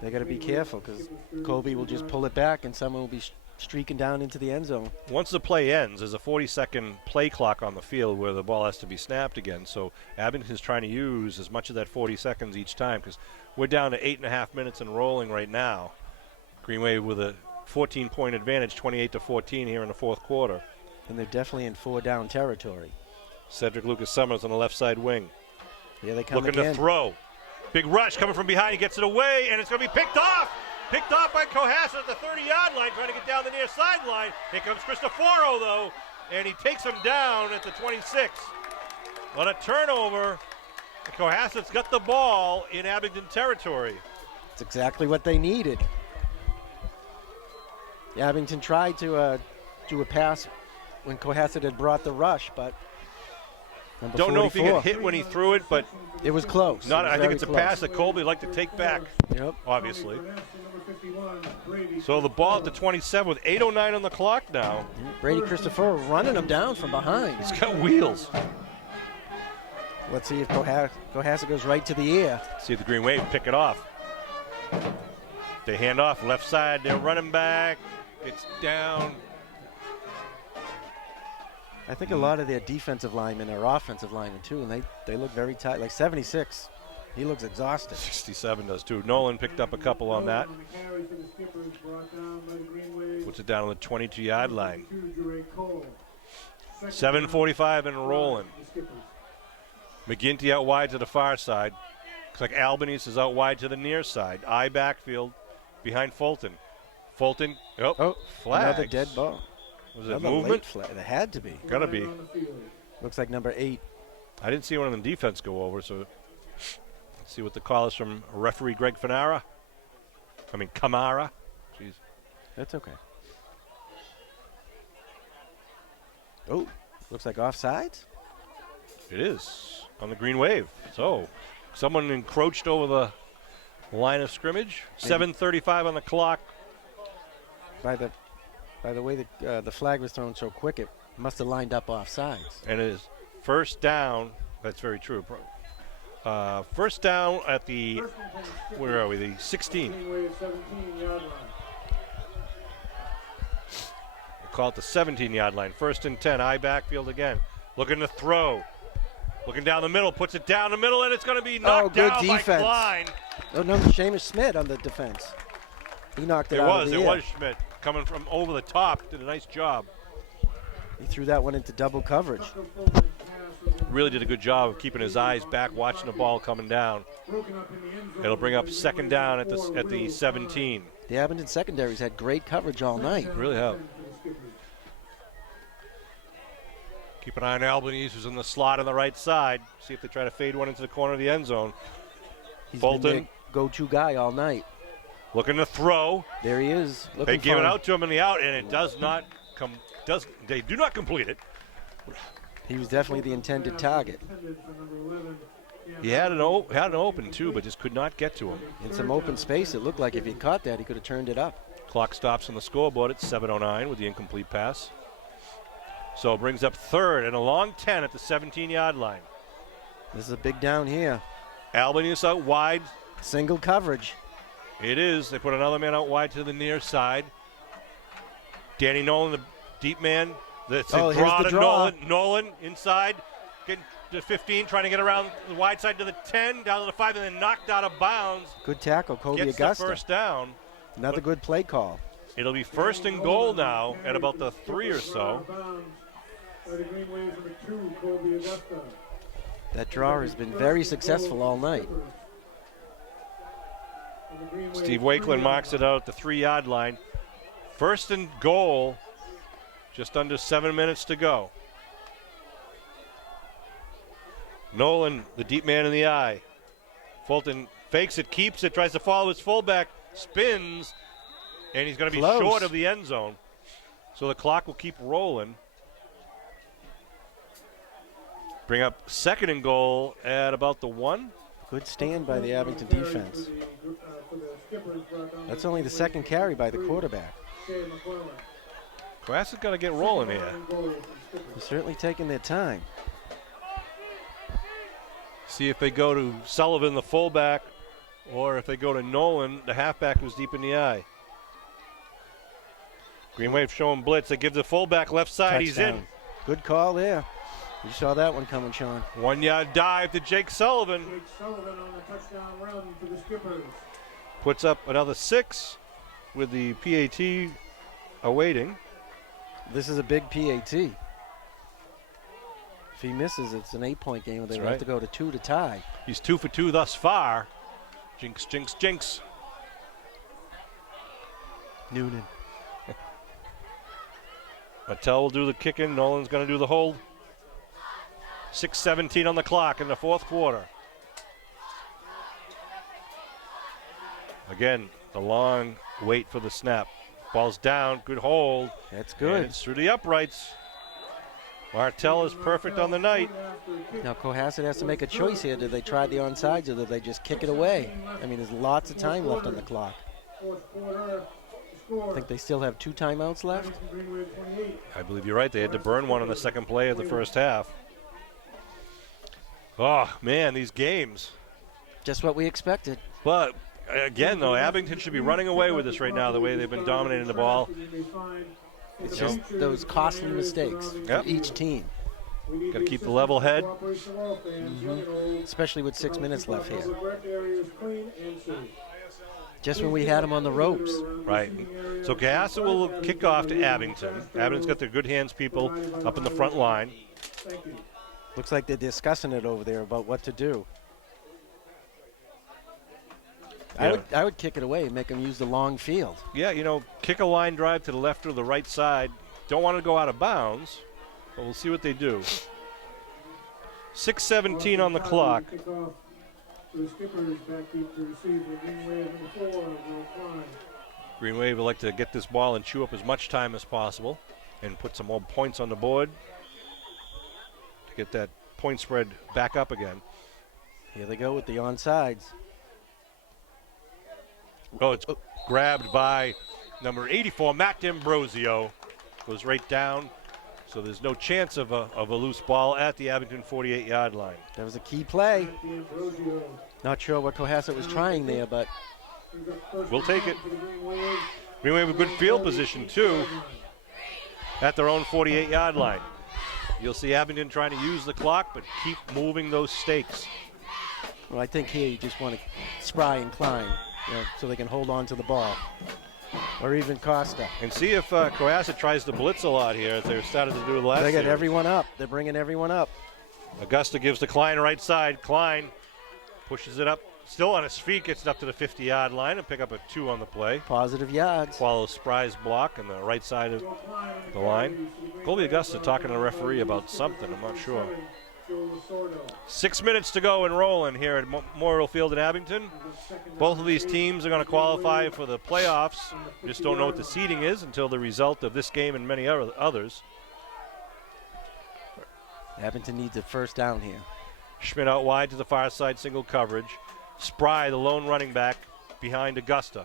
They got to be careful because Colby will just pull it back and someone will be streaking down into the end zone. Once the play ends, there's a 40-second play clock on the field where the ball has to be snapped again. So Abington's trying to use as much of that 40 seconds each time because we're down to 8.5 minutes and rolling right now. Green Wave with a 14-point advantage, 28-14 here in the 4th quarter. And they're definitely in 4-down territory. Cedric Lucas Summers on the left side wing. Here they come Looking again. to throw. Big rush coming from behind. He gets it away, and it's going to be picked off. Picked off by Cohasset at the 30-yard line, trying to get down the near sideline. Here comes Cristoforo, though, and he takes him down at the 26. On a turnover, Cohasset's got the ball in Abington territory. It's exactly what they needed. Abington tried to do a pass when Cohasset had brought the rush, but number Don't know if he 44, got hit when he threw it, but it was close. not. It was I think very it's a close. pass that Colby would like to take back, Yep. obviously. So the ball at the 27 with 8:09 on the clock now. Brady Cristoforo running him down from behind. He's got wheels. Let's see if Cohasset goes right to the air. See if the Green Wave pick it off. They hand off left side. They're running back. It's down. I think a lot of their defensive linemen are offensive linemen too, and they look very tight. Like 76 He looks exhausted. 67 does too. Nolan picked up a couple on that. Puts it down on the 22-yard line. 7:45 and rolling. McGinty out wide to the far side. Looks like Albanese is out wide to the near side. I backfield behind Fulton. Fulton, flag. Another dead ball. Was it Another movement? late flag. It had to be. Gotta be. Looks like number 8. I didn't see one on the defense go over, so let's see what the call is from referee Greg Kamara. Jeez. That's okay. Oh, looks like offsides. It is on the Green Wave. So someone encroached over the line of scrimmage. 7:35 on the clock. By the way the flag was thrown so quick, it must have lined up offsides. And it is first down. That's very true. First down at the, where are we? The 16. They call it the 17-yard line. First and 10. I backfield again. Looking to throw. Looking down the middle. Puts it down the middle, and it's going to be knocked down by Klein. Oh, no, Seamus Schmidt on the defense. He knocked it out of the air. It was Schmidt coming from over the top. Did a nice job. He threw that one into double coverage. Really did a good job of keeping his eyes back, watching the ball coming down. It'll bring up second down at the 17. The Abington secondaries had great coverage all night. Really have. Keep an eye on Albanese, who's in the slot on the right side. See if they try to fade one into the corner of the end zone. He's Fulton, been their go-to guy all night. looking to throw. There he is. They give it out to him in the out, and it does not come. They do not complete it. He was definitely the intended target. He had an open too, but just could not get to him. In some open space, it looked like if he caught that, he could have turned it up. Clock stops on the scoreboard at 7:09 with the incomplete pass. So it brings up third and a long 10 at the 17-yard line. This is a big down here. Albanese out wide. Single coverage. It is. They put another man out wide to the near side. Danny Nolan, the deep man. That's here's the draw. Nolan inside. Getting to 15, trying to get around the wide side to the 10, down to the 5, and then knocked out of bounds. Good tackle, Kobe Gets Augusta. the first down. Another good play call. It'll be first and goal now at about the 3 or so. That draw has been very successful all night. Steve Wakeland marks it out at the 3-yard line. First and goal, just under 7 minutes to go. Nolan, the deep man in the eye. Fulton fakes it, keeps it, tries to follow his fullback, spins, and he's going to be short of the end zone. So the clock will keep rolling. Bring up second and goal at about the 1. Good stand by the Abington defense. That's only the second carry by the quarterback. Cohasset's got to get rolling here. They're certainly taking their time. See if they go to Sullivan, the fullback, or if they go to Nolan, the halfback who's deep in the eye. Green Wave showing blitz. They give the fullback left side. Touchdown. He's in. Good call there. You saw that one coming, Sean. 1-yard dive to Jake Sullivan. Jake Sullivan on the touchdown run for the Skippers. Puts up another 6 with the PAT awaiting. This is a big PAT. If he misses, it's an 8-point game. They have to go to 2 to tie. He's 2 for 2 thus far. Jinx, jinx, jinx. Noonan. Mattel will do the kicking. Nolan's going to do the hold. 6:17 on the clock in the fourth quarter. Again, the long wait for the snap. Ball's down. Good hold. That's good. And it's through the uprights. Martell is perfect on the night. Now Cohasset has to make a choice here. Do they try the onside or do they just kick it away? I mean, there's lots of time left on the clock. I think they still have 2 timeouts left. I believe you're right. They had to burn one on the second play of the first half. Oh, man, these games. Just what we expected. But, again, though, Abington should be running away with this right now, the way they've been dominating the ball. It's just those costly mistakes for each team. Got to keep the level head. Especially with 6 minutes left here. Just when we had him on the ropes. Right. So Cohasset will kick off to Abington. Abington's got their good hands people up in the front line. Looks like they're discussing it over there about what to do. Yeah. I would kick it away and make them use the long field. Yeah, you know, kick a line drive to the left or the right side. Don't want to go out of bounds, but we'll see what they do. 6:17 on the clock. Green Wave would like to get this ball and chew up as much time as possible and put some more points on the board to get that point spread back up again. Here they go with the onsides. Oh, it's grabbed by number 84, Matt D'Ambrosio. Goes right down, so there's no chance of a loose ball at the Abington 48-yard line. That was a key play. Not sure what Cohasset was trying there, but we'll take it. Green Wave a good field position, too, at their own 48-yard line. You'll see Abington trying to use the clock, but keep moving those stakes. well, I think here you just want to spry and climb, so they can hold on to the ball. Or even Costa. And see if Cohasset tries to blitz a lot here, as they started to do the last They get series. everyone up. They're bringing everyone up. Augusta gives to Klein right side. Klein pushes it up. Still on his feet, gets it up to the 50-yard line and pick up a 2 on the play. Positive yards. Follows Spry's block on the right side of the line. Colby Augusta talking to the referee about something, I'm not sure. 6 minutes to go and rolling here at Memorial Field in Abington. Both of these teams are going to qualify for the playoffs. We just don't know what the seeding is until the result of this game and many others. Abington needs a first down here. Schmidt out wide to the far side, single coverage. Spry, the lone running back, behind Augusta.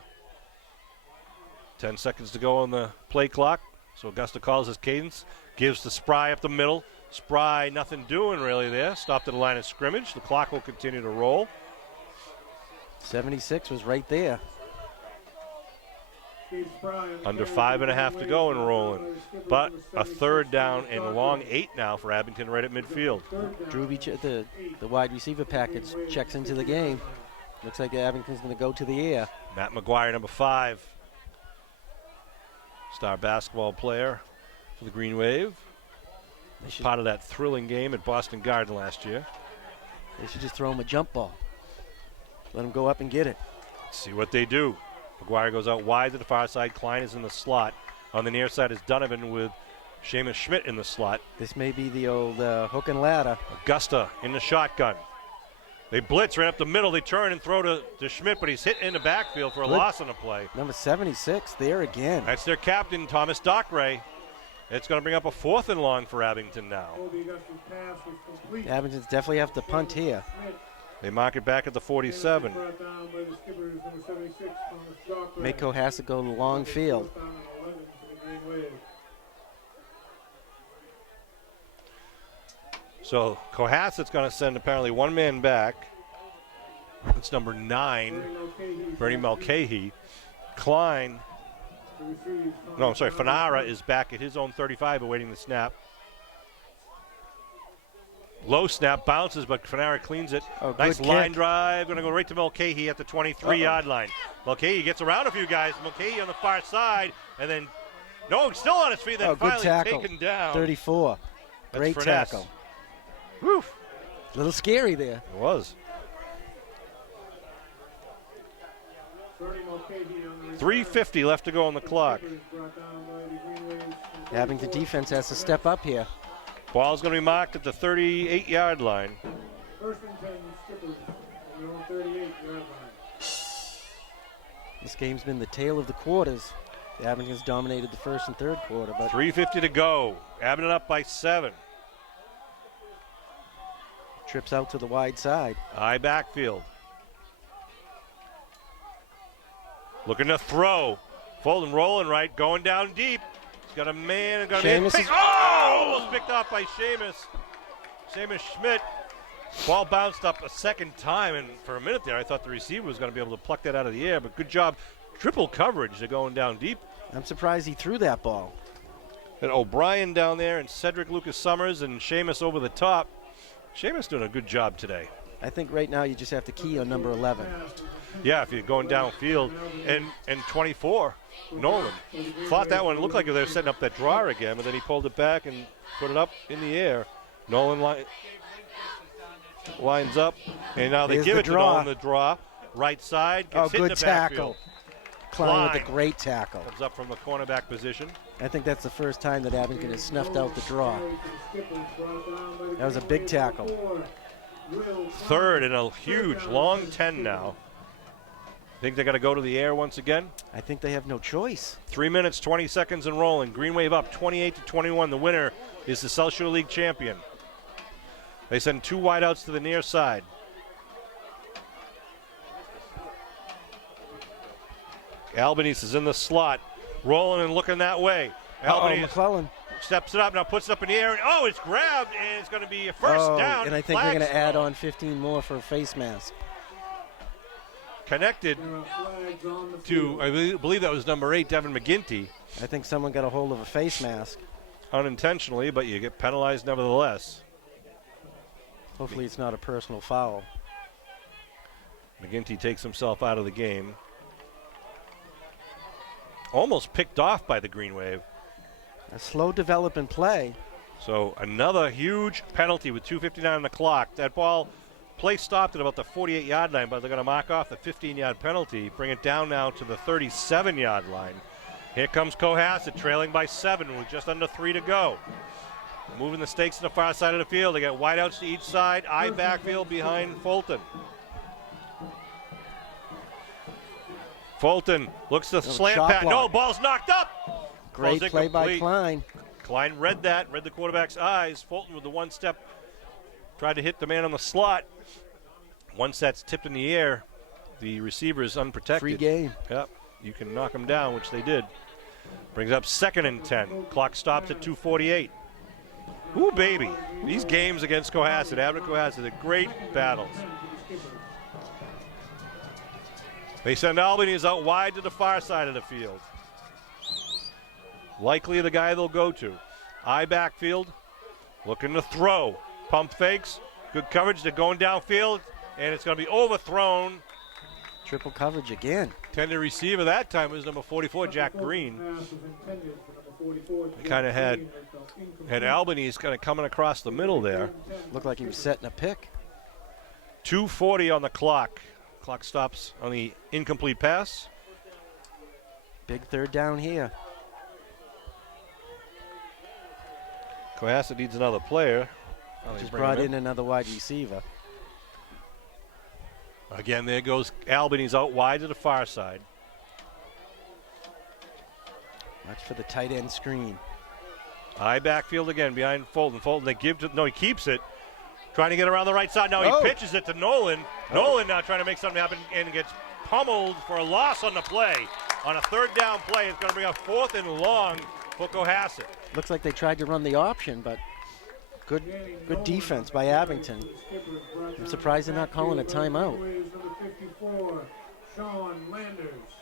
10 seconds to go on the play clock. So Augusta calls his cadence, gives to Spry up the middle. Spry, nothing doing really there. Stopped at the line of scrimmage. The clock will continue to roll. 76 was right there. Under 5.5 to go and rolling. But a third down and a long 8 now for Abington right at midfield. Drewby, the wide receiver package, checks into the game. Looks like Abington's going to go to the air. Matt McGuire, number 5. Star basketball player for the Green Wave. Part of that thrilling game at Boston Garden last year. They should just throw him a jump ball. Let him go up and get it. Let's see what they do. McGuire goes out wide to the far side. Klein is in the slot. On the near side is Donovan with Seamus Schmidt in the slot. This may be the old hook and ladder. Augusta in the shotgun. They blitz right up the middle. They turn and throw to Schmidt, but he's hit in the backfield for a loss on the play. Number 76 there again. That's their captain, Thomas Dockray. It's going to bring up a 4th and long for Abington now. Abington's definitely have to punt here. They mark it back at the 47. Make Cohasset go to the long field. So Cohasset's going to send apparently one man back. It's number 9, Bernie Mulcahy. Klein, no, I'm sorry, Fanara is back at his own 35 awaiting the snap. Low snap, bounces, but Fanara cleans it. Oh, nice good line kick. drive, going to go right to Mulcahy at the 23-yard line. Mulcahy gets around a few guys. Mulcahy on the far side, and then, no, still on his feet, then Oh, good finally tackle. taken down. 34. That's Great Furness. tackle. Whew. A little scary there. It was. 3:50 left to go on the clock. The Abington defense has to step up here. Ball's going to be marked at the 38-yard line. First and 10, Skippers, on their own 38-yard line. This game's been the tale of the quarters. The Abington's dominated the first and third quarter, but 3:50 to go. Abington up by 7. trips out to the wide side. High backfield. Looking to throw. Folding, rolling right, going down deep. He's got a man and got a man. Seamus is- Almost picked off by Seamus. Seamus Schmidt. Ball bounced up a second time, and for a minute there, I thought the receiver was going to be able to pluck that out of the air, but good job. Triple coverage. They're going down deep. I'm surprised he threw that ball. And O'Brien down there and Cedric Lucas Summers and Seamus over the top. Seamus doing a good job today. I think right now you just have to key on number 11. Yeah, if you're going downfield. And 24, Nolan. Thought that one looked like they were setting up that draw again, but then he pulled it back and put it up in the air. Nolan lines up, and now they give it to Nolan, the draw. Right side, gets hit in the tackle. backfield. Klein with a great tackle. Comes up from the cornerback position. I think that's the first time that Abington has snuffed out the draw. That was a big tackle. Third and a huge long 10 now. Think they got to go to the air once again? I think they have no choice. 3 minutes, 20 seconds and rolling. Green Wave up 28-21. The winner is the South Shore League champion. They send 2 wideouts to the near side. Albanese is in the slot, rolling and looking that way. Albanese McClellan steps it up, now puts it up in the air, and it's grabbed, and it's going to be a first down. And I think they're going to add on 15 more for a face mask. Connected to, I believe that was number 8, Devin McGinty. I think someone got a hold of a face mask. Unintentionally, but you get penalized nevertheless. Hopefully it's not a personal foul. McGinty takes himself out of the game. Almost picked off by the Green Wave. A slow development play. So another huge penalty with 2:59 on the clock. That ball, play stopped at about the 48-yard line, but they're going to mark off the 15-yard penalty, bring it down now to the 37-yard line. Here comes Cohasset, trailing by 7 with just under 3 to go. Moving the stakes to the far side of the field. They got wideouts to each side, I backfield behind Fulton. Fulton looks to slant pass. No, ball's knocked up. Great play by Klein. Klein read the quarterback's eyes. Fulton with the one step tried to hit the man on the slot. Once that's tipped in the air, the receiver is unprotected. Free game. Yep, you can knock him down, which they did. Brings up 2nd and 10. Clock stops at 2:48. Ooh, baby. These games against Cohasset, Abington Cohasset, are great battles. They send Albanese out wide to the far side of the field. Likely the guy they'll go to. I backfield, looking to throw. Pump fakes, good coverage. They're going downfield, and it's going to be overthrown. Triple coverage again. Intended receiver that time was number 44, Jack Green. Kind of had Albanese kind of coming across the middle there. Looked like he was setting a pick. 2:40 on the clock. Clock stops on the incomplete pass. Big third down here. Cohasset needs another player. Just brought in another wide receiver. Again, there goes Albanese out wide to the far side. Watch for the tight end screen. I backfield again behind Fulton. Fulton, they give to, no, he keeps it. Trying to get around the right side. Now he pitches it to Nolan. Nolan now trying to make something happen and gets pummeled for a loss on the play. On a 3rd down play, it's going to bring up 4th and long for Cohasset. Looks like they tried to run the option, but good defense by Abington. I'm surprised they're not calling a timeout.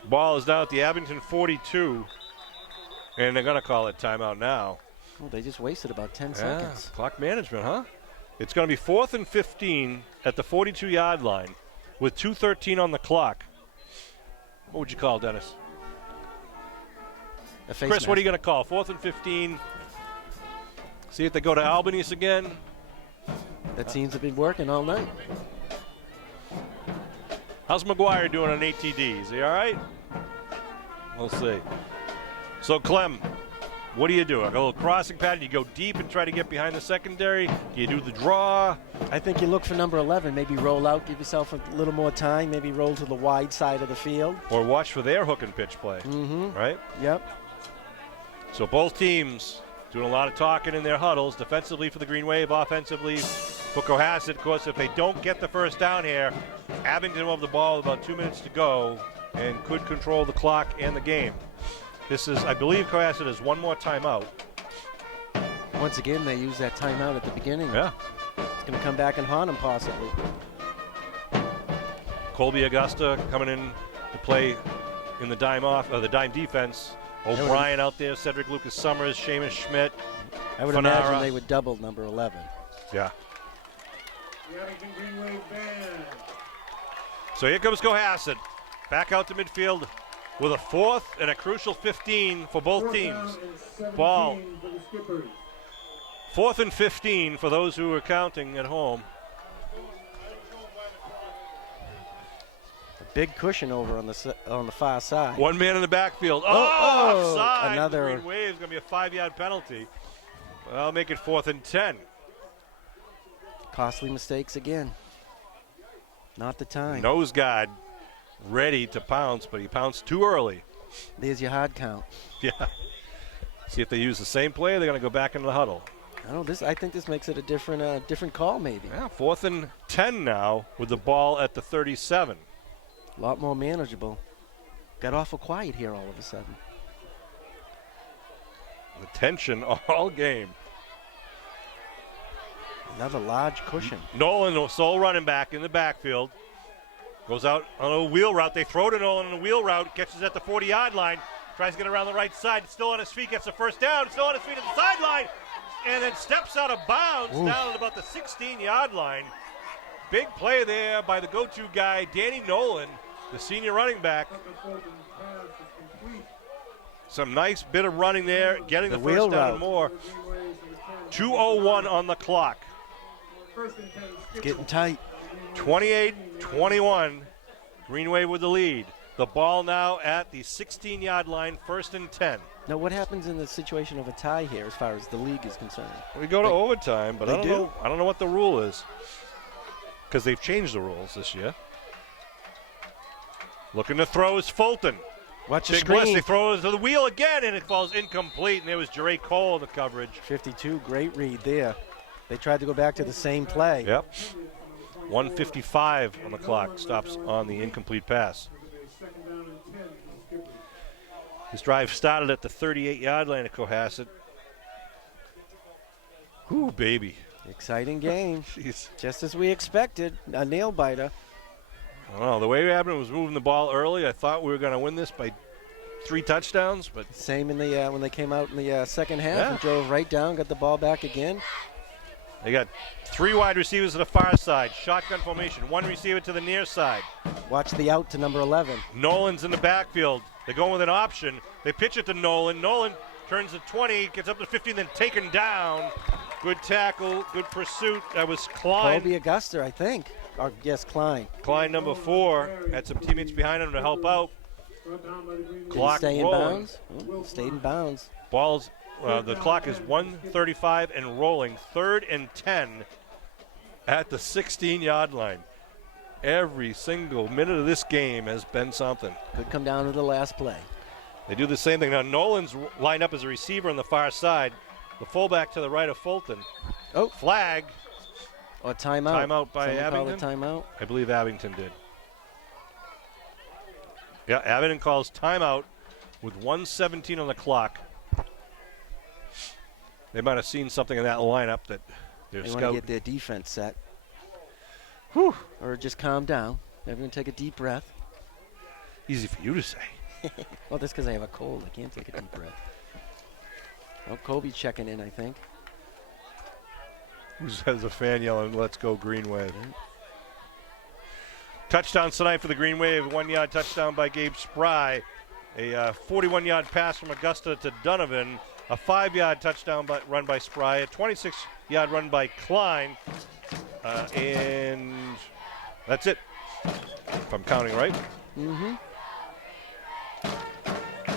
Ball is now at the Abington 42, and they're going to call it timeout now. Oh, they just wasted about 10 seconds. Clock management, huh? It's going to be 4th and 15 at the 42-yard line with 2:13 on the clock. What would you call, Dennis? Chris, what are you going to call? 4th and 15. See if they go to Albanese again. That seems to be working all night. How's McGuire doing on ATD? Is he all right? We'll see. So, Clem, what do you do? A little crossing pattern? You go deep and try to get behind the secondary? Do you do the draw? I think you look for number 11. Maybe roll out, give yourself a little more time. Maybe roll to the wide side of the field. Or watch for their hook and pitch play, right? Yep. So both teams doing a lot of talking in their huddles, defensively for the Green Wave, offensively for Cohasset. Of course, if they don't get the first down here, Abington will have the ball with about 2 minutes to go and could control the clock and the game. This is, I believe Cohasset has one more timeout. Once again, they use that timeout at the beginning. Yeah. It's going to come back and haunt them possibly. Colby Augusta coming in to play in the dime defense O'Brien out there, Cedric Lucas Summers, Seamus Schmidt. I would Fanara. imagine they would double number 11. Yeah. The Abington Green Wave Band. So here comes Cohasset. Back out to midfield with a 4th and a crucial 15 for both Fourth teams. down and 17 Ball. for the Skippers. 4th and 15 for those who are counting at home. A big cushion over on the far side. One man in the backfield. Oh, Offside. another- Green Wave's going to be a 5-yard penalty. I'll make it 4th and 10. Costly mistakes again. Not the time. Nose guard ready to pounce, but he pounced too early. There's your hard count. Yeah. See if they use the same play, they're going to go back into the huddle. I think this makes it a different call maybe. Yeah, 4th and 10 now with the ball at the 37. A lot more manageable. Got awful quiet here all of a sudden. The tension all game. Another large cushion. Nolan, sole running back in the backfield. Goes out on a wheel route. They throw to Nolan on a wheel route. Catches at the 40-yard line. Tries to get around the right side. Still on his feet. Gets the first down. Still on his feet at the sideline. And then steps out of bounds down at about the 16-yard line. Big play there by the go-to guy, Danny Nolan, the senior running back. Some nice bit of running there. Getting the wheel first down route. and more. 2:01 on the clock. It's getting tight. 28-21, Green Wave with the lead. The ball now at the 16-yard line, 1st and 10. Now, what happens in the situation of a tie here as far as the league is concerned? We go to overtime, but They I don't do? know. I don't know what the rule is because they've changed the rules this year. Looking to throw is Fulton. Watch the Big blitz. screen. They throw it to the wheel again, and it falls incomplete. And there was Jere Cole in the coverage. 52, great read there. They tried to go back to the same play. Yep. 1:55 on the clock. Stops on the incomplete pass. This drive started at the 38-yard line of Cohasset. Ooh, baby. Exciting game. Jeez. Just as we expected. A nail biter. I don't know. The way Abington was moving the ball early, I thought we were going to win this by 3 touchdowns, but Same in the when they came out in the second half Yeah. and drove right down, got the ball back again. they got 3 wide receivers to the far side. Shotgun formation. 1 receiver to the near side. Watch the out to number 11. Nolan's in the backfield. They're going with an option. They pitch it to Nolan. Nolan turns to 20, gets up to 15, then taken down. Good tackle, good pursuit. That was Klein. Colby Augusta, I think. Or, yes, Klein. Klein, number 4, had some teammates behind him to help out. Clock Stay in rolling. bounds. Oh, stayed in bounds. Balls. The clock is 1:35 and rolling. 3rd and 10 at the 16-yard line. Every single minute of this game has been something. Could come down to the last play. They do the same thing. Now, Nolan's lined up as a receiver on the far side. The fullback to the right of Fulton. Oh. Flag. Or timeout. Timeout by Someone call Abington? it timeout. I believe Abington did. Yeah, Abington calls timeout with 1:17 on the clock. They might have seen something in that lineup that they're They want to scouting. get their defense set. Whew. Or just calm down. Everyone take a deep breath. Easy for you to say. Well, that's because I have a cold. I can't take a deep breath. Oh, Kobe checking in, I think. Who has a fan yelling, "Let's go Green Wave"? Touchdown tonight for the Green Wave. 1-yard touchdown by Gabe Spry. A 41-yard pass from Augusta to Donovan. A 5-yard touchdown run by Spry. A 26-yard run by Klein. And that's it, if I'm counting right. Mm-hmm.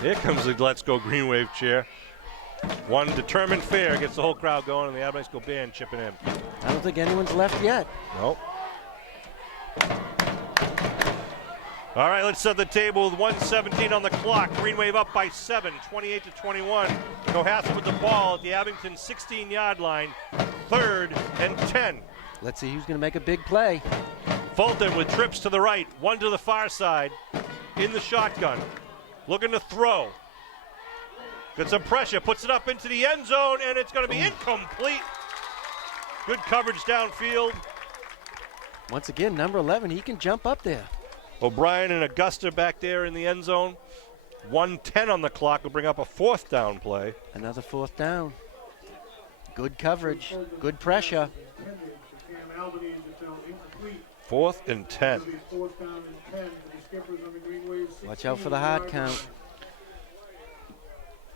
Here comes the Let's Go Green Wave cheer. One determined fair gets the whole crowd going, and the Abington High School band chipping in. I don't think anyone's left yet. Nope. All right, let's set the table with 1:17 on the clock. Green Wave up by 7, 28-21. Cohasset with the ball at the Abington 16-yard line. 3rd and 10. Let's see who's going to make a big play. Fulton with trips to the right, 1 to the far side, in the shotgun. Looking to throw. Gets some pressure, puts it up into the end zone, and it's going to be incomplete. Good coverage downfield. Once again, number 11, he can jump up there. O'Brien and Augusta back there in the end zone. 1:10 on the clock will bring up a 4th down play. Another 4th down. Good coverage, good pressure. 4th and 10. Watch out for the hard count.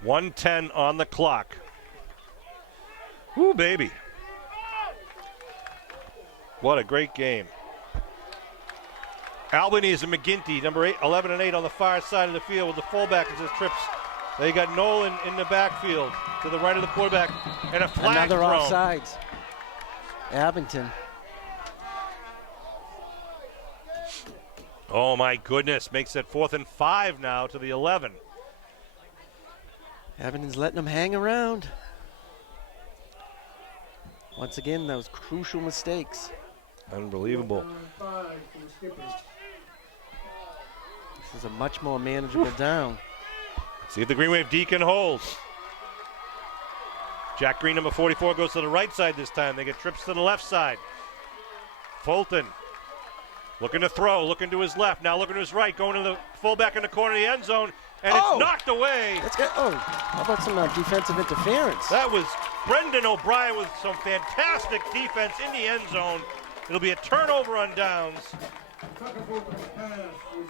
1:10 on the clock. Woo, baby. What a great game. Albanese and McGinty, number 8, 11 and 8 on the far side of the field with the fullback as his trips. They got Nolan in the backfield to the right of the quarterback, and a flag Another thrown. offsides. Abington. Oh my goodness, makes it 4th and 5 now to the 11. Abington's letting them hang around. Once again, those crucial mistakes. Unbelievable. This is a much more manageable down. See if the Green Wave D can hold. Jack Green, number 44, goes to the right side this time. They get trips to the left side. Fulton looking to throw, looking to his left, now looking to his right, going to the fullback in the corner of the end zone, and it's knocked away. Let's get, how about some defensive interference? That was Brendan O'Brien with some fantastic defense in the end zone. It'll be a turnover on downs.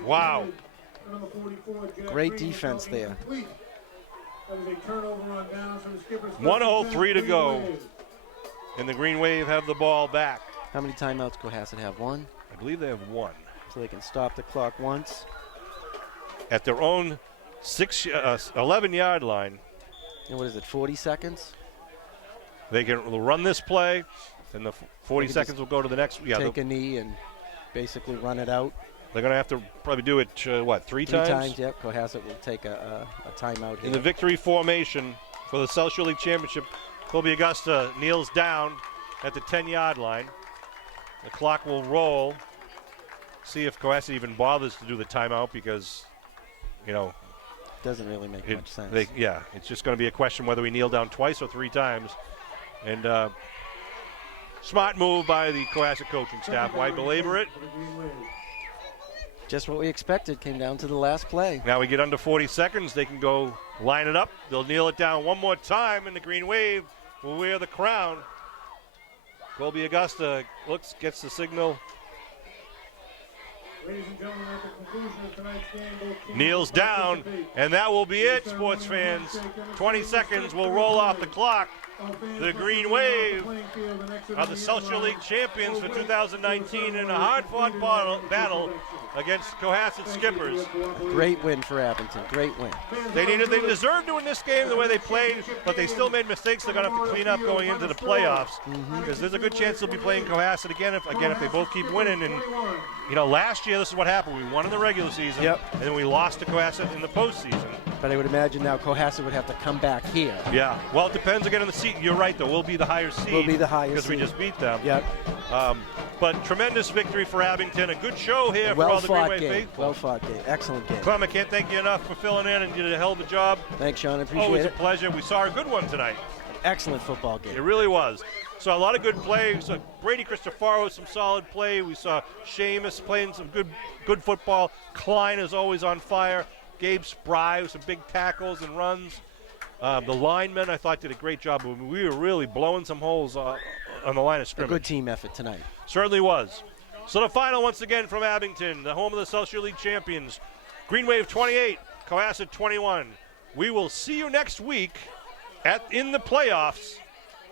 Wow. Great defense there. 1:03 to go. And the Green Wave have the ball back. How many timeouts Cohasset have? 1? I believe they have 1. So they can stop the clock once. At their own 11-yard line. And what is it, 40 seconds? They can run this play, and the 40 seconds will go to the next. Yeah, take a knee and basically run it out. They're going to have to probably do it, three times? 3 times, yep. Cohasset will take a timeout here. In the victory formation for the South Shore League Championship, Colby Augusta kneels down at the 10-yard line. The clock will roll. See if Cohasset even bothers to do the timeout because, doesn't really make much sense. It's just going to be a question whether we kneel down twice or 3 times. And smart move by the Cohasset coaching staff. Why belabor it? Just what we expected. Came down to the last play. Now we get under 40 seconds. They can go line it up. They'll kneel it down one more time, and the Green Wave will wear the crown. Colby Augusta gets the signal. Ladies and gentlemen, at the conclusion of tonight's game, both teams Kneels down, and that will be it, sports fans. 20 seconds will roll off the clock. The Green Wave are the South Shore League champions for 2019 in a hard-fought battle against Cohasset Skippers. Great win for Abington. Great win. They deserved to win this game the way they played, but they still made mistakes they're going to have to clean up going into the playoffs. Because there's a good chance they'll be playing Cohasset again if they both keep winning. And last year this is what happened. We won in the regular season, and then we lost to Cohasset in the postseason. But I would imagine now Cohasset would have to come back here. Yeah. Well, it depends again on the seed. You're right, though. We'll be the higher seed. We'll be the higher because seed. we just beat them. Yep. But tremendous victory for Abington. A good show here for all the Green Wave faithful. Well fought game. Excellent game. Clem, I can't thank you enough for filling in, and you did a hell of a job. Thanks, Sean. I appreciate Always it. a pleasure. We saw a good one tonight. Excellent football game. It really was. So a lot of good play. We saw Brady Cristofaro with some solid play. We saw Seamus playing some good football. Klein is always on fire. Gabe Spry with some big tackles and runs. The linemen, I thought, did a great job. We were really blowing some holes on the line of scrimmage. A good team effort tonight. Certainly was. So the final once again from Abington, the home of the South Shore League champions. Green Wave 28, Cohasset 21. We will see you next week in the playoffs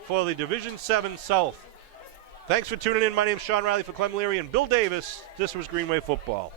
for the Division 7 South. Thanks for tuning in. My name is Sean Riley for Clem Leary and Bill Davis. This was Green Wave Football.